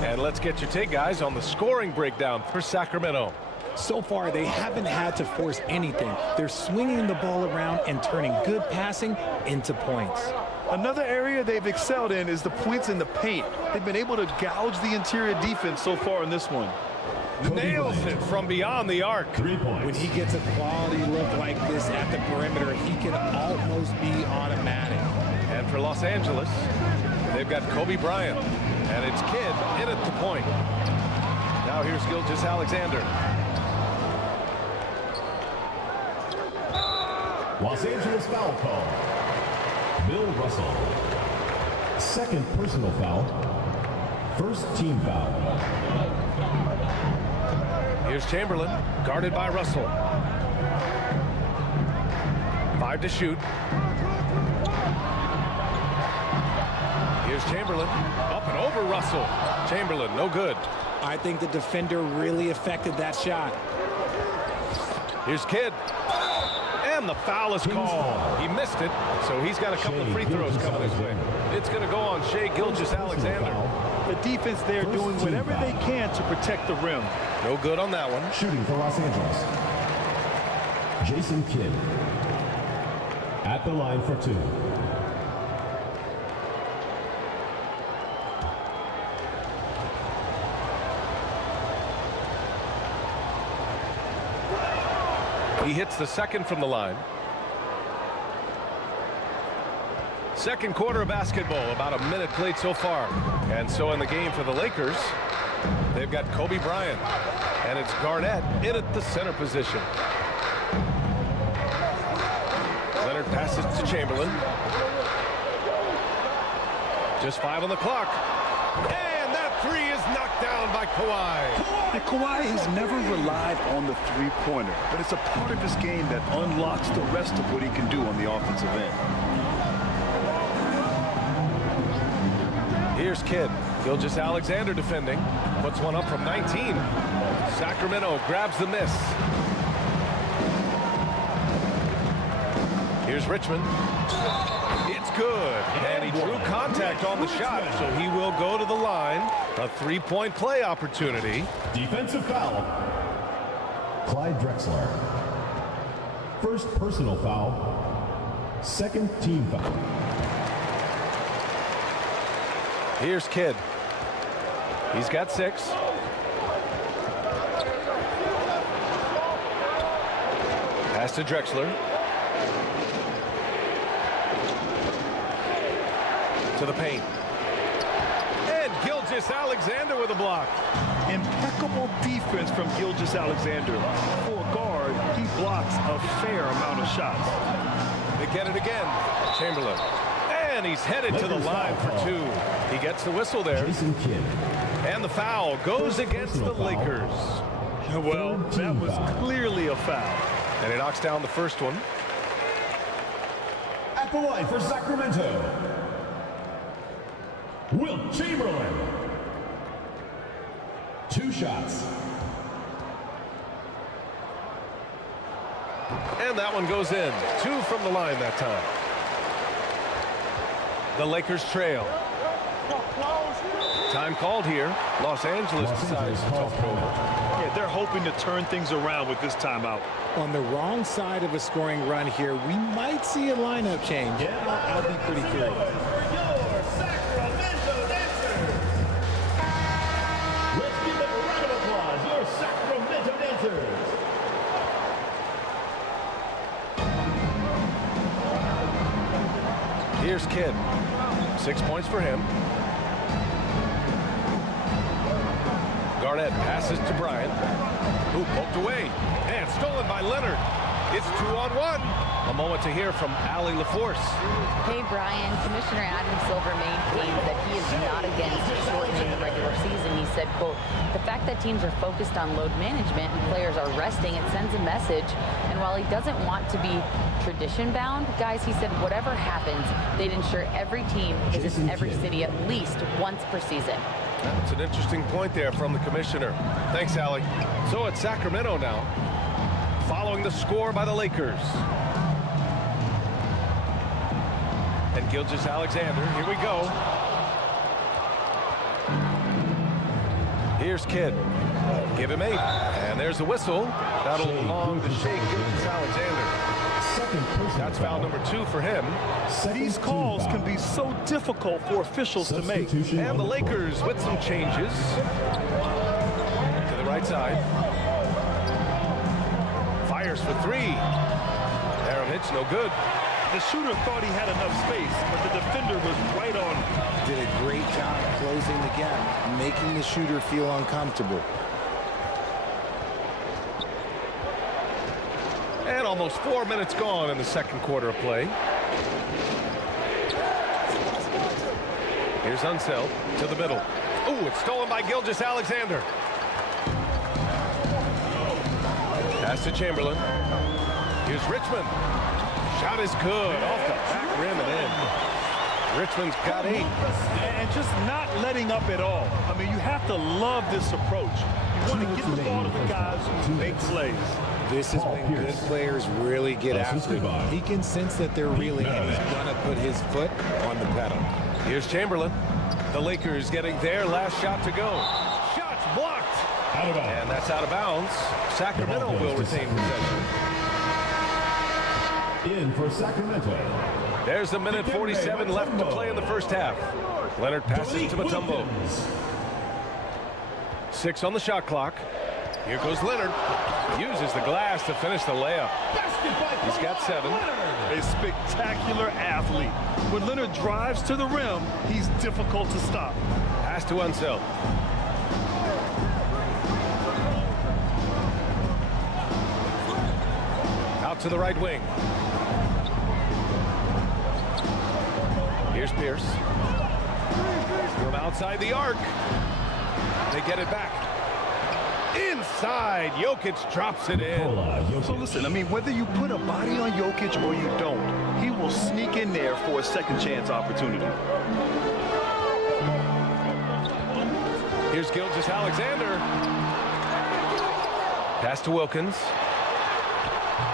And let's get your take, guys, on the scoring breakdown for Sacramento. So far, they haven't had to force anything. They're swinging the ball around and turning good passing into points. Another area they've excelled in is the points in the paint. They've been able to gouge the interior defense so far in this one. Nails it from beyond the arc. 3 points. When he gets a quality look like this at the perimeter, he can almost be automatic. And for Los Angeles, they've got Kobe Bryant, and it's Kidd in at the point. Now here's Gilgeous-Alexander. Los Angeles foul call. Bill Russell. Second personal foul. First team foul. Here's Chamberlain, guarded by Russell. 5 to shoot. Here's Chamberlain, up and over Russell. Chamberlain, no good. I think the defender really affected that shot. Here's Kidd. And the foul is called. He missed it, so he's got a couple of free throws coming his way. It's going to go on Shai Gilgeous-Alexander. The defense there doing whatever they can to protect the rim. No good on that one. Shooting for Los Angeles. Jason Kidd. At the line for 2. He hits the second from the line. Second quarter of basketball, about a minute played so far. And so in the game for the Lakers, they've got Kobe Bryant. And it's Garnett in at the center position. Leonard passes to Chamberlain. Just 5 on the clock. And that three is knocked down by Kawhi. And Kawhi has never relied on the three-pointer, but it's a part of his game that unlocks the rest of what he can do on the offensive end. Here's Kidd. Gilgeous-Alexander defending. Puts one up from 19. Sacramento grabs the miss. Here's Richmond. It's good. And he drew contact on the shot, so he will go to the line. A three-point play opportunity. Defensive foul. Clyde Drexler. First personal foul. Second team foul. Here's Kidd. He's got 6. Pass to Drexler. To the paint. And Gilgeous-Alexander with a block. Impeccable defense from Gilgeous-Alexander. For a guard, he blocks a fair amount of shots. They get it again. Chamberlain. And he's headed to the line for 2. He gets the whistle there. And the foul goes against the Lakers. Well, that was clearly a foul. And he knocks down the first one. At the line for Sacramento, Wilt Chamberlain. 2 shots. And that one goes in. 2 from the line that time. The Lakers trail. Time called here. Los Angeles decides to talk it over. Yeah, they're hoping to turn things around with this timeout. On the wrong side of a scoring run here, we might see a lineup change. Yeah, I'll be pretty curious. Let's give them a round of applause. Your Sacramento dancers. Here's Kidd. 6 points for him. Garnett passes to Bryant, who poked away and stolen by Leonard. It's 2-on-1. A moment to hear from Allie LaForce. Hey, Brian. Commissioner Adam Silver maintains that he is not against shortening the regular season. He said, quote, the fact that teams are focused on load management and players are resting, it sends a message. And while he doesn't want to be tradition-bound, guys, he said whatever happens, they'd ensure every team visits every city at least once per season. That's an interesting point there from the commissioner. Thanks, Allie. So it's Sacramento now, following the score by the Lakers. And Gilgeous-Alexander, here we go. Here's Kidd. Give him 8. And there's the whistle. That'll belong to Gilgeous-Alexander. That's foul number 2 for him. These calls can be so difficult for officials to make. And the Lakers with some changes. To the right side. Fires for 3. Maravich, no good. The shooter thought he had enough space, but the defender was right on him. Did a great job closing the gap, making the shooter feel uncomfortable. And almost 4 minutes gone in the second quarter of play. Here's Unseld to the middle. Ooh, it's stolen by Gilgeous-Alexander. Pass to Chamberlain. Here's Richmond. Shot is good. Off the back rim and in. Richmond's got 8. And just not letting up at all. I mean, you have to love this approach. You want to get the ball to the guys who make plays. This is when good players really get after it. He can sense that they're reeling and he's going to put his foot on the pedal. Here's Chamberlain. The Lakers getting their last shot to go. Shots blocked. And that's out of bounds. Sacramento will retain possession. In for Sacramento. There's a minute 47 left to play in the first half. Leonard passes to Mutombo. 6 on the shot clock. Here goes Leonard. Uses the glass to finish the layup. He's got 7. A spectacular athlete. When Leonard drives to the rim, he's difficult to stop. Pass to Unseld. Out to the right wing. Here's Pierce. From outside the arc. They get it back. Inside, Jokic drops it in. So listen, I mean, whether you put a body on Jokic or you don't, he will sneak in there for a second chance opportunity. Here's Gilgeous-Alexander. Pass to Wilkins.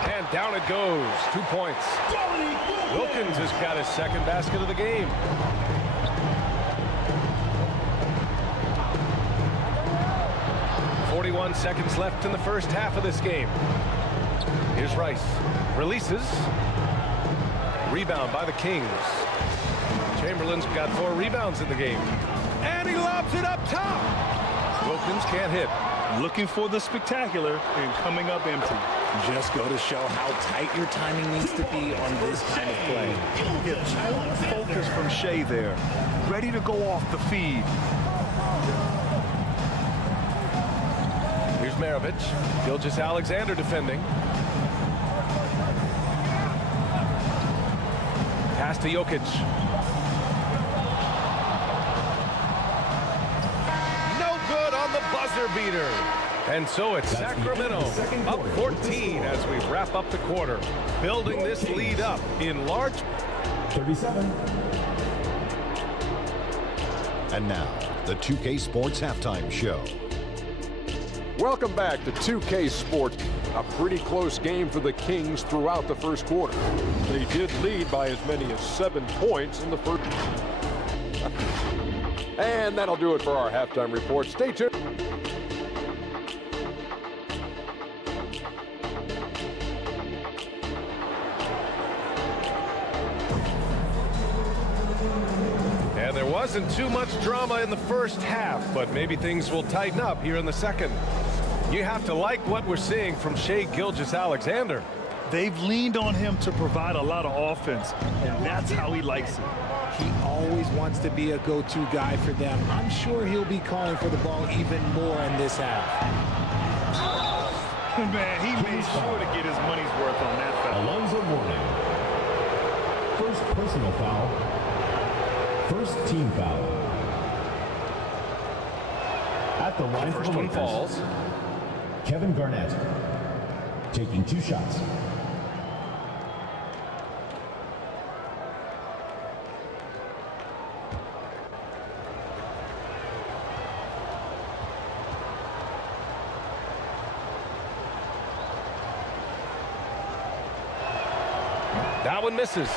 And down it goes. 2 points. Wilkins has got his second basket of the game. .41 seconds left in the first half of this game. Here's Rice. Releases. Rebound by the Kings. Chamberlain's got 4 rebounds in the game. And he lobs it up top. Wilkins can't hit. Looking for the spectacular and coming up empty. Just go to show how tight your timing needs to be on this kind of play. Yeah, total focus from Shea there. Ready to go off the feed. Here's Maravich. Gilgeous-Alexander defending. Pass to Jokic. No good on the buzzer beater. And so it's Sacramento up 14 as we wrap up the quarter. Building this lead up in large. 37. And now, the 2K Sports Halftime Show. Welcome back to 2K Sports. A pretty close game for the Kings throughout the first quarter. They did lead by as many as 7 points in the first. And that'll do it for our halftime report. Stay tuned. And there wasn't too much drama in the first half, but maybe things will tighten up here in the second. You have to like what we're seeing from Shai Gilgeous-Alexander. They've leaned on him to provide a lot of offense, and that's how he likes it. He always wants to be a go-to guy for them. I'm sure he'll be calling for the ball even more in this half. Man, he made sure to get his money's worth on that foul. Alonzo Mourning. First personal foul. First team foul. At the line first one falls. Kevin Garnett taking 2 shots. That one misses.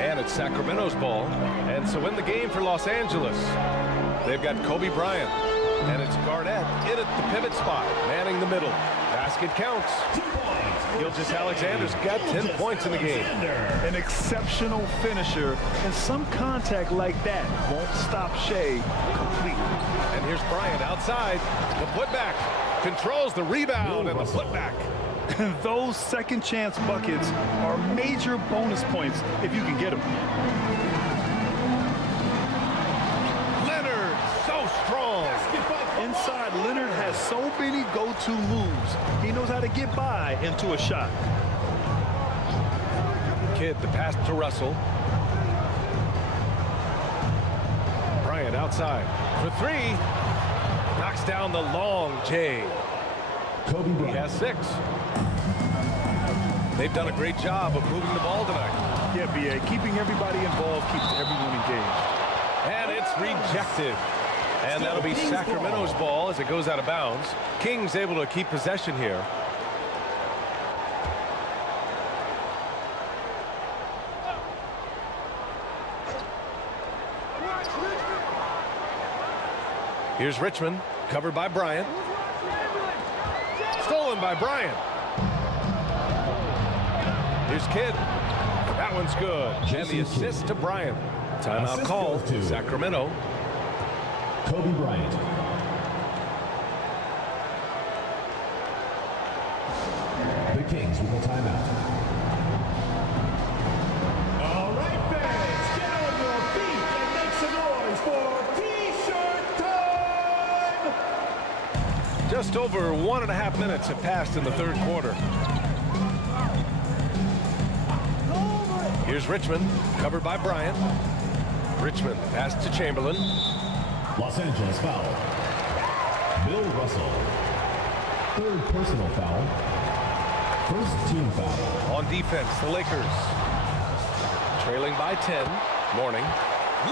And it's Sacramento's ball. And so in the game for Los Angeles, they've got Kobe Bryant. And it's Garnett in at the pivot spot, manning the middle. Basket counts. Gilgeous-Alexander's got 10 points in the game. An exceptional finisher, and some contact like that won't stop Shai completely. And here's Bryant outside. The putback controls the rebound and the putback. Those second chance buckets are major bonus points if you can get them. Leonard, so strong. Inside, Leonard has so many go-to moves. He knows how to get by into a shot. Kidd, the pass to Russell. Bryant outside for 3. Knocks down the long J. Kobe Bryant. He has 6. They've done a great job of moving the ball tonight. Yeah, B.A. Keeping everybody involved keeps everyone engaged. And it's rejected. And that'll be Sacramento's ball as it goes out of bounds. Kings able to keep possession here. Here's Richmond, covered by Bryant. Stolen by Bryant. Here's Kidd. That one's good. And the assist to Bryant. Timeout call to Sacramento. Kobe Bryant. The Kings with a timeout. All right, fans, get on your feet and make some noise for T-shirt time! Just over 1.5 minutes have passed in the third quarter. Here's Here's Richmond, covered by Bryant. Richmond, pass to Chamberlain. Los Angeles foul. Bill Russell. Third personal foul. First team foul. On defense, the Lakers. Trailing by 10. Mourning.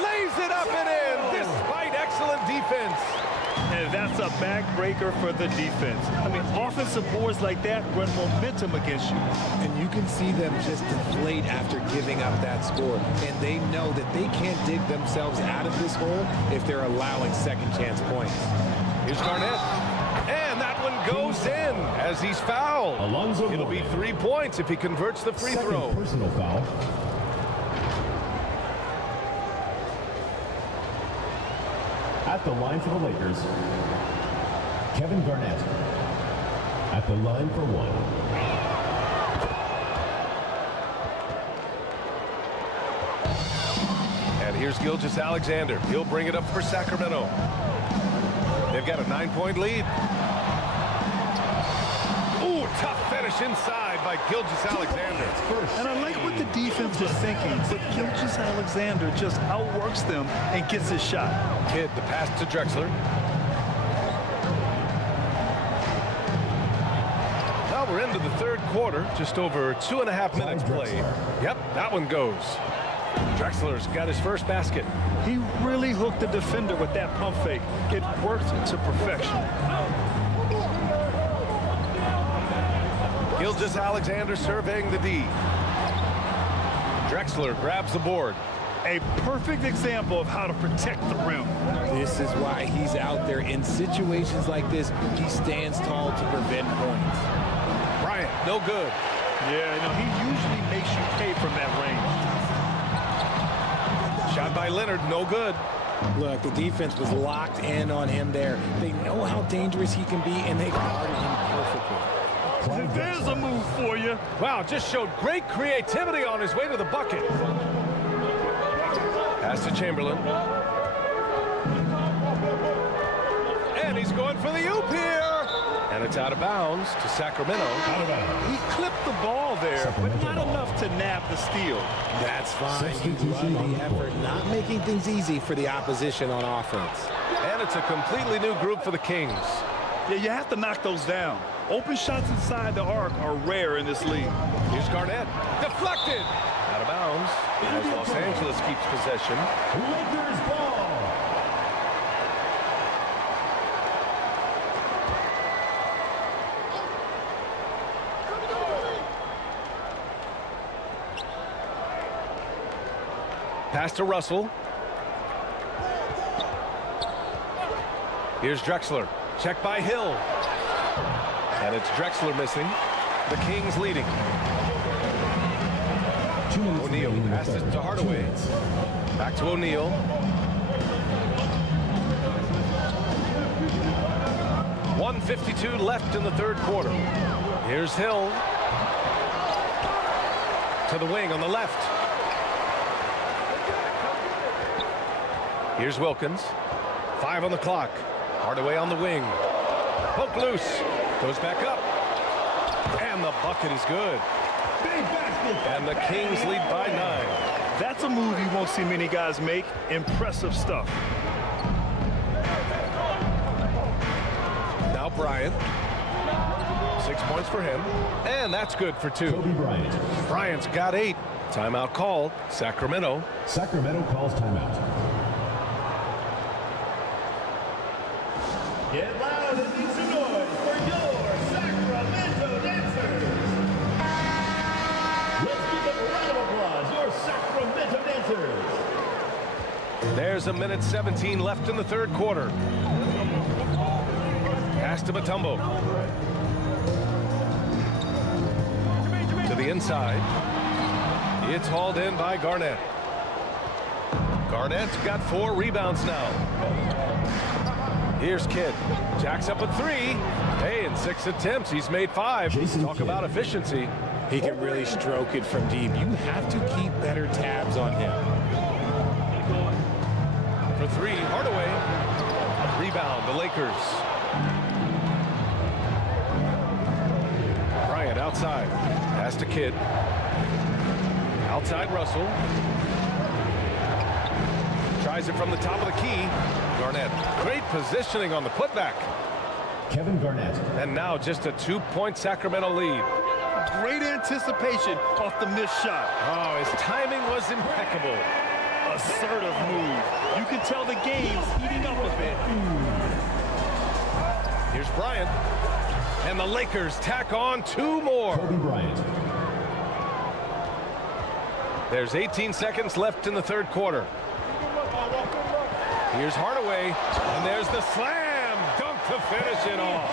Lays it up and in, despite excellent defense. And that's a backbreaker for the defense. I mean, offensive boards like that run momentum against you. And you can see them just deflate after giving up that score. And they know that they can't dig themselves out of this hole if they're allowing second chance points. Here's Garnett. And that one goes in as he's fouled. It'll be 3 points if he converts the free throw. Personal foul. At the line for the Lakers, Kevin Garnett. At the line for one. And here's Gilgeous-Alexander. He'll bring it up for Sacramento. They've got a 9-point lead. Ooh, tough finish inside by Gilgeous-Alexander. And I like what the defense was thinking, but Gilgeous-Alexander just outworks them and gets his shot. Kidd, the pass to Drexler. Well, we're into the third quarter, just over 2.5 minutes played. Yep, that one goes. Drexler's got his first basket. He really hooked the defender with that pump fake. It worked to perfection. Gilgeous-Alexander surveying the D. Drexler grabs the board. A perfect example of how to protect the rim. This is why he's out there in situations like this. He stands tall to prevent points. Bryant, no good. Yeah, you know, he usually makes you pay from that range. Shot by Leonard, no good. Look, the defense was locked in on him there. They know how dangerous he can be, and they guarded him perfectly. There's a move for you. Wow, just showed great creativity on his way to the bucket. Pass to Chamberlain. And he's going for the oop here. And it's out of bounds to Sacramento. He clipped the ball there, but not enough to nab the steal. That's fine. You love the effort, not making things easy for the opposition on offense. And it's a completely new group for the Kings. Yeah, you have to knock those down. Open shots inside the arc are rare in this league. Here's Garnett. Deflected. Out of bounds as Los Angeles keeps possession. Lakers ball. Pass to Russell. Here's Drexler. Check by Hill. And it's Drexler missing. The Kings leading. O'Neal passes to Hardaway. Back to O'Neal. .152 left in the third quarter. Here's Hill. To the wing on the left. Here's Wilkins. 5 on the clock. Hardaway on the wing. Poke loose. Goes back up. And the bucket is good. And the Kings lead by 9. That's a move you won't see many guys make. Impressive stuff. Now Bryant. 6 points for him. And that's good for 2. Kobe Bryant. Bryant's got 8. Timeout called. Sacramento. Sacramento calls timeout. Get loud and make some noise for your Sacramento dancers. Let's give them a round of applause, your Sacramento dancers. There's 1:17 left in the third quarter. Pass to Mutombo. To the inside. It's hauled in by Garnett. Garnett's got 4 rebounds now. Here's Kidd. Jacks up a 3. Hey, in 6 attempts, he's made 5. Talk about efficiency. He can really stroke it from deep. You have to keep better tabs on him. For 3, Hardaway. Rebound, the Lakers. Bryant outside. Pass to Kidd. Outside Russell. Tries it from the top of the key. Garnett, great positioning on the putback. Kevin Garnett. And now just a 2-point Sacramento lead. Great anticipation off the missed shot. Oh, his timing was impeccable. Assertive move. You can tell the game's heating up a bit. Here's Bryant. And the Lakers tack on 2 more. Kobe Bryant. There's 18 seconds left in the third quarter. Here's Hardaway, and there's the slam dunk to finish it off.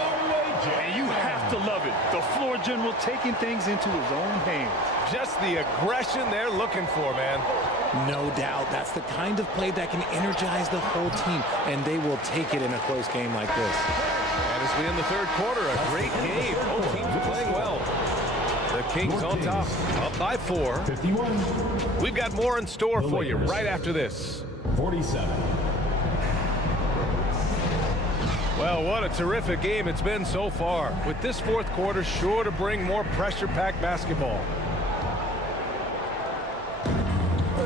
And you have to love it. The floor general taking things into his own hands. Just the aggression they're looking for, man. No doubt. That's the kind of play that can energize the whole team, and they will take it in a close game like this. And as we end the third quarter, a great game. Both teams are playing well. The Kings on top, up by 4. 51. We've got more in store for you right after this. 47. Well, what a terrific game it's been so far, with this fourth quarter sure to bring more pressure-packed basketball.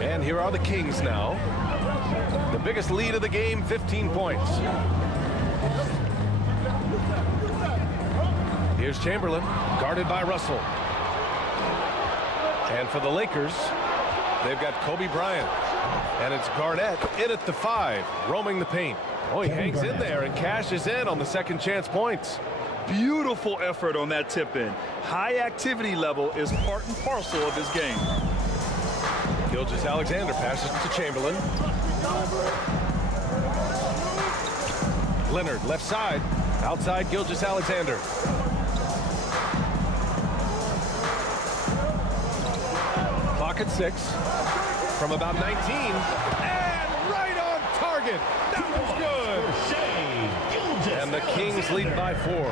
And here are the Kings now. The biggest lead of the game, 15 points. Here's Chamberlain, guarded by Russell. And for the Lakers, they've got Kobe Bryant. And it's Garnett in at the 5, roaming the paint. Oh, he hangs in there and cashes in on the second chance points. Beautiful effort on that tip-in. High activity level is part and parcel of his game. Gilgeous-Alexander passes to Chamberlain. Leonard, left side. Outside Gilgeous-Alexander. Clock at 6. From about 19. And right on target. That was good. And the Kings lead by 4.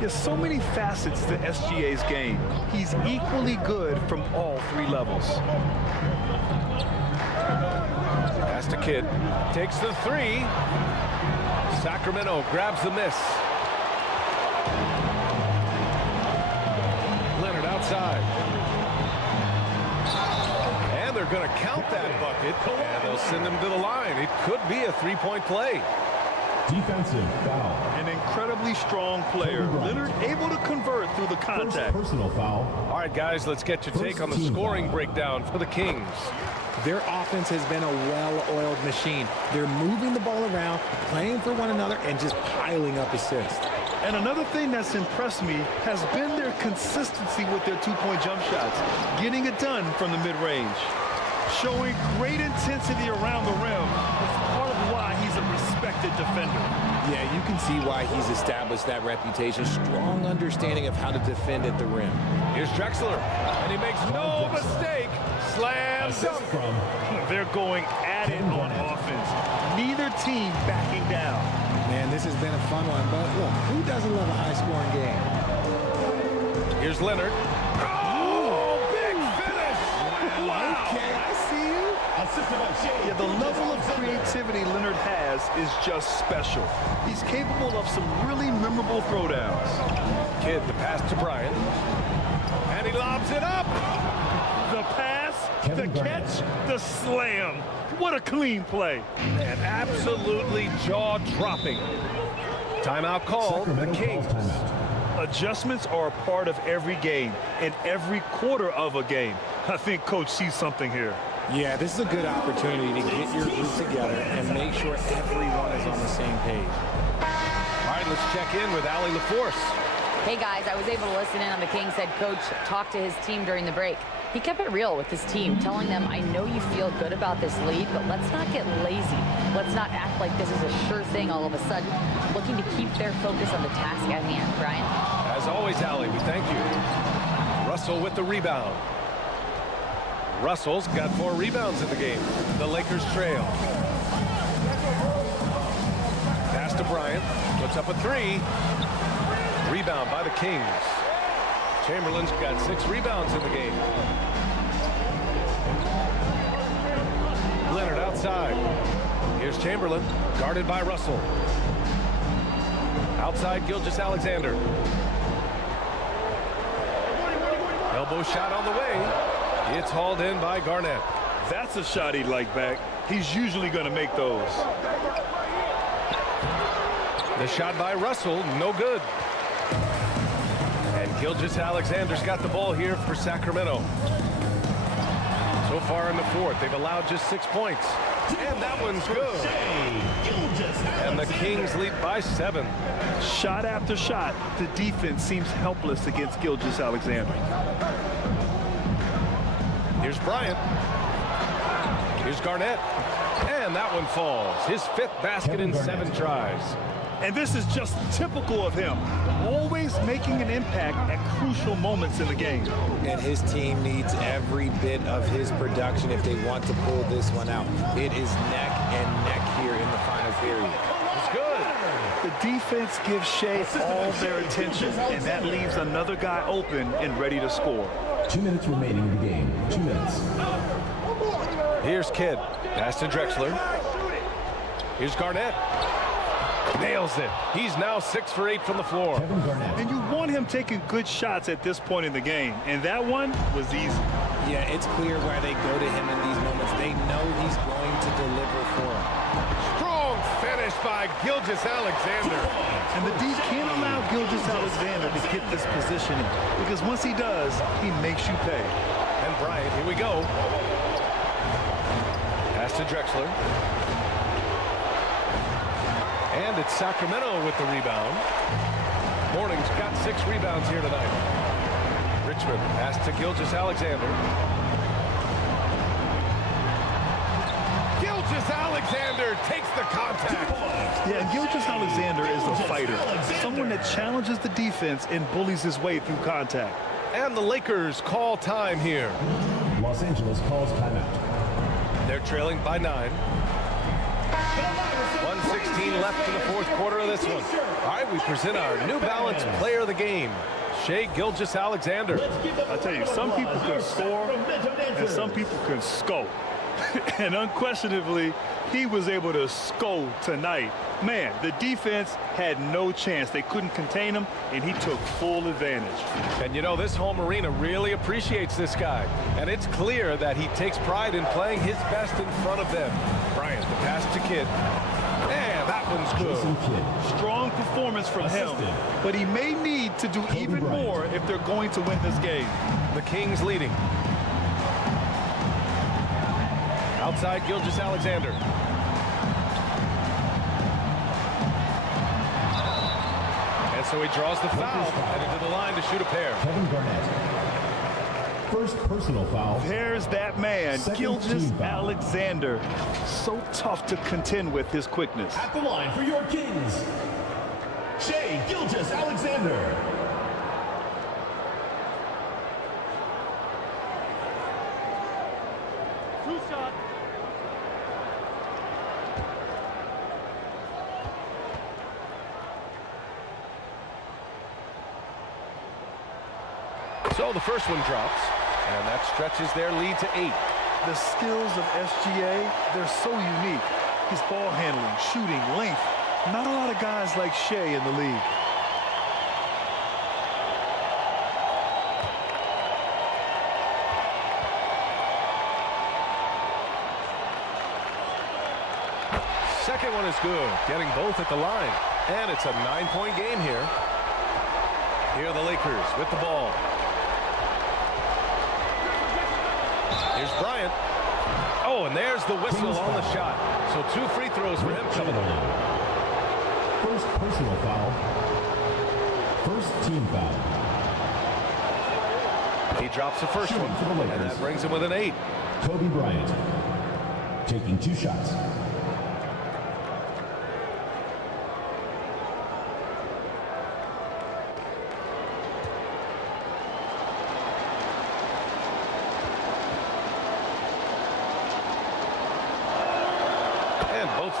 There's so many facets to SGA's game. He's equally good from all 3 levels. Pass to Kidd. Takes the 3. Sacramento grabs the miss. Leonard outside. And they're going to count that bucket. And they'll send him to the line. It could be a 3-point play. Defensive foul. An incredibly strong player. Leonard able to convert through the contact. First personal foul. All right, guys, let's get your take on the scoring breakdown for the Kings. Their offense has been a well-oiled machine. They're moving the ball around, playing for one another, and just piling up assists. And another thing that's impressed me has been their consistency with their 2-point jump shots, getting it done from the mid-range. Showing great intensity around the rim is part of why he's a respected defender. Yeah, you can see why he's established that reputation. Strong understanding of how to defend at the rim. Here's Drexler, and he makes no mistake. Slam dunk. They're going at it on offense. Neither team backing down. Man, this has been a fun one, but look, who doesn't love a high-scoring game? Here's Leonard. Oh, big finish! Wow. Okay, I see you. Yeah, the level of creativity Leonard has is just special. He's capable of some really memorable throwdowns. Kidd, the pass to Bryant. And he lobs it up. The pass, the catch, the slam. What a clean play. And absolutely jaw-dropping. Timeout called. The Kings. Adjustments are a part of every game and every quarter of a game. I think Coach sees something here. Yeah, this is a good opportunity to get your group together and make sure everyone is on the same page. All right, let's check in with Allie LaForce. Hey guys, I was able to listen in on the Kings head coach talk to his team during the break. He kept it real with his team, telling them, I know you feel good about this lead, but let's not get lazy. Let's not act like this is a sure thing all of a sudden. Looking to keep their focus on the task at hand. Brian? As always, Allie, we thank you. Russell with the rebound. Russell's got 4 rebounds in the game. The Lakers trail. Pass to Bryant. Puts up a 3. Rebound by the Kings. Chamberlain's got 6 rebounds in the game. Leonard outside. Here's Chamberlain, guarded by Russell. Outside Gilgeous-Alexander. Elbow shot on the way. It's hauled in by Garnett. That's a shot he'd like back. He's usually going to make those. The shot by Russell, no good. And Gilgeous-Alexander's got the ball here for Sacramento. So far in the fourth, they've allowed just 6 points. And that one's good. And the Kings lead by 7. Shot after shot, the defense seems helpless against Gilgeous-Alexander. Here's Bryant. Here's Garnett. And that one falls. His 5th basket in 7 tries. And this is just typical of him, always making an impact at crucial moments in the game. And his team needs every bit of his production if they want to pull this one out. It is neck and neck here in the final period. It's good. The defense gives Shea all their attention, and that leaves another guy open and ready to score. 2 minutes remaining in the game. 2 minutes. Here's Kidd. Pass to Drexler. Here's Garnett. Nails it. He's now 6 for 8 from the floor. And you want him taking good shots at this point in the game, and that one was easy. Yeah, it's clear why they go to him in these moments. They know he's going to deliver for them. Strong finish by Gilgeous-Alexander. And the D can't allow Gilgeous-Alexander to get this positioning, because once he does, he makes you pay. And Bryant, here we go. Pass to Drexler. And it's Sacramento with the rebound. Morning's got 6 rebounds here tonight. Richmond pass to Gilgeous-Alexander. Gilgeous-Alexander takes the contact. Yeah, and Gilgeous-Alexander is a fighter. Someone that challenges the defense and bullies his way through contact. And the Lakers call time here. Los Angeles calls timeout. They're trailing by 9. 1:16 left in the fourth quarter of this one. All right, we present our New Balance player of the game, Shai Gilgeous-Alexander. I tell you, some people can score and some people can scope. And unquestionably, he was able to score tonight. Man, the defense had no chance. They couldn't contain him, and he took full advantage. And you know, this home arena really appreciates this guy. And it's clear that he takes pride in playing his best in front of them. Bryant, the pass to Kidd. And that one's good. Strong performance from him, but he may need to do even more if they're going to win this game. The Kings leading. Outside Gilgeous-Alexander. And so he draws the foul, headed to the line to shoot a pair. Kevin Garnett. First personal foul. There's that man, Gilgeous-Alexander. So tough to contend with his quickness. At the line for your Kings, Shai Gilgeous-Alexander. True shot. So the first one drops, and that stretches their lead to 8. The skills of SGA, they're so unique. His ball handling, shooting, length. Not a lot of guys like Shai in the league. Second one is good, getting both at the line. And it's a 9-point game here. Here are the Lakers with the ball. Here's Bryant. Oh, and there's the whistle on the shot. So 2 free throws for him coming along. First personal foul. First team foul. He drops the first one, and that brings him with an 8. Kobe Bryant taking 2 shots.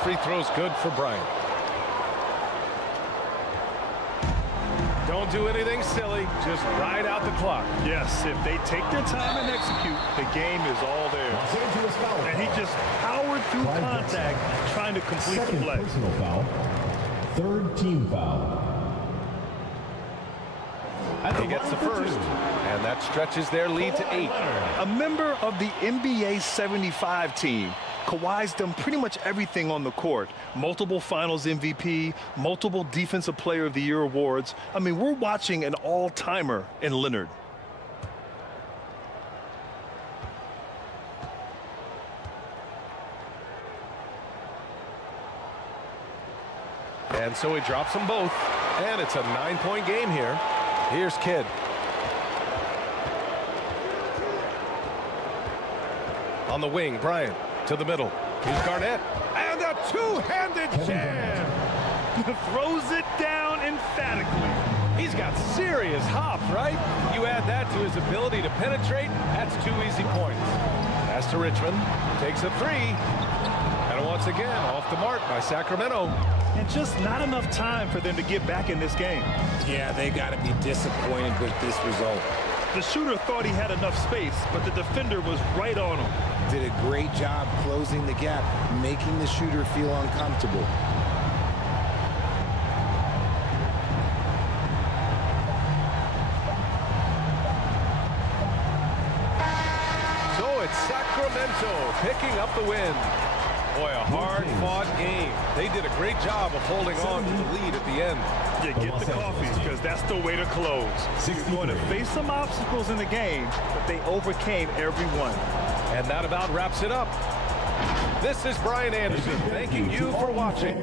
Free throws good for Bryant. Don't do anything silly, just ride out the clock. Yes, if they take their time and execute, the game is all theirs. And he just powered through contact, trying to complete the play. Personal foul. Third team foul. He gets the first, and that stretches their lead to 8. A member of the NBA 75 team, Kawhi's done pretty much everything on the court. Multiple Finals MVP, multiple Defensive Player of the Year awards. I mean, we're watching an all-timer in Leonard. And so he drops them both, and it's a 9-point game here. Here's Kidd. On the wing, Bryant to the middle. Here's Garnett, and a two-handed jam. Throws it down emphatically. He's got serious hop, right? You add that to his ability to penetrate, that's 2 easy points. Pass to Richmond, takes a 3. And once again, off the mark by Sacramento. And just not enough time for them to get back in this game. Yeah, they got to be disappointed with this result. The shooter thought he had enough space, but the defender was right on him. Did a great job closing the gap, making the shooter feel uncomfortable. So it's Sacramento picking up the win. Boy, a hard-fought game. They did a great job of holding on to the lead at the end. Yeah, get the coffee, because that's the way to close. You're going to face some obstacles in the game, but they overcame every one. And that about wraps it up. This is Brian Anderson thanking you for watching.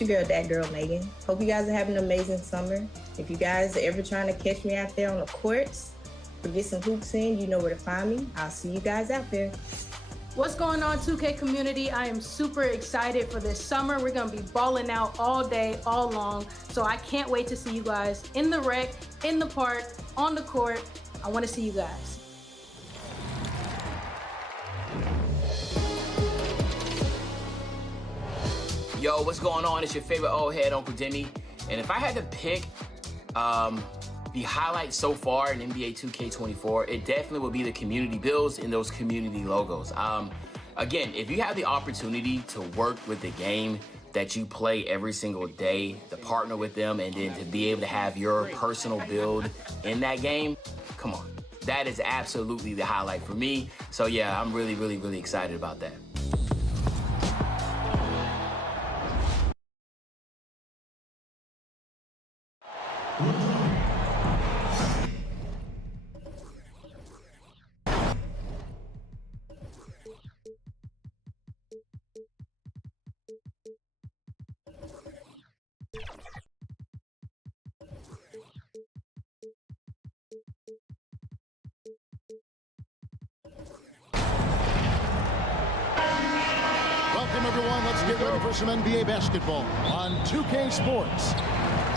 It's your girl, that girl, Megan. Hope you guys are having an amazing summer. If you guys are ever trying to catch me out there on the courts or get some hoops in, you know where to find me. I'll see you guys out there. What's going on, 2K community? I am super excited for this summer. We're gonna be balling out all day, all long. So I can't wait to see you guys in the rec, in the park, on the court. I wanna see you guys. Yo, what's going on? It's your favorite old head, Uncle Demi. And if I had to pick the highlight so far in NBA 2K24, it definitely will be the community builds and those community logos. Again, if you have the opportunity to work with the game that you play every single day, to partner with them, and then to be able to have your personal build in that game, come on. That is absolutely the highlight for me. So yeah, I'm really, really, really excited about that. Welcome, everyone. Let's get ready for some NBA basketball on 2K Sports.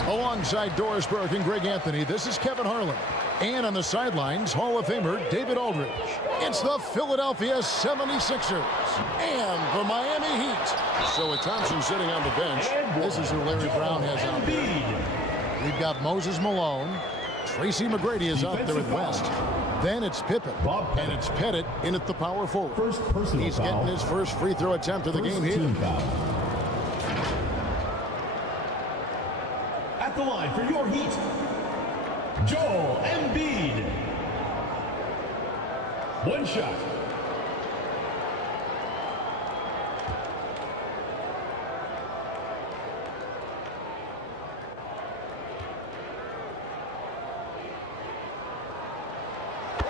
Alongside Doris Burke and Greg Anthony, this is Kevin Harlan. And on the sidelines, Hall of Famer David Aldridge. It's the Philadelphia 76ers and the Miami Heat. So with Thompson sitting on the bench, this is who Larry Brown has out there. We've got Moses Malone. Tracy McGrady is out there with West. Then it's Pippen, and it's Pettit in at the power forward. He's getting his first free throw attempt of the game here. At the line for your Heat, Joel Embiid. One shot.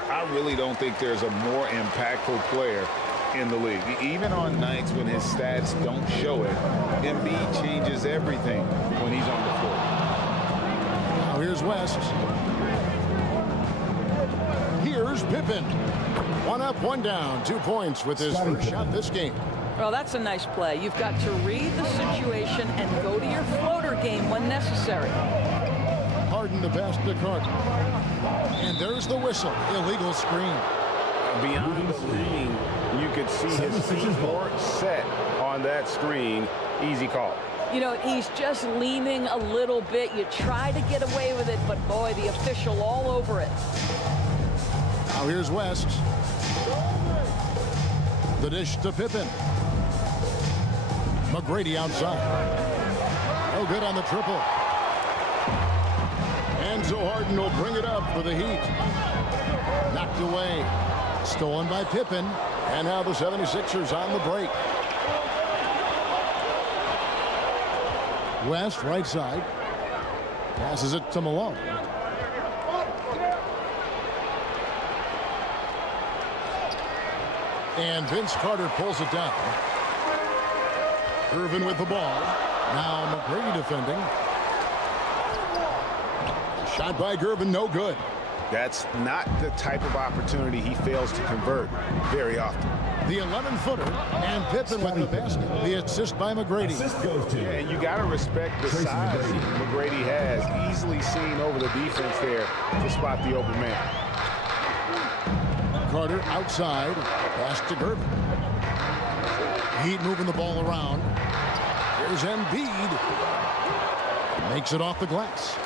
I really don't think there's a more impactful player in the league. Even on nights when his stats don't show it, Embiid changes everything when he's on the floor. Now here's West. Here's Pippen. One up, one down. 2 points with his first shot this game. Well, that's a nice play. You've got to read the situation and go to your floater game when necessary. Harden the pass to Carter. And there's the whistle. Illegal screen. Beyond the lean, you could see his feet weren't set on that screen. Easy call. You know, he's just leaning a little bit. You try to get away with it, but boy, the official all over it. Now here's West. The dish to Pippen. McGrady outside. No good on the triple. And so Harden will bring it up for the Heat. Knocked away. Stolen by Pippen. And now the 76ers on the break. West, right side. Passes it to Malone. And Vince Carter pulls it down. Irvin with the ball. Now McGrady defending. Shot by Gervin, no good. That's not the type of opportunity he fails to convert very often. The 11-footer, and Pippen with the basket. The assist by McGrady. Yeah, and you got to respect the size McGrady has. Easily seen over the defense there to spot the open man. Carter outside. Pass to Gervin. Heat moving the ball around. Here's Embiid. Makes it off the glass.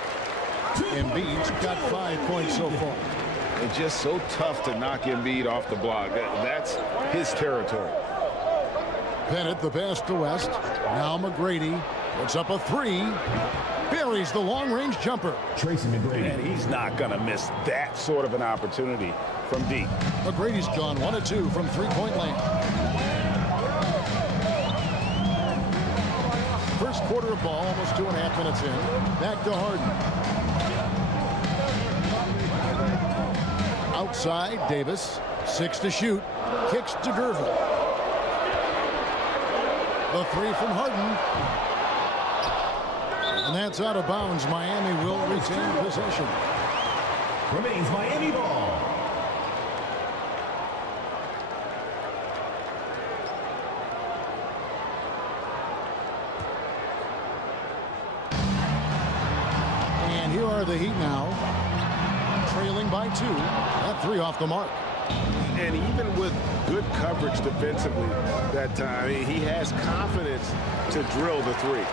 Embiid's got 5 points so far. It's just so tough to knock Embiid off the block. That's his territory. Pettit the pass to West. Now McGrady puts up a three. Buries the long-range jumper. Tracy McGrady. And he's not going to miss that sort of an opportunity from deep. McGrady's gone 1 of 2 from three-point land. First quarter of ball, almost 2.5 minutes in. Back to Harden. Outside, Davis. 6 to shoot. Kicks to Gervin. The three from Harden. And that's out of bounds. Miami will retain possession. Remains Miami ball. And here are the Heat now. Trailing by 2. That three off the mark. And even with good coverage defensively that time, he has confidence to drill the three.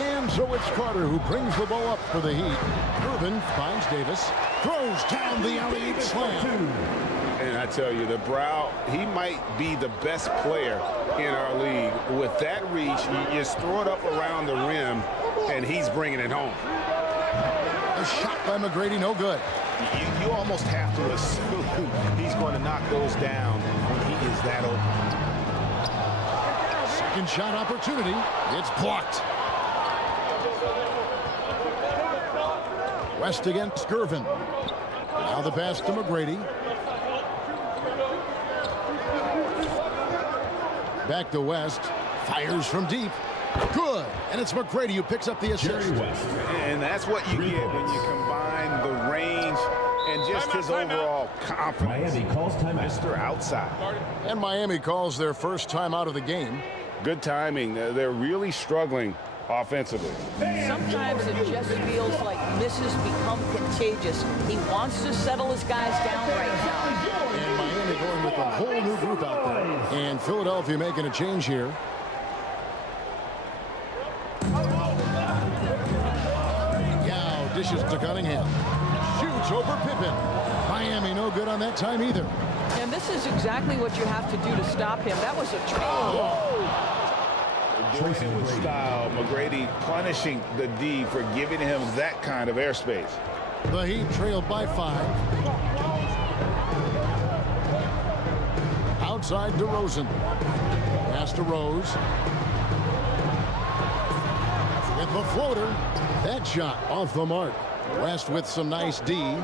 And so it's Carter who brings the ball up for the Heat. Irvin finds Davis. Throws down the alley-oop slam. And I tell you, the brow, he might be the best player in our league. With that reach, you just throw it up around the rim, and he's bringing it home. A shot by McGrady, no good. You almost have to assume he's going to knock those down when he is that open. Second shot opportunity. It's blocked. West against Gervin. Now the pass to McGrady. Back to West. Fires from deep. Good. And it's McGrady who picks up the assist. And that's what you get when you combine the range and just his overall confidence. Miami calls timeout. Mr. Outside. And Miami calls their first time out of the game. Good timing. They're really struggling offensively. Sometimes it just feels like misses become contagious. He wants to settle his guys down right now. And Miami going with a whole new group out there. And Philadelphia making a change here. Yao dishes to Cunningham. Shoots over Pippen. Miami no good on that time either. And this is exactly what you have to do to stop him. That was a Doing it with style. McGrady punishing the D for giving him that kind of airspace. The Heat trailed by 5. Outside DeRozan. Pass to Rose. With the floater. That shot off the mark. West with some nice D.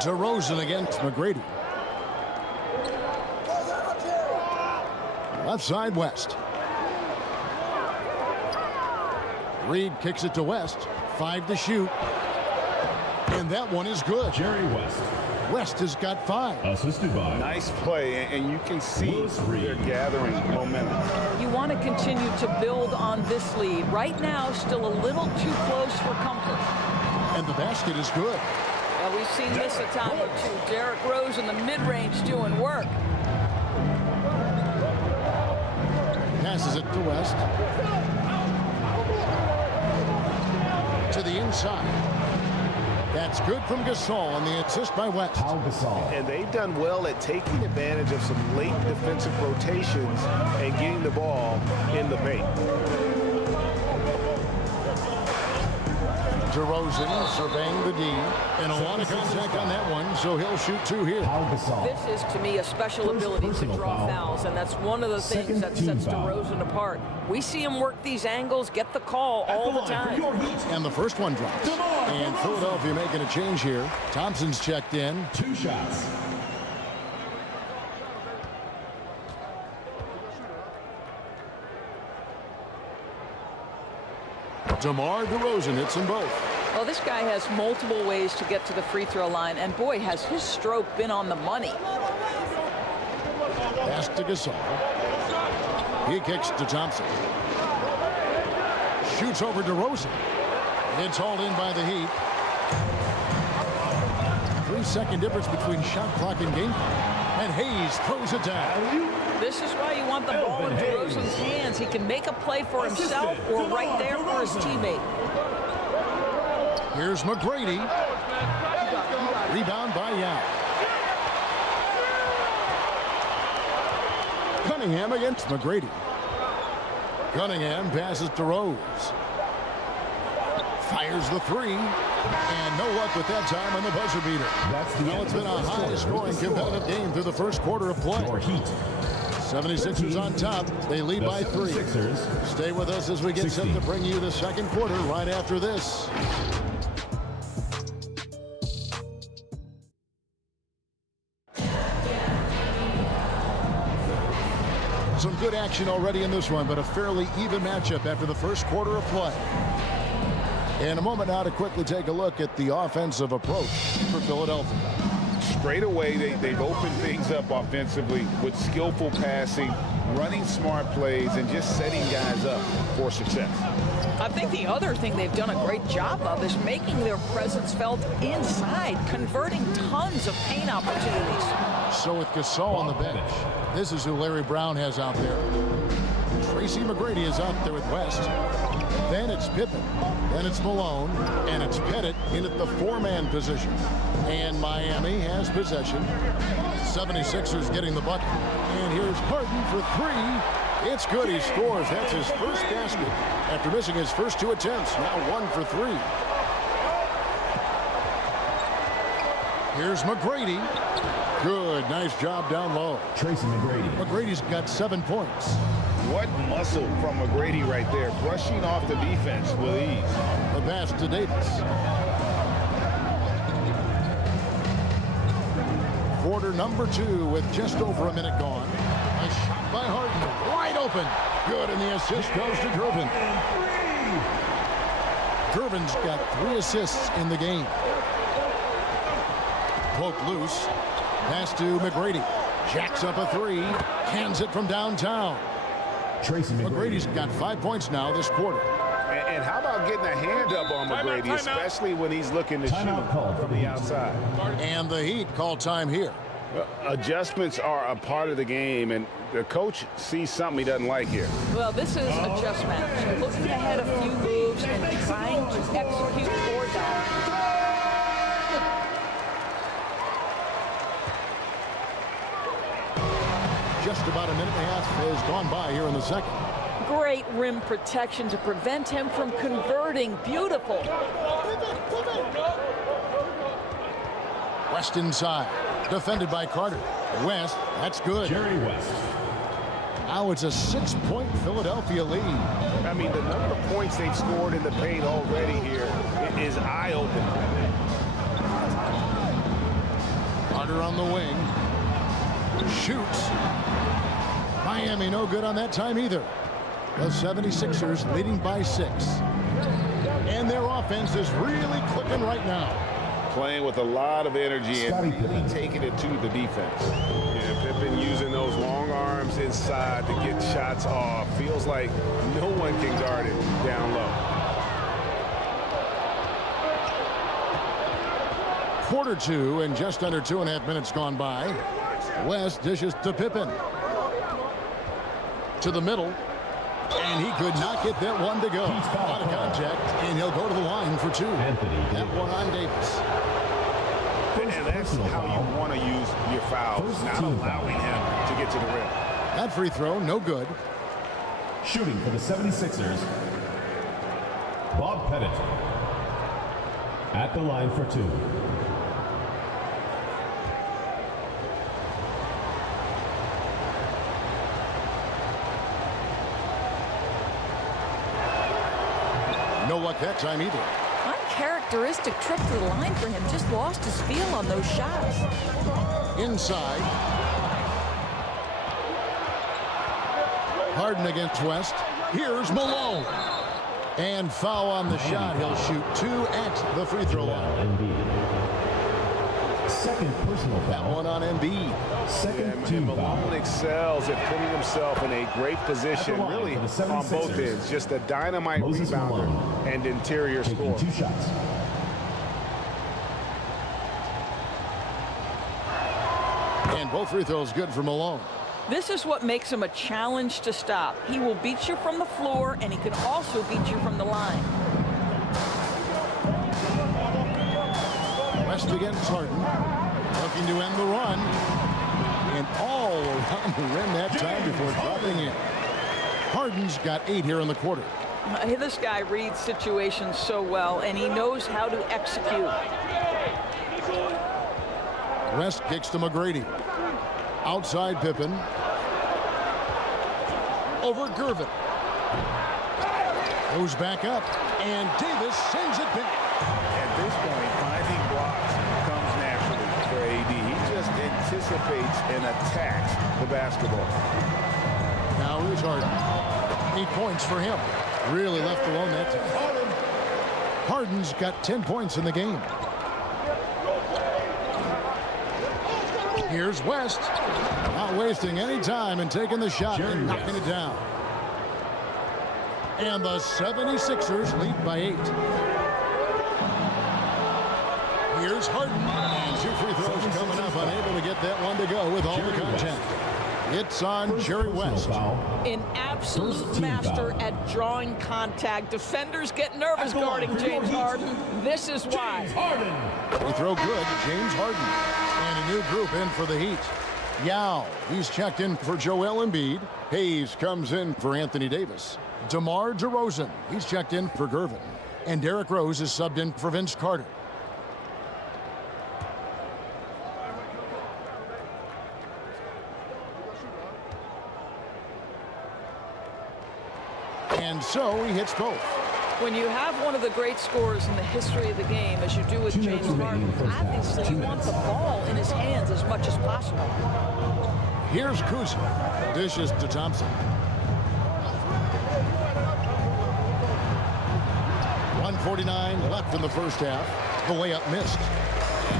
DeRozan against McGrady. Left side West. Reed kicks it to West. 5 to shoot. And that one is good. Jerry West. West has got 5. Assisted by. Nice play, and you can see they're gathering momentum. You want to continue to build on this lead. Right now, still a little too close for comfort. And the basket is good. Well, we've seen this a time or two. Derrick Rose in the mid-range doing work. Passes it to West. To the inside. That's good from GASOL on the assist by West. GASOL. And they've done well at taking advantage of some late defensive rotations and getting the ball in the paint. DeRozan surveying the D. And a lot of contact on that one, so he'll shoot 2 here. This is, to me, a special ability to draw fouls, and that's one of the things that sets DeRozan apart. We see him work these angles, get the call all the time. And the first one drops. And Philadelphia making a change here. Thompson's checked in. 2 shots. DeMar DeRozan hits them both. Well, this guy has multiple ways to get to the free throw line, and boy, has his stroke been on the money. Pass to GASOL. He kicks to Thompson. Shoots over DeRozan. It's hauled in by the Heat. 3-second difference between shot clock and game clock. And Hayes throws it down. This is why you want the ball in DeRozan's hands. He can make a play for himself or right there for his teammate. Here's McGrady. Rebound by Yao. Cunningham against McGrady. Cunningham passes to Rose. Fires the 3. And no luck with that time on the buzzer beater. Now it's been a high-scoring competitive game through the first quarter of play. 76ers on top. They lead by 3. Stay with us as we get set to bring you the second quarter right after this. Some good action already in this one, but a fairly even matchup after the first quarter of play. In a moment now to quickly take a look at the offensive approach for Philadelphia. Straight away, they've opened things up offensively with skillful passing, running smart plays, and just setting guys up for success. I think the other thing they've done a great job of is making their presence felt inside, converting tons of paint opportunities. So with GASOL on the bench, this is who Larry Brown has out there. TRACY McGrady is out there with West. Then it's Pippen. Then it's Malone. And it's Pettit in at the 4-man position. And Miami has possession. 76ers getting the bucket. And here's Harden for 3. It's good. He scores. That's his first basket after missing his first 2 attempts. Now 1 for 3. Here's McGrady. Good. Nice job down low. TRACY McGrady. McGrady's got 7 points. What muscle from McGrady right there, brushing off the defense with ease. The pass to Davis. Quarter number 2 with just over a minute gone. A shot by Harden, wide open. Good, and the assist goes to Gervin. Gervin's got 3 assists in the game. Poke loose. Pass to McGrady. Jacks up a 3. Hands it from downtown. TRACY McGrady's got 5 points now this quarter. And how about getting a hand up on McGrady, especially when he's looking to shoot from the outside. And the Heat call time here. Adjustments are a part of the game, and the coach sees something he doesn't like here. Well, this is adjustment. Looking ahead a few moves and trying to execute for that. Just about a minute and a half has gone by here in the second. Great rim protection to prevent him from converting. Beautiful. West inside. Defended by Carter. West, that's good. Jerry West. Now it's a 6-point Philadelphia lead. I mean, the number of points they've scored in the paint already here is eye-opening. Carter on the wing. Shoots. Miami no good on that time either. The 76ers leading by 6. And their offense is really clicking right now. Playing with a lot of energy and really taking it to the defense. Yeah, Pippen using those long arms inside to get shots off. Feels like no one can guard it down low. Quarter 2 and just under 2.5 minutes gone by. West dishes to Pippen. To the middle. And he could not get that one to go. Out of contact, and he'll go to the line for 2. That one on Davis. And that's how you want to use your fouls, not allowing him to get to the rim. That free throw, no good. Shooting for the 76ers, Bob Pettit. At the line for 2. No luck that time either. Uncharacteristic trip to the line for him. Just lost his feel on those shots. Inside. Harden against West. Here's Malone. And foul on the shot. He'll shoot 2 at the free throw line. Second personal foul. That one on Embiid. Second team foul. Malone excels at putting himself in a great position, really on both ends. Just a dynamite rebounder and interior scorer. 2 shots. And both free throws good for Malone. This is what makes him a challenge to stop. He will beat you from the floor, and he can also beat you from the line. West against Harden. Looking to end the run. And all around the rim that time before dropping in. Harden's got 8 here in the quarter. This guy reads situations so well, and he knows how to execute. West kicks to McGrady. Outside Pippen. Over Gervin. Goes back up. And Davis sends it back. At this point, finding blocks comes naturally for AD. He just anticipates and attacks the basketball. Now here's Harden. 8 points for him. Really left alone that time. Harden's got 10 points in the game. Here's West. Not wasting any time and taking the shot and knocking it down. And the 76ers lead by 8. Here's Harden. And 2 free throws coming up. Unable to get that one to go with all the contact. It's on Jerry West. An absolute master at drawing contact. Defenders get nervous guarding James Harden. This is why. Free throw good. James Harden. And a new group in for the Heat. Yao, he's checked in for Joel Embiid. Hayes comes in for Anthony Davis. DeMar DeRozan, he's checked in for Gervin. And Derrick Rose is subbed in for Vince Carter. And so he hits both. When you have one of the great scorers in the history of the game, as you do with James Harden, obviously you want the ball in his hands as much as possible. Here's COUSY. Dishes to Thompson. 1:49 left in the first half. The layup missed.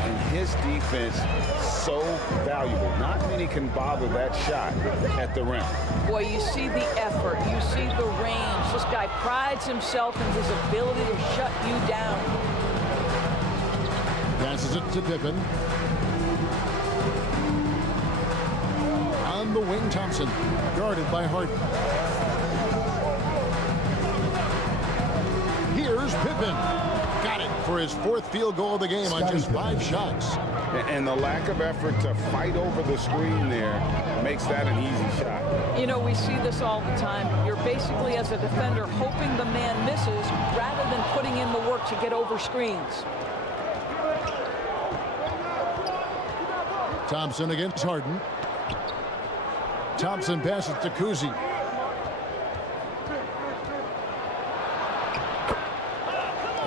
And his defense so valuable. Not many can bother that shot at the rim. Boy, you see the effort. You see the range. This guy prides himself in his ability to shut you down. Passes it to Pippen. On the wing, Thompson. Guarded by Harden. Here's Pippen. Got it for his 4th field goal of the game on just 5 shots. And the lack of effort to fight over the screen there makes that an easy shot. You know, we see this all the time. You're basically, as a defender, hoping the man misses rather than putting in the work to get over screens. Thompson against Harden. Thompson passes to COUSY.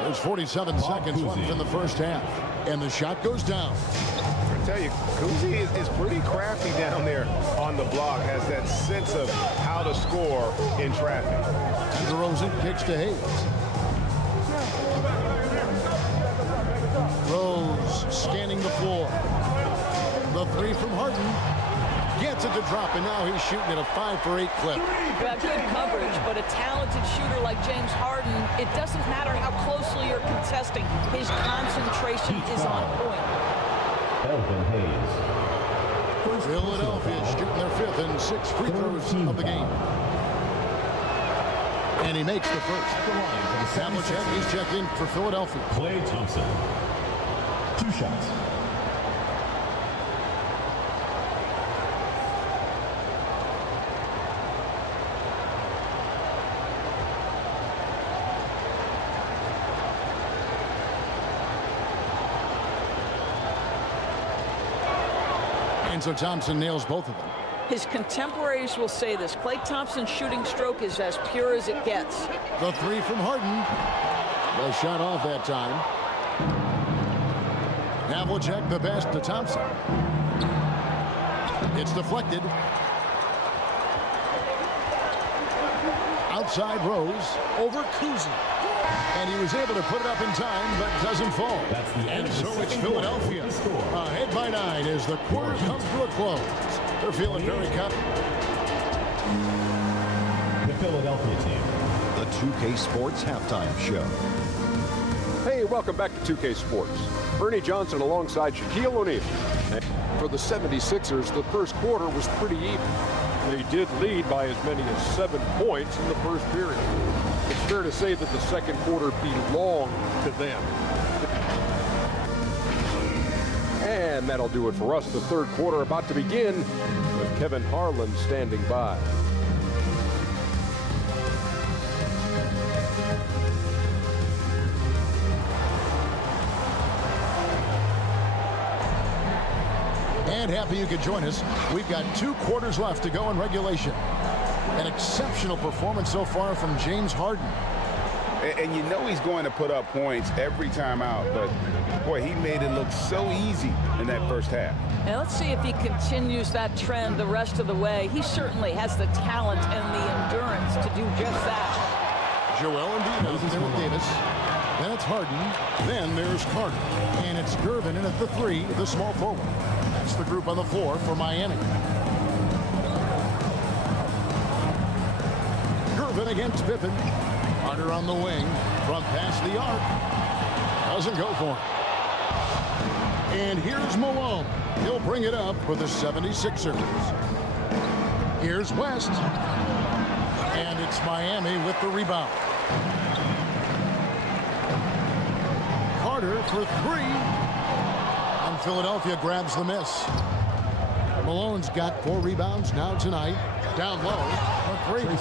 There's 47 seconds left in the first half. And the shot goes down. I tell you, COUSY is pretty crafty down there on the block. Has that sense of how to score in traffic. And DeRozan kicks to Hayes. Rose scanning the floor. The 3 from Harden. Gets it to drop, and now he's shooting at a 5 for 8 clip. Yeah, good coverage, but a talented shooter like James Harden, it doesn't matter how closely you're contesting. His concentration is on point. Philadelphia shooting their 5th and 6th free throws of the game. And he makes the first. HAVLICek, he's checked in for Philadelphia. Klay Thompson. 2 shots. And so Thompson nails both of them. His contemporaries will say this. Klay Thompson's shooting stroke is as pure as it gets. The 3 from Harden. The shot off that time. HAVLICek the best to Thompson. It's deflected. Outside Rose over COUSY. And he was able to put it up in time, but doesn't fall. That's the end. And so it's Philadelphia ahead by 9 as the quarter comes to a close. They're feeling very confident. The Philadelphia team. The 2K Sports Halftime Show. Hey, welcome back to 2K Sports. Ernie Johnson alongside Shaquille O'Neal. For the 76ers, the first quarter was pretty even. They did lead by as many as 7 points in the first period. It's fair to say that the second quarter belonged to them. And that'll do it for us. The third quarter about to begin with Kevin Harlan standing by. And happy you could join us. We've got 2 quarters left to go in regulation. An exceptional performance so far from James Harden. And you know he's going to put up points every time out, but boy, he made it look so easy in that first half. And let's see if he continues that trend the rest of the way. He certainly has the talent and the endurance to do just that. Joel Embiid out there with Davis. Then it's Harden. Then there's Carter. And it's Gervin in at the 3, the small forward. That's the group on the floor for Miami. Gervin against Pippen. Carter on the wing from past the arc. Doesn't go for him. And here's Malone. He'll bring it up for the 76ers. Here's West. And it's Miami with the rebound. Carter for 3. And Philadelphia grabs the miss. Malone's got 4 rebounds now tonight. Down low, McGrady.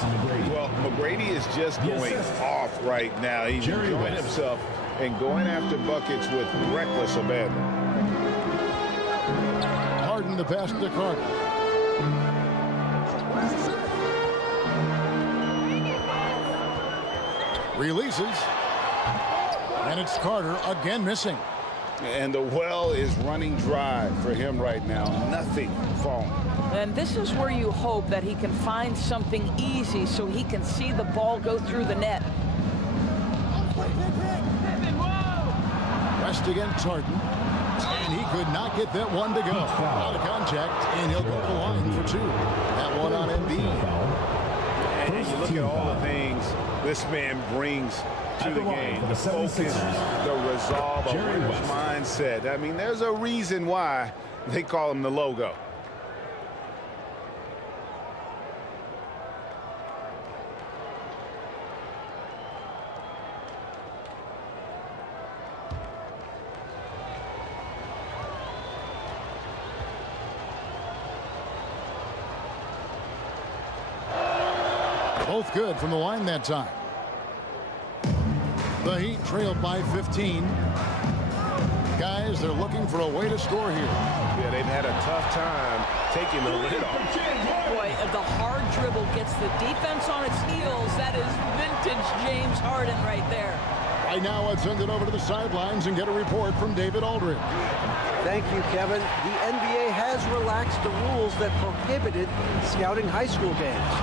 Well, McGrady is just going off right now. He's enjoying himself and going after buckets with reckless abandon. Harden the pass to Carter. Releases. And it's Carter again missing. And the well is running dry for him right now. Nothing falling. And this is where you hope that he can find something easy so he can see the ball go through the net. West against Harden. And he could not get that one to go. Out of contact, and he'll go to the line for 2. That one on Embiid. And you look at all the things this man brings to the game. The focus, the resolve, a winner's mindset. I mean, there's a reason why they call him the logo. Both good from the line that time. The Heat trailed by 15. Guys, they're looking for a way to score here. Yeah, they've had a tough time taking the lid off. Boy, the hard dribble gets the defense on its heels. That is vintage James Harden right there. Right now, let's send it over to the sidelines and get a report from David Aldridge. Thank you, Kevin. The NBA has relaxed the rules that prohibited scouting high school games.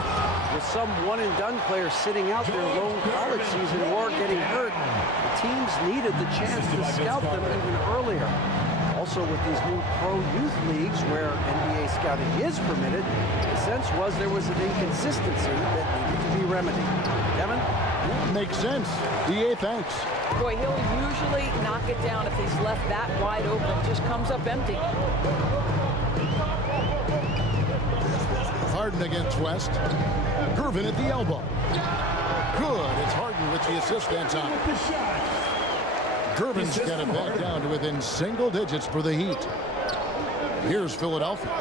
With some one-and-done players sitting out their lone college season or getting hurt, the teams needed the chance to scout them even earlier. Also, with these new pro youth leagues where NBA scouting is permitted, the sense was there was an inconsistency that needed to be remedied. Kevin? Makes sense. DA, thanks. Boy, he'll usually knock it down if he's left that wide open. Just comes up empty. Harden against West. Gervin at the elbow. Good. It's Harden with the assist that time. Gervin's got it back down to within single digits for the Heat. Here's Philadelphia.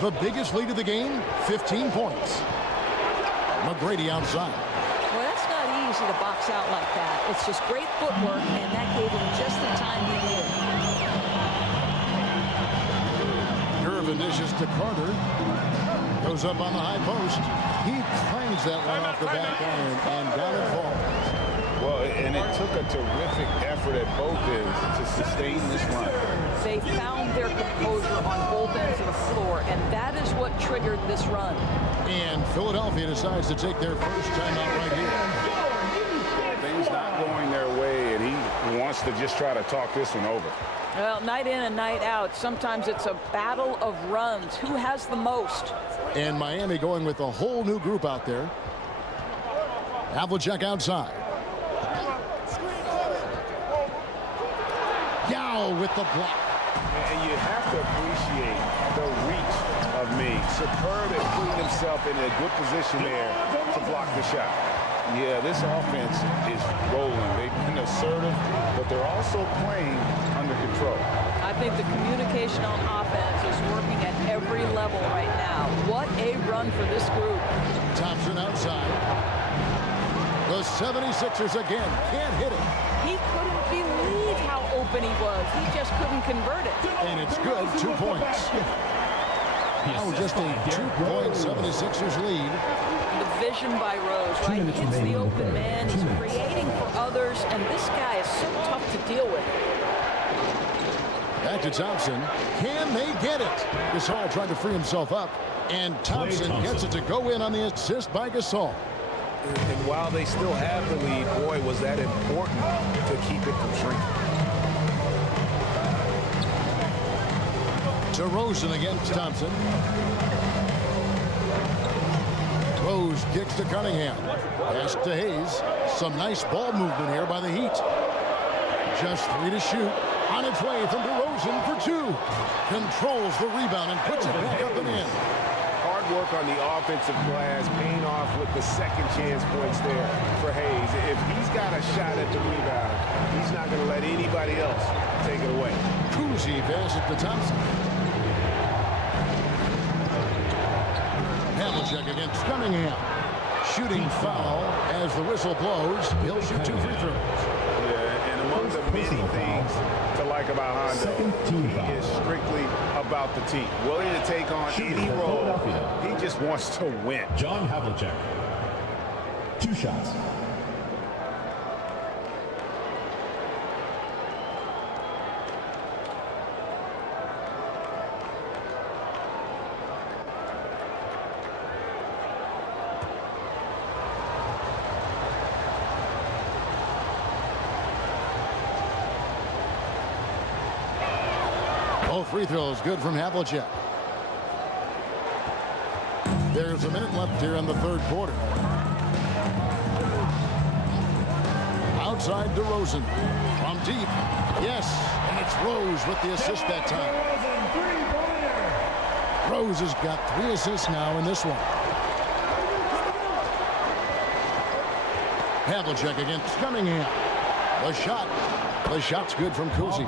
The biggest lead of the game, 15 points. McGrady outside. Well, that's not easy to box out like that. It's just great footwork, and that gave him just the time he needed. Gervin dishes to Carter. Goes up on the high post. He clangs that one off the back iron, and down it falls. Well, and it took a terrific effort at both ends to sustain this run. They found their composure on both ends of the floor, and that is what triggered this run. And Philadelphia decides to take their first time out right here. Things not going their way, and he wants to just try to talk this one over. Well, night in and night out, sometimes it's a battle of runs. Who has the most? And Miami going with a whole new group out there. Havlicek outside. Yao with the block. And you have to appreciate the reach of me. Superb at putting himself in a good position there to block the shot. Yeah, this offense is rolling. They've been assertive, but they're also playing under control. I think the communication on offense is working at every level right now. What a run for this group. Thompson outside. The 76ers again can't hit it. He couldn't believe how open he was. He just couldn't convert it. And it's good, 2 points. Now just a 2-point 76ers lead. The vision by Rose, right? Hits the open man, he's creating for others, and this guy is so tough to deal with. Back to Thompson. Can they get it? Gasol trying to free himself up, and Thompson gets it to go in on the assist by Gasol. And while they still have the lead, boy, was that important to keep it from shrinking. DeRozan against Thompson. Rose kicks to Cunningham. Pass to Hayes. Some nice ball movement here by the Heat. Just 3 to shoot. On its way from DeRozan for 2. Controls the rebound and puts it back up and in. Hard work on the offensive glass, paying off with the second chance points there for Hayes. If he's got a shot at the rebound, he's not going to let anybody else take it away. COUSY passes to Thompson. Havlicek against Cunningham. Shooting foul as the whistle blows. He'll shoot 2 free throws. Yeah, and among the many things to like about Hondo, he is strictly about the team. Willing to take on any role. He just wants to win. John Havlicek. 2 shots. Both free throws good from HAVLICEK. There's a minute left here in the third quarter. Outside DeRozan. From deep. Yes, and it's Rose with the assist that time. Rose has got 3 assists now in this one. HAVLICEK against Cunningham. The shot's good from COUSY.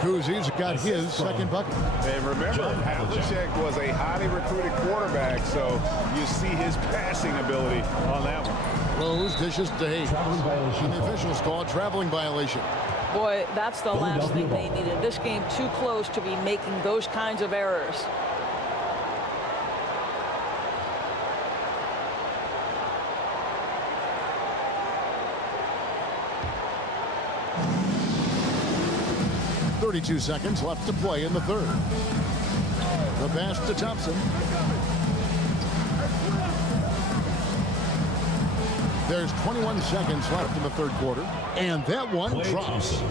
COUSY's got his second bucket. And remember, HAVLICEK was a highly recruited quarterback, so you see his passing ability on that one. Rose dishes to Hayes. And the officials call traveling violation. Boy, that's the last thing they needed. This game too close to be making those kinds of errors. .32 seconds left to play in the third. The pass to Thompson. There's 21 seconds left in the third quarter. And that one drops.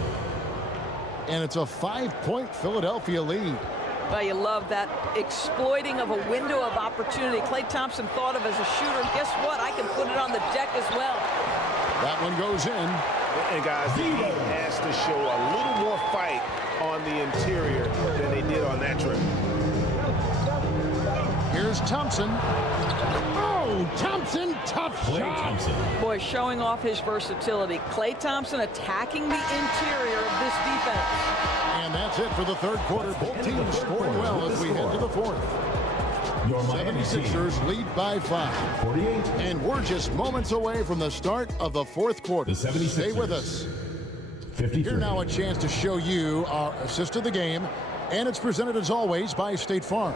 And it's a 5-point Philadelphia lead. Well, you love that exploiting of a window of opportunity. Klay Thompson thought of as a shooter. Guess what? I can put it on the deck as well. That one goes in. And guys, the Heat has to show a little more fight on the interior than they did on that trip. Here's Thompson. Oh, Thompson, tough shot. Boy, showing off his versatility. Klay Thompson attacking the interior of this defense. And that's it for the third quarter. Both teams scoring well as we head to the fourth. 76ers lead by 5. 48. And we're just moments away from the start of the fourth quarter. Stay with us. 53. Here now a chance to show you our assist of the game. And it's presented as always by State Farm.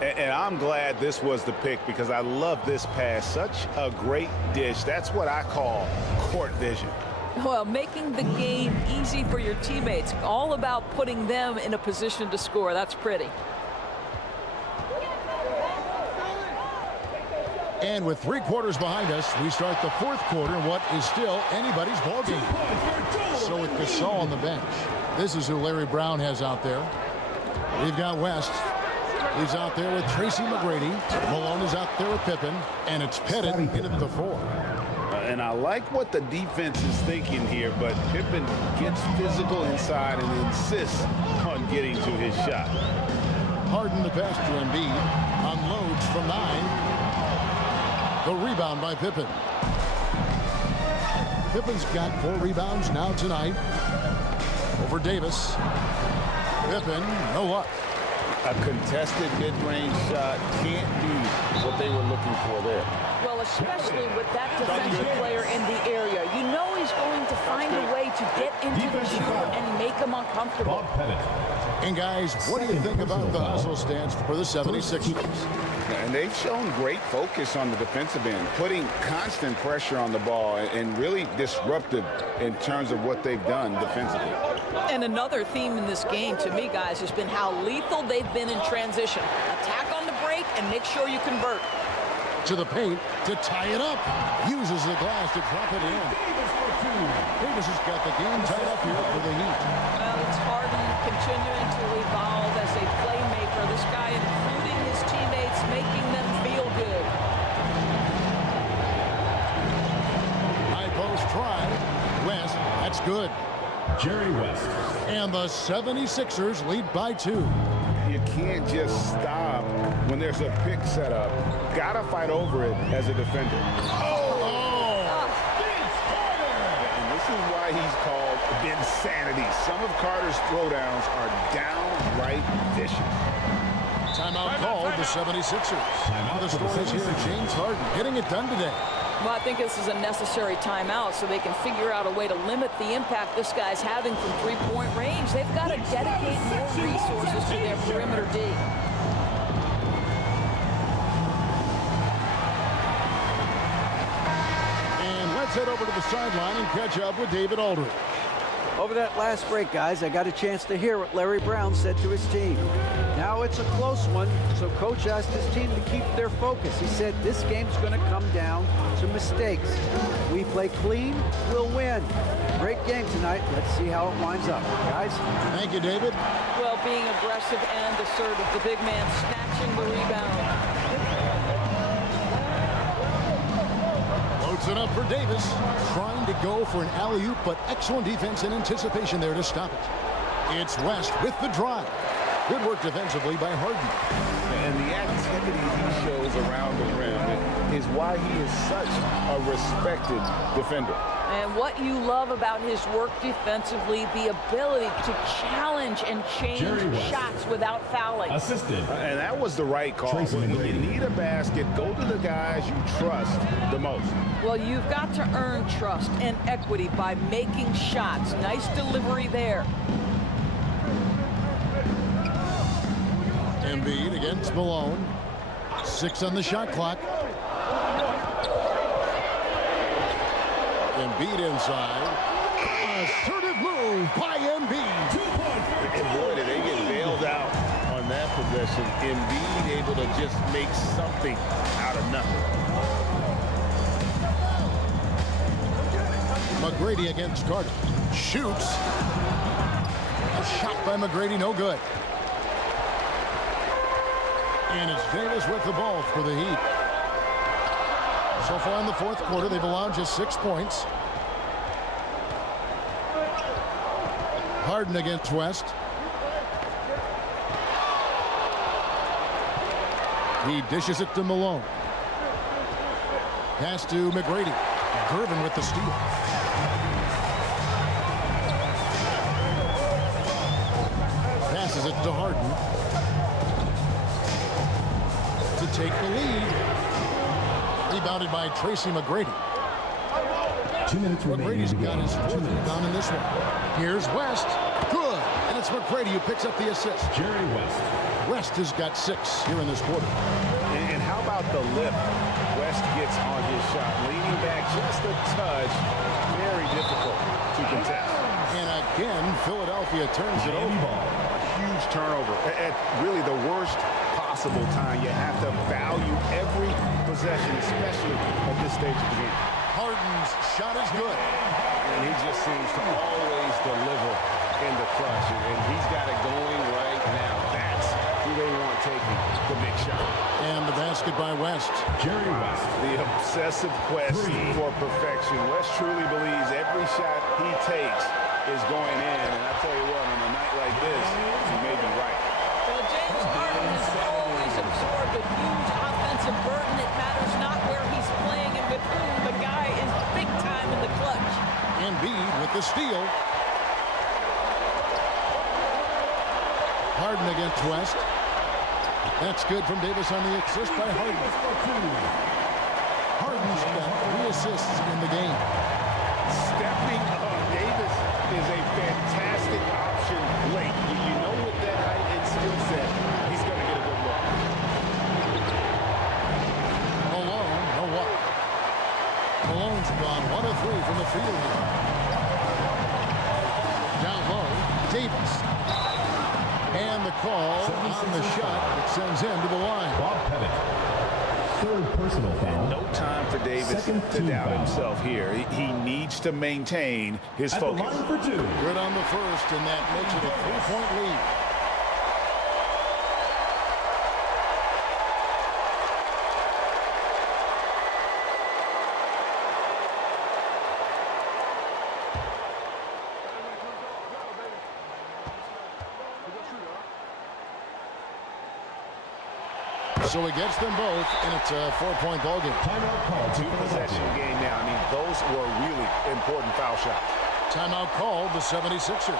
And I'm glad this was the pick because I love this pass. Such a great dish. That's what I call court vision. Well, making the game easy for your teammates. All about putting them in a position to score. That's pretty. And with 3 quarters behind us, we start the fourth quarter in what is still anybody's ball game. So with GASOL on the bench, this is who Larry Brown has out there. We've got West. He's out there with TRACY McGrady. Malone is out there with Pippen. And it's Pettit in at the 4. And I like what the defense is thinking here, but Pippen gets physical inside and insists on getting to his shot. Harden the pass to Embiid. Unloads from 9. The rebound by Pippen. Pippen's got 4 rebounds now tonight. Over Davis. Pippen, no luck. A contested mid-range shot can't be what they were looking for there. Well, especially with that defensive player in the area. You know he's going to find a way to get into the shooter and make him uncomfortable. And guys, what do you think about the hustle stance for the 76ers? And they've shown great focus on the defensive end, putting constant pressure on the ball and really disruptive in terms of what they've done defensively. And another theme in this game to me, guys, has been how lethal they've been in transition. Attack on the break and make sure you convert. To the paint to tie it up. Uses the glass to drop it in. Davis has got the game tied up here for the Heat. Well, it's Harden continuing to evolve as a playmaker. This guy including his teammates, making them feel good. High post try. West, that's good. Jerry West. And the 76ers lead by 2. You can't just stop when there's a pick set up. Gotta fight over it as a defender. And this is why he's called Vinsanity. Some of Carter's throwdowns are downright vicious. Timeout called the 76ers. The stories here, James Harden getting it done today. Well, I think this is a necessary timeout so they can figure out a way to limit the impact this guy's having from three-point range. They've got to dedicate more resources to their perimeter D. And let's head over to the sideline and catch up with David Aldridge. Over that last break, guys, I got a chance to hear what Larry Brown said to his team. Now it's a close one, so Coach asked his team to keep their focus. He said this game's going to come down to mistakes. If we play clean, we'll win. Great game tonight. Let's see how it winds up. Guys? Thank you, David. Well, being aggressive and assertive, the big man snatching the rebound. Loads it up for Davis. Trying to go for an alley-oop, but excellent defense and anticipation there to stop it. It's West with the drive. Good work defensively by Harden. And the activity he shows around the rim is why he is such a respected defender. And what you love about his work defensively, the ability to challenge and change shots without fouling. Assisted. And that was the right call. When you need a basket, go to the guys you trust the most. Well, you've got to earn trust and equity by making shots. Nice delivery there. Embiid against Malone. 6 on the shot clock. Embiid inside. Assertive move by Embiid. And boy, did they get bailed out on that possession. Embiid able to just make something out of nothing. McGrady against Carter. Shoots. A shot by McGrady, no good. And it's Davis with the ball for the Heat. So far in the fourth quarter, they've allowed just 6 points. Harden against West. He dishes it to Malone. Pass to McGrady. Gervin with the steal. Passes it to Harden to take the lead. Rebounded by TRACY McGrady. 2 minutes remaining. McGrady's got his fourth rebound in this one. Here's West. Good. And it's McGrady who picks up the assist. Jerry West. West has got 6 here in this quarter. And how about the lift West gets on his shot? Leaning back just a touch. Very difficult to contest. And again, Philadelphia turns it over. A huge turnover. At really the worst possible time. You have to value every possession, especially at this stage of the game. Harden's shot is good. And he just seems to always deliver in the clutch. And he's got it going right now. That's who they want taking the big shot. And the basket by West. Jerry West. The obsessive quest for perfection. West truly believes every shot he takes is going in. And I tell you what, on a night like this, he may be right. Well, James Harden has always absorbed a huge offensive burden. It matters not where he's playing and with whom. The guy is big time in the clutch. Embiid with the steal. Harden against West. That's good from Davis on the assist by Harden. Harden's got 3 assists in the game. Stepping up. Davis is a fantastic option late. You know with that height and skill set, he's going to get a good look. Malone, no what? Malone's gone 1 of 3 from the field here. Down low, Davis. And the call on the shot that sends him to the line. Bob Pettit. 3rd personal foul. No time for Davis to doubt himself here. He needs to maintain his focus. At the line for 2. Good on the first, and that makes it a 3-point lead. So he gets them both, and it's a 4-point ball game. Timeout call. 2-possession game now. I mean, those were really important foul shots. Timeout called the 76ers.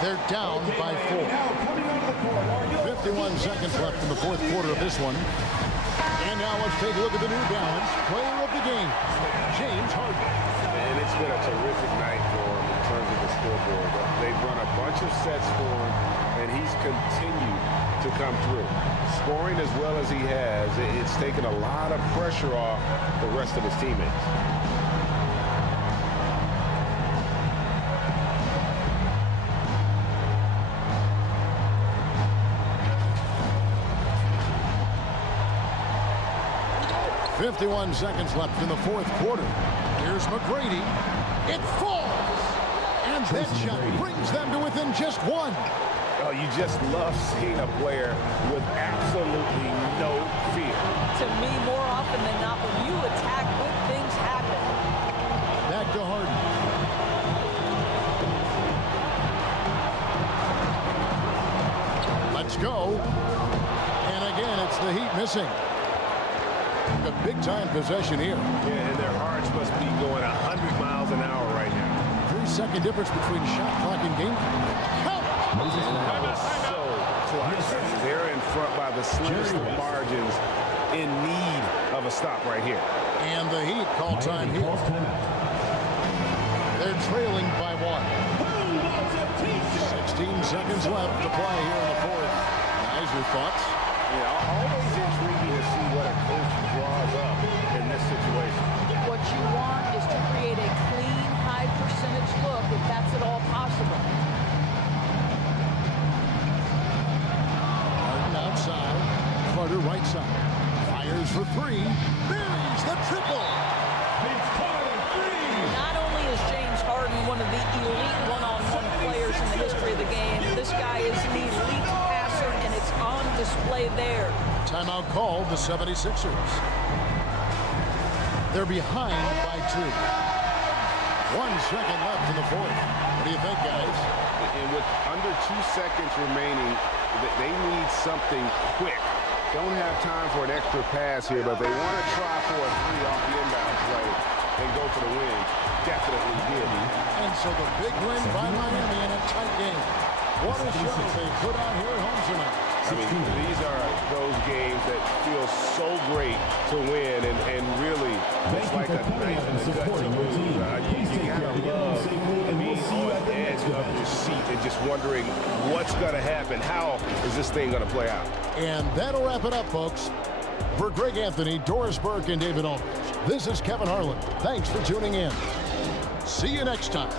They're down by 4. 51 seconds left in the fourth quarter of this one. And now let's take a look at the New Balance player of the game, James Harden. And it's been a terrific night for him in terms of the scoreboard. They've run a bunch of sets for him, and he's continued to come through. Scoring as well as he has, it's taken a lot of pressure off the rest of his teammates. 51 seconds left in the fourth quarter. Here's McGrady. It falls. And that shot brings them to within just one. Oh, you just love seeing a player with absolutely no fear. To me, more often than not, when you attack, good things happen. Back to Harden. Let's go. And again, it's the Heat missing. A big-time possession here. Yeah, and their hearts must be going 100 miles an hour right now. 3-second difference between shot clock and game. So clutch. They're in front by the slimmest of margins, in need of a stop right here. And the Heat call time here. They're trailing by 1. 16 seconds left to play here in the fourth. Guys, your thoughts? Yeah, always intriguing to see what a coach draws up in this situation. What you want is to create a clean, high-percentage look, if that's at all possible. Harden outside. Carter right side. Fires for 3. Buries the triple. Not only is James Harden one of the elite one-on-one players in the history of the game, this guy is an elite passer, and it's on display there. Timeout called the 76ers. They're behind by 2. 1 second left in the fourth. What do you think, guys? And with under 2 seconds remaining, they need something quick. Don't have time for an extra pass here, but they want to try for a 3 off the inbound play and go for the win. Definitely did. And so the big win by Miami in a tight game. What a show they put out here at home tonight. I mean, these are those games that feel so great to win, and really, it's like a knife in the gut to lose. You gotta love being on the edge of your seat and just wondering what's gonna happen. How is this thing gonna play out? And that'll wrap it up, folks. For Greg Anthony, Doris Burke, and David Aldridge, this is Kevin Harlan. Thanks for tuning in. See you next time.